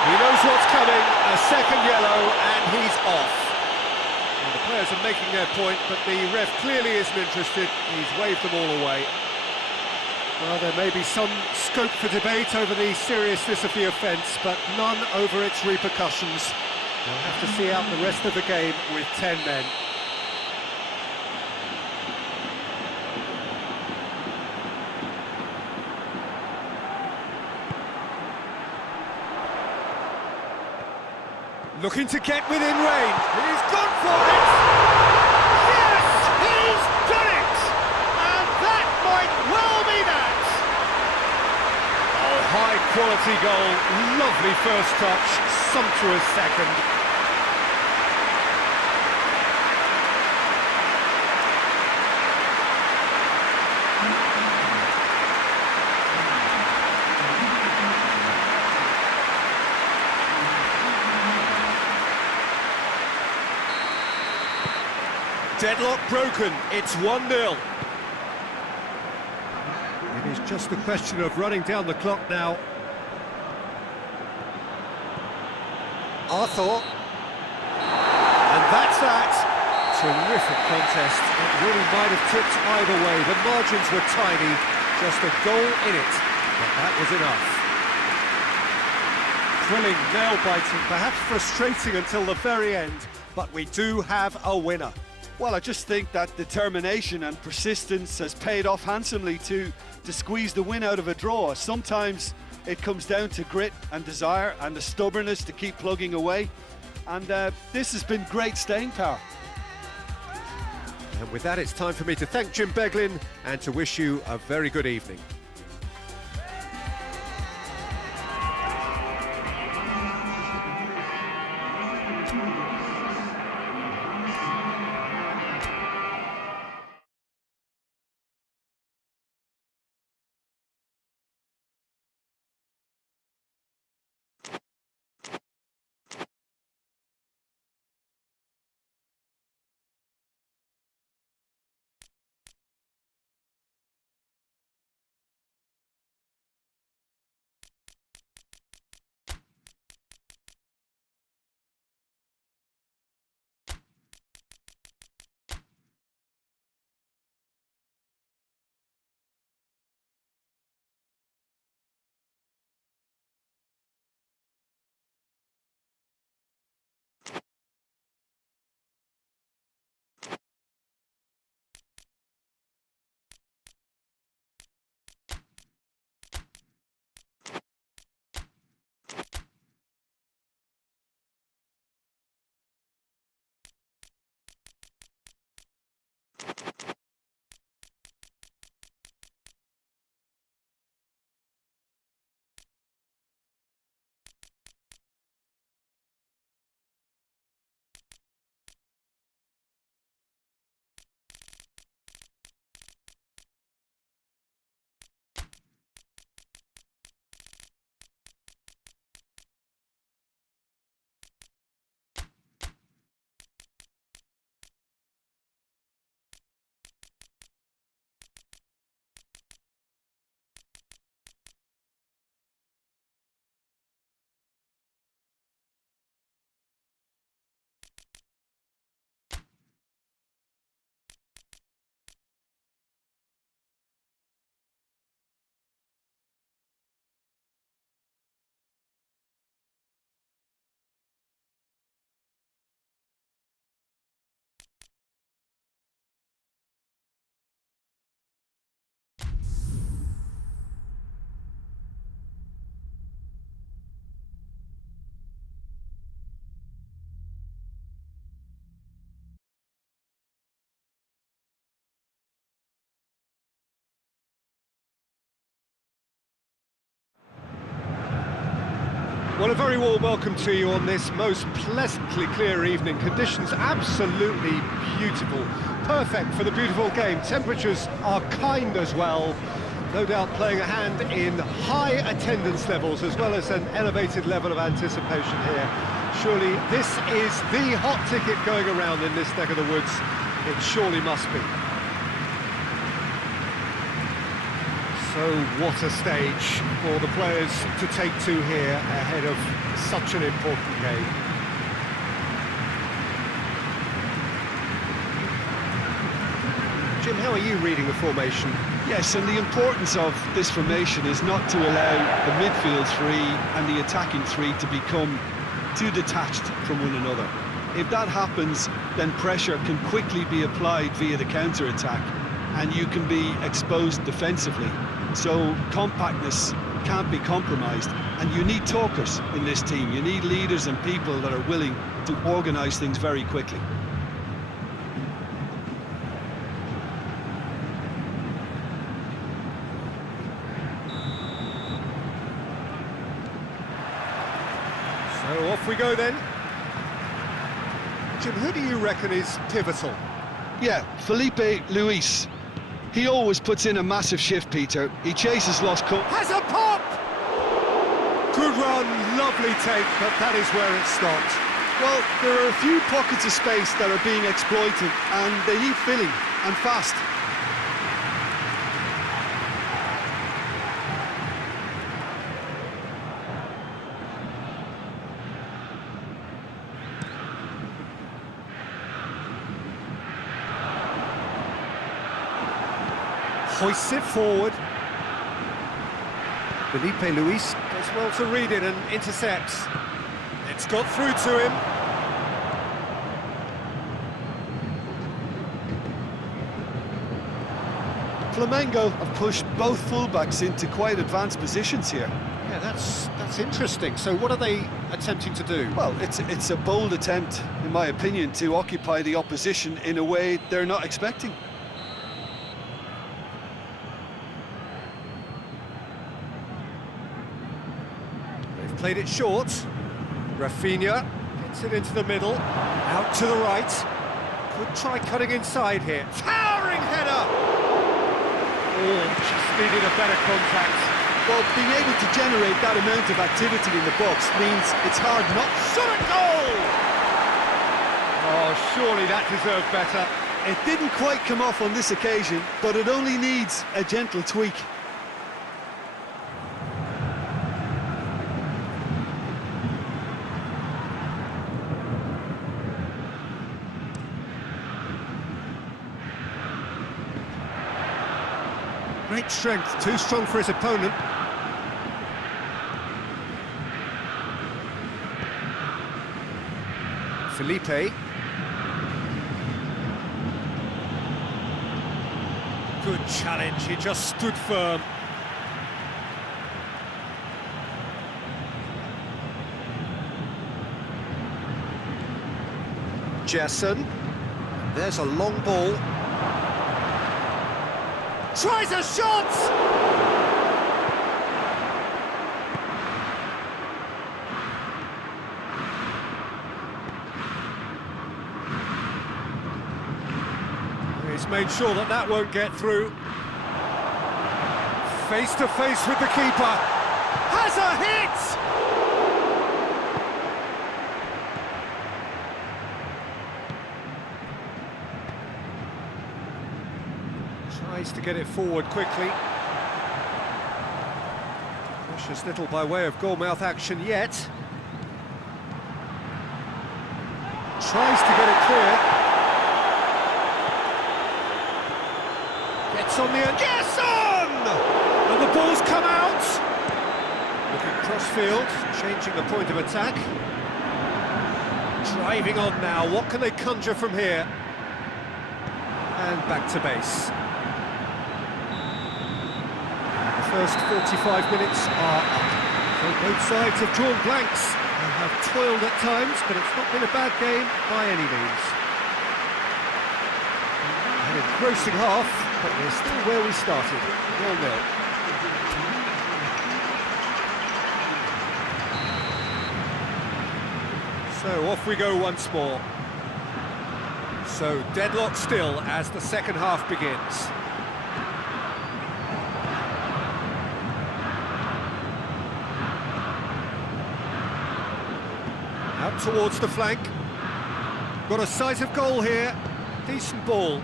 He knows what's coming, a second yellow, and he's off. Well, the players are making their point, but the ref clearly isn't interested. He's waved them all away. Well, there may be some scope for debate over the seriousness of the offence, but none over its repercussions. They'll have to see out the rest of the game with 10 men. Looking to get within range. He's gone for it! Yes, he's done it! And that might well be that! Oh, high quality goal, lovely first touch, sumptuous second. Deadlock broken, it's 1-0. It is just a question of running down the clock now. Arthur. And that's that. Terrific contest. It really might have tipped either way. The margins were tiny, just a goal in it. But that was enough. Thrilling, nail-biting, perhaps frustrating until the very end, but we do have a winner. Well, I just think that determination and persistence has paid off handsomely to squeeze the win out of a draw. Sometimes it comes down to grit and desire and the stubbornness to keep plugging away. And this has been great staying power. And with that, it's time for me to thank Jim Beglin and to wish you a very good evening. Well, a very warm welcome to you on this most pleasantly clear evening. Conditions absolutely beautiful. Perfect for the beautiful game. Temperatures are kind as well. No doubt playing a hand in high attendance levels as well as an elevated level of anticipation here. Surely this is the hot ticket going around in this neck of the woods. It surely must be. So what a stage for the players to take to here ahead of such an important game. Jim, how are you reading the formation? Yes, and the importance of this formation is not to allow the midfield three and the attacking three to become too detached from one another. If that happens, then pressure can quickly be applied via the counter-attack, and you can be exposed defensively. So compactness can't be compromised, and you need talkers in this team. You need leaders and people that are willing to organise things very quickly. So off we go then. Jim, who do you reckon is pivotal? Yeah, Felipe Luis. He always puts in a massive shift, Peter. He chases lost cut. Has a pop! Good run, lovely take, but that is where it stopped. Well, there are a few pockets of space that are being exploited, and they need filling, and fast. Hoists it forward. Felipe Luis does well to read it and intercepts. It's got through to him. Flamengo have pushed both fullbacks into quite advanced positions here. Yeah, that's interesting. So what are they attempting to do? Well, it's a bold attempt, in my opinion, to occupy the opposition in a way they're not expecting. Played it short. Rafinha gets it into the middle, out to the right. Could try cutting inside here. Towering header! Oh, just needed a better contact. Well, being able to generate that amount of activity in the box means it's hard not... Shot a goal! Oh, surely that deserved better. It didn't quite come off on this occasion, but it only needs a gentle tweak. Great strength, too strong for his opponent. Felipe. Good challenge, he just stood firm. Jesson. There's a long ball. Tries a shot! He's made sure that that won't get through. Face to face with the keeper. Has a hit! Tries to get it forward quickly. Precious little by way of goalmouth action yet. Tries to get it clear. Gets on the end. Yes, on! And the ball's come out. Looking cross-field, changing the point of attack. Driving on now. What can they conjure from here? And back to base. First 45 minutes are up. So both sides have drawn blanks and have toiled at times, but it's not been a bad game by any means. An engrossing half, but we're still where we started, 0-0. So off we go once more. So deadlock still as the second half begins. Out towards the flank. Got a sight of goal here. Decent ball.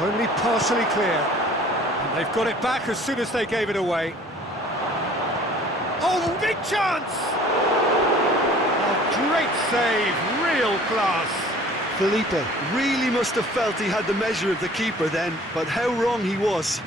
Only partially clear. And they've got it back as soon as they gave it away. Oh, big chance! Oh, great save, real class. Felipe really must have felt he had the measure of the keeper then, but how wrong he was.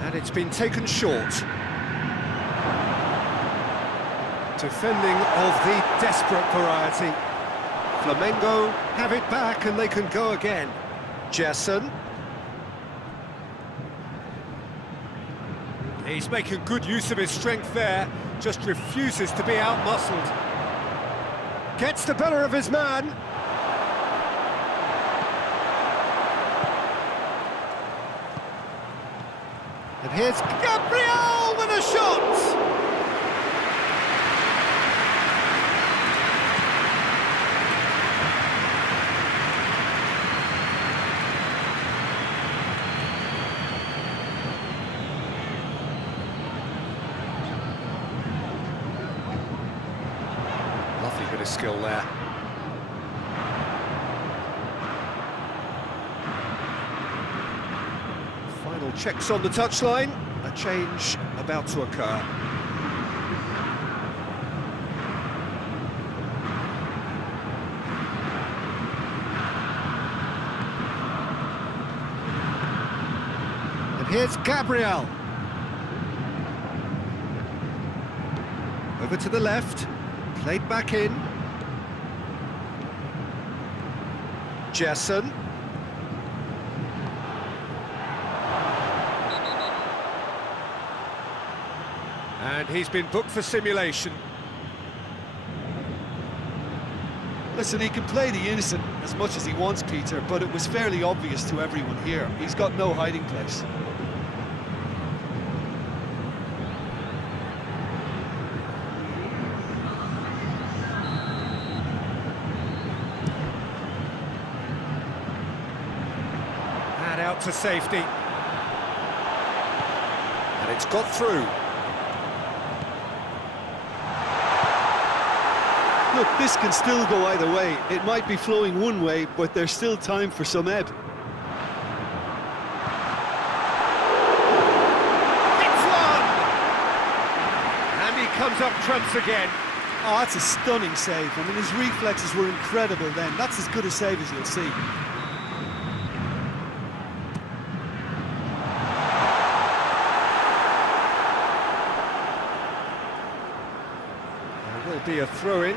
And it's been taken short. Defending of the desperate variety. Flamengo have it back and they can go again. Jason. He's making good use of his strength there, just refuses to be out-muscled. Gets the better of his man. And here's Gabriel with a shot! Lovely bit of skill there. Final checks on the touchline. A change about to occur. And here's Gabriel. Over to the left. Played back in. Jason. And he's been booked for simulation. Listen, he can play the innocent as much as he wants, Peter, but it was fairly obvious to everyone here. He's got no hiding place. And out to safety. And it's got through. Look, this can still go either way. It might be flowing one way, but there's still time for some ebb. It's one! And he comes up trumps again. Oh, that's a stunning save. I mean, his reflexes were incredible then. That's as good a save as you'll see. There will be a throw-in.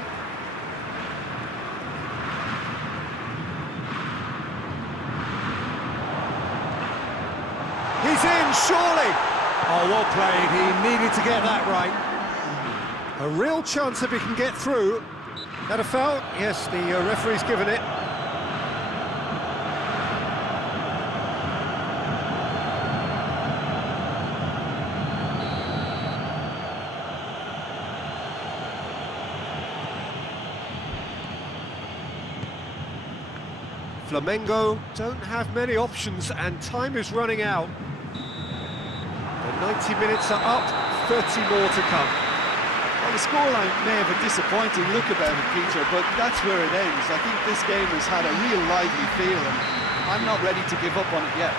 He's in, surely! Oh, well played, he needed to get that right. A real chance if he can get through. That a foul? Yes, the referee's given it. Flamengo don't have many options and time is running out. The 90 minutes are up, 30 more to come. Well, the scoreline may have a disappointing look about it, Peter, but that's where it ends. I think this game has had a real lively feel, and I'm not ready to give up on it yet.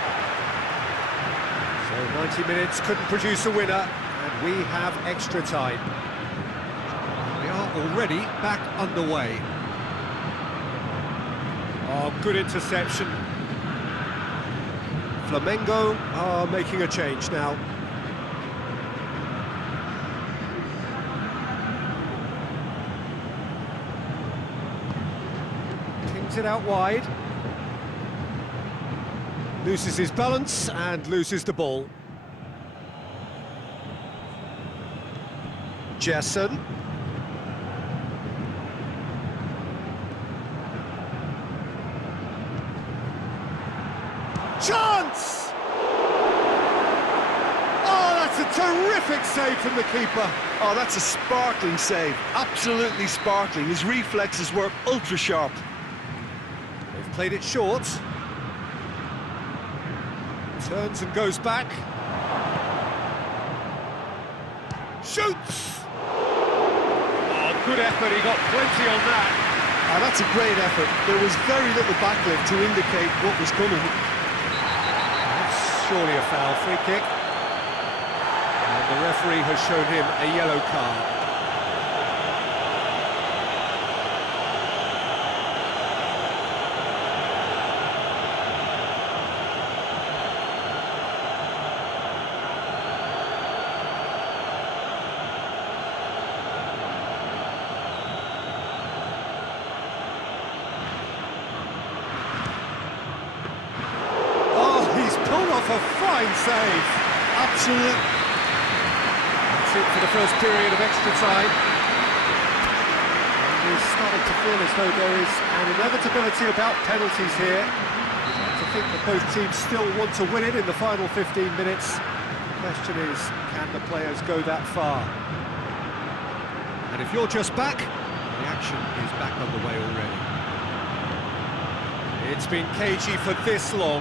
So 90 minutes couldn't produce a winner, and we have extra time. We are already back underway. Oh, good interception. Flamengo are making a change now. Kings it out wide. Loses his balance and loses the ball. Jessen. Chance! Oh, that's a terrific save from the keeper. Oh, that's a sparkling save. Absolutely sparkling. His reflexes were ultra sharp. They've played it short. Turns and goes back. Shoots! Oh, good effort, he got plenty on that. Oh, that's a great effort. There was very little backlift to indicate what was coming. That's surely a foul, free kick. And the referee has shown him a yellow card. A fine save. Absolute. That's it for the first period of extra time. And it's starting to feel as though there is an inevitability about penalties here. You'd like to think that both teams still want to win it in the final 15 minutes. The question is, can the players go that far? And if you're just back, the action is back underway already. It's been cagey for this long.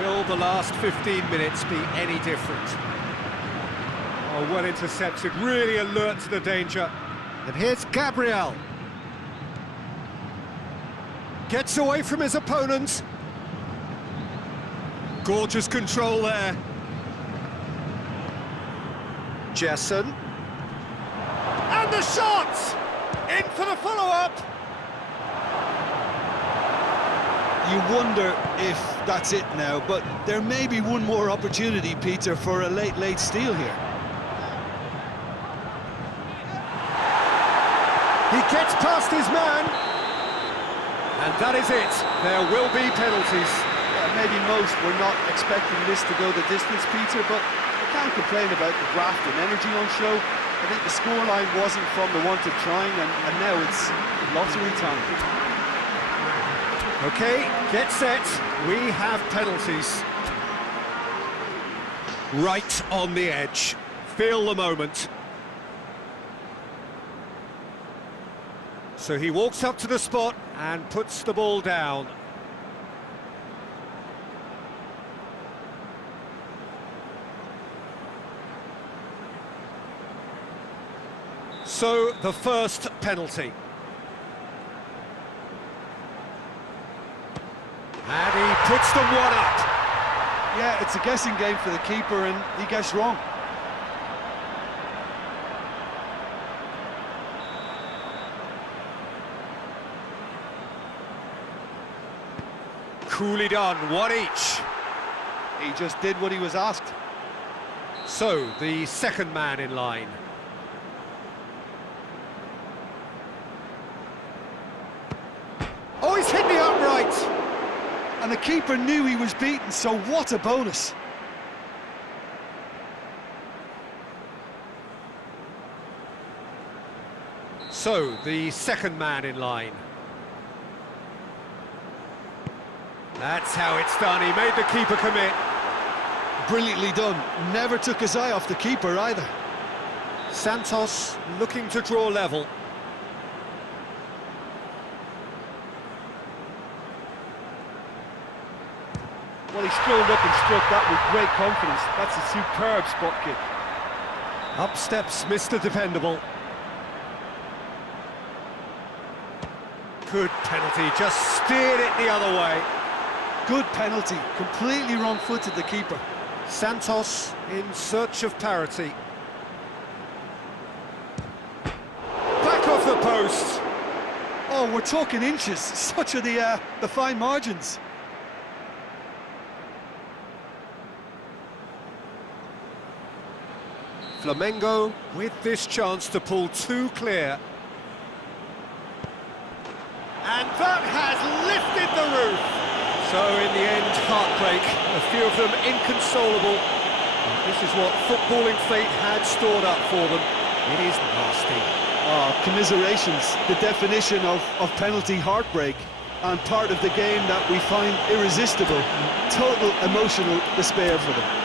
Will the last 15 minutes be any different? Oh, well intercepted, really alert to the danger. And here's Gabriel. Gets away from his opponent. Gorgeous control there. Jessen. And the shot! In for the follow-up! You wonder if that's it now, but there may be one more opportunity, Peter, for a late steal here. He gets past his man. And that is it. There will be penalties. Maybe most were not expecting this to go the distance, Peter, but I can't complain about the graft and energy on show. I think the scoreline wasn't from the want of trying, and now it's lottery time. Okay, get set. We have penalties. Right on the edge. Feel the moment. So he walks up to the spot and puts the ball down. So the first penalty. And he puts them one up. Yeah, it's a guessing game for the keeper, and he gets wrong. Coolly done, one each. He just did what he was asked. So, the second man in line. Oh, he's hit the upright! And the keeper knew he was beaten, so what a bonus. So, the second man in line. That's how it's done, he made the keeper commit. Brilliantly done. Never took his eye off the keeper either. Santos looking to draw level. Well, he strolled up and struck that with great confidence. That's a superb spot kick. Up steps Mr. Dependable. Good penalty, just steered it the other way. Good penalty, completely wrong-footed the keeper. Santos in search of parity. Back off the post. Oh, we're talking inches. Such are the fine margins. Flamengo with this chance to pull two clear. And that has lifted the roof. So in the end, heartbreak, a few of them inconsolable. This is what footballing fate had stored up for them. It is nasty. Oh, commiserations, the definition of penalty heartbreak, and part of the game that we find irresistible. Total emotional despair for them.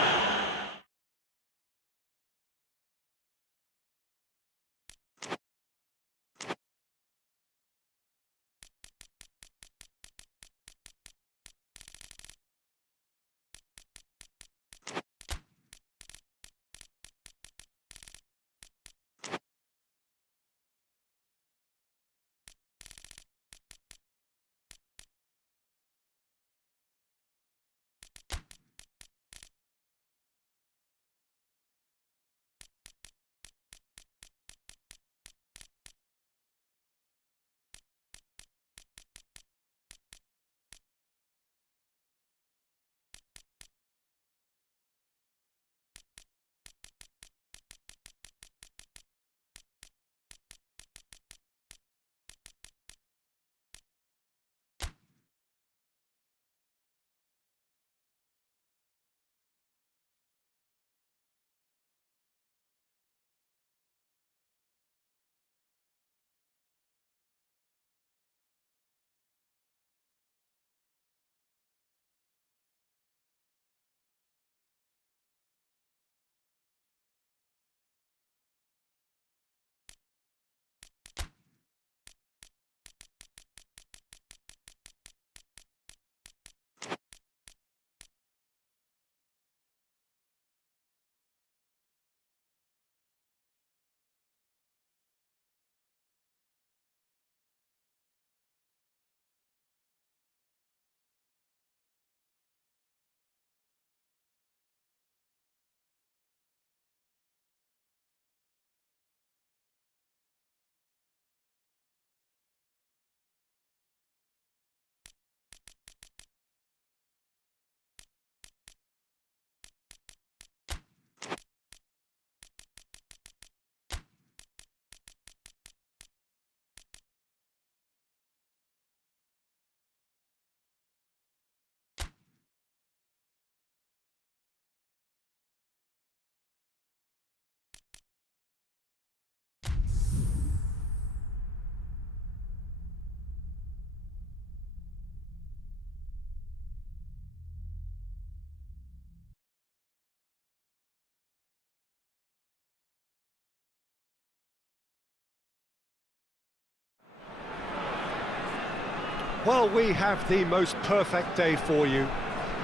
Well, we have the most perfect day for you.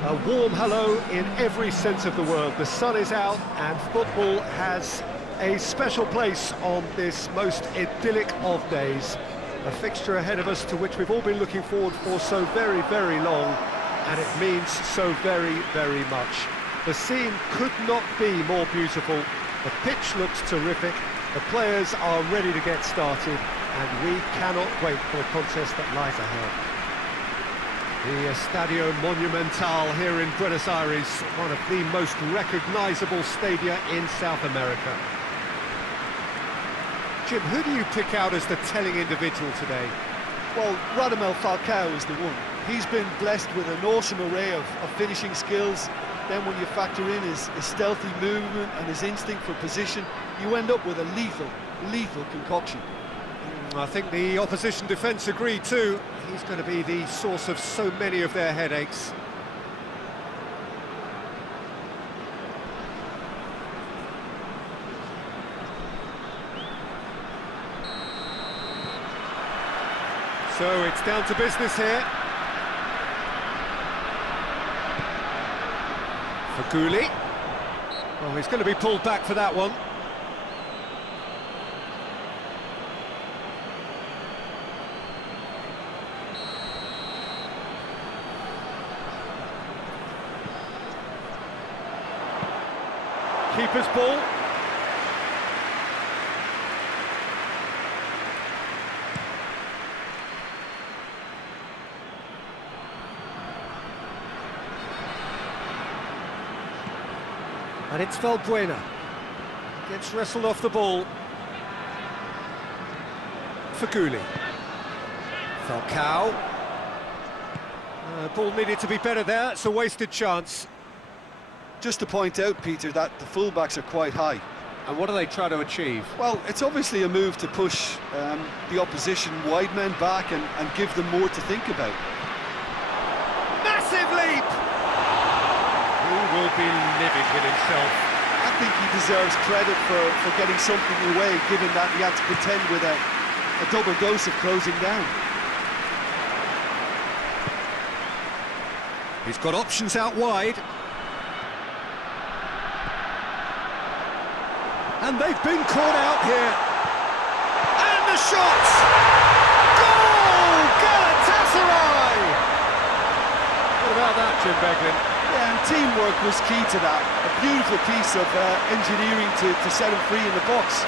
A warm hello in every sense of the word. The sun is out and football has a special place on this most idyllic of days. A fixture ahead of us to which we've all been looking forward for so very, very long, and it means so very, very much. The scene could not be more beautiful. The pitch looks terrific. The players are ready to get started, and we cannot wait for the contest that lies ahead. The Estadio Monumental here in Buenos Aires, one of the most recognisable stadia in South America. Jim, who do you pick out as the telling individual today? Well, Radamel Falcao is the one. He's been blessed with an awesome array of finishing skills. Then when you factor in his stealthy movement and his instinct for position, you end up with a lethal concoction. I think the opposition defence agree too. He's going to be the source of so many of their headaches. So it's down to business here. For Gulli. Oh, he's going to be pulled back for that one. Keeper's ball. And it's Valbuena. Gets wrestled off the ball. For Gulli. Falcao. Ball needed to be better there, it's a wasted chance. Just to point out, Peter, that the fullbacks are quite high. And what do they try to achieve? Well, it's obviously a move to push the opposition wide men back and give them more to think about. Massive leap! He will be livid with himself. I think he deserves credit for getting something away, given that he had to contend with a double dose of closing down. He's got options out wide. And they've been caught out here. And the shots! Goal! Galatasaray! What about that, Jim Beglin? Yeah, and teamwork was key to that. A beautiful piece of engineering to set him free in the box.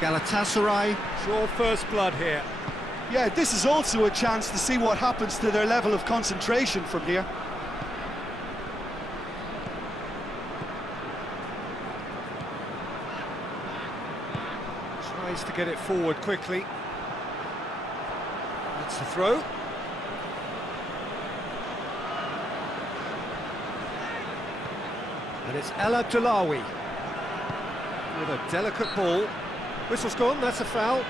Galatasaray. Draw first blood here. Yeah, this is also a chance to see what happens to their level of concentration from here. Tries to get it forward quickly. That's the throw. And it's El Abdullawi with a delicate ball. Whistle's gone, that's a foul.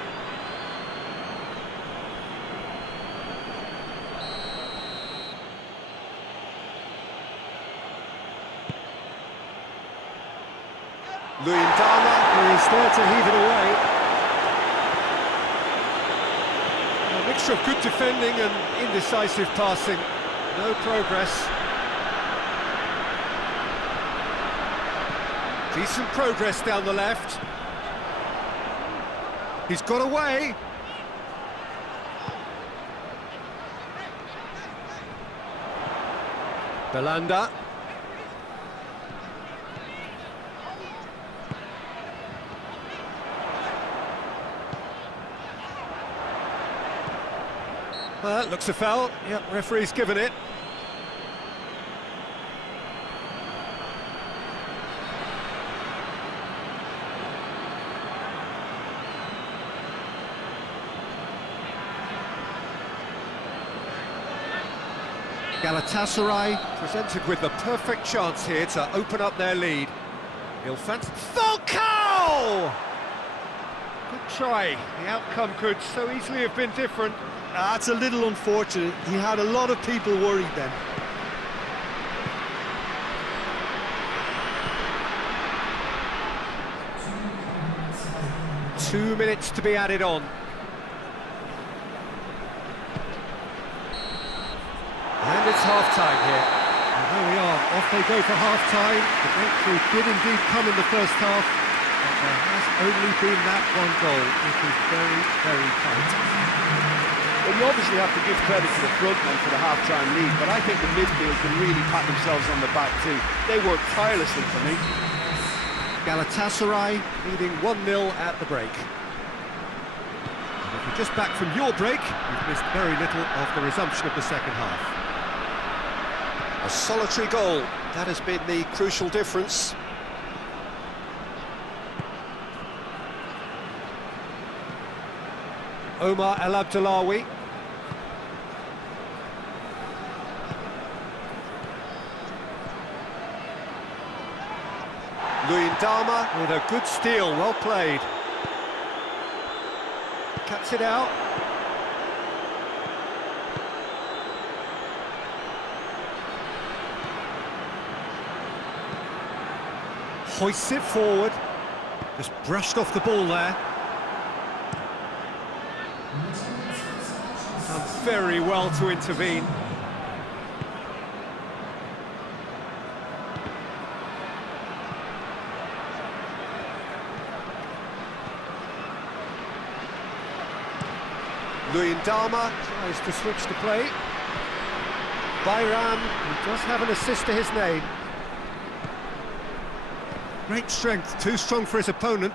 Luyendama is there to heave it away. A mixture of good defending and indecisive passing. No progress. Decent progress down the left. He's got away. Belanda. Looks a foul. Yep, referee's given it. Galatasaray presented with the perfect chance here to open up their lead. He'll fancy Falcao! Good try. The outcome could so easily have been different. That's a little unfortunate. He had a lot of people worried then. Two minutes to be added on. And it's half-time here. And there we are, off they go for half-time. The breakthrough did indeed come in the first half, but there has only been that one goal. It is very, very tight. Well, you obviously have to give credit to the frontmen for the half-time lead, but I think the midfield can really pat themselves on the back too. They worked tirelessly for me. Galatasaray leading 1-0 at the break. And if you're just back from your break, you've missed very little of the resumption of the second half. A solitary goal, that has been the crucial difference. Omar El Abdullawi. Luyendama with a good steal, well played. Cuts it out. Hoists it forward. Just brushed off the ball there. Done very well to intervene. Luyendama tries to switch the play. Bayram, who does have an assist to his name. Great strength, too strong for his opponent.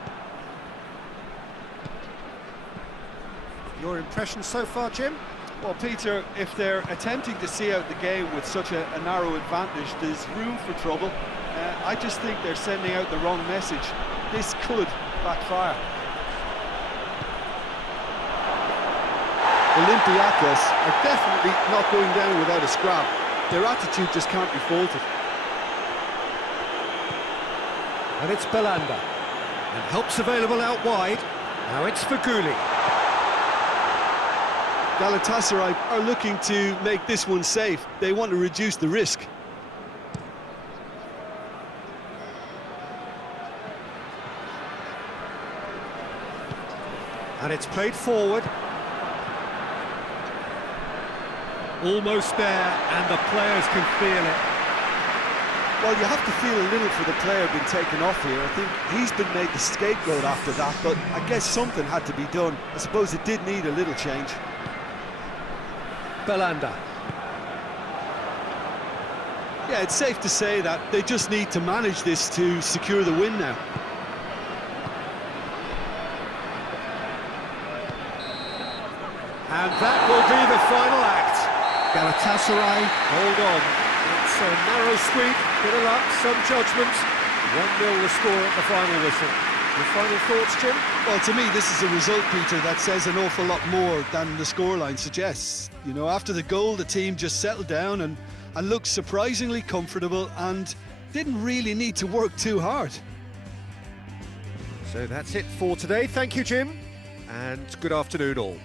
Your impression so far, Jim? Well, Peter, if they're attempting to see out the game with such a narrow advantage, there's room for trouble. I just think they're sending out the wrong message. This could backfire. Olympiacos are definitely not going down without a scrap. Their attitude just can't be faulted. And it's Belanda. And help's available out wide. Now it's for Gulli. Galatasaray are looking to make this one safe. They want to reduce the risk. And it's played forward. Almost there, and the players can feel it. Well, you have to feel a little for the player being taken off here. I think he's been made the scapegoat after that, but I guess something had to be done. I suppose it did need a little change. Belanda. Yeah, it's safe to say that they just need to manage this to secure the win now. And that will be the final act. Galatasaray, hold on. It's a narrow squeak, bit of luck, some judgment. 1-0 the score at the final whistle. Your final thoughts, Jim? Well, to me, this is a result, Peter, that says an awful lot more than the scoreline suggests. You know, after the goal, the team just settled down and looked surprisingly comfortable and didn't really need to work too hard. So that's it for today. Thank you, Jim, and good afternoon all.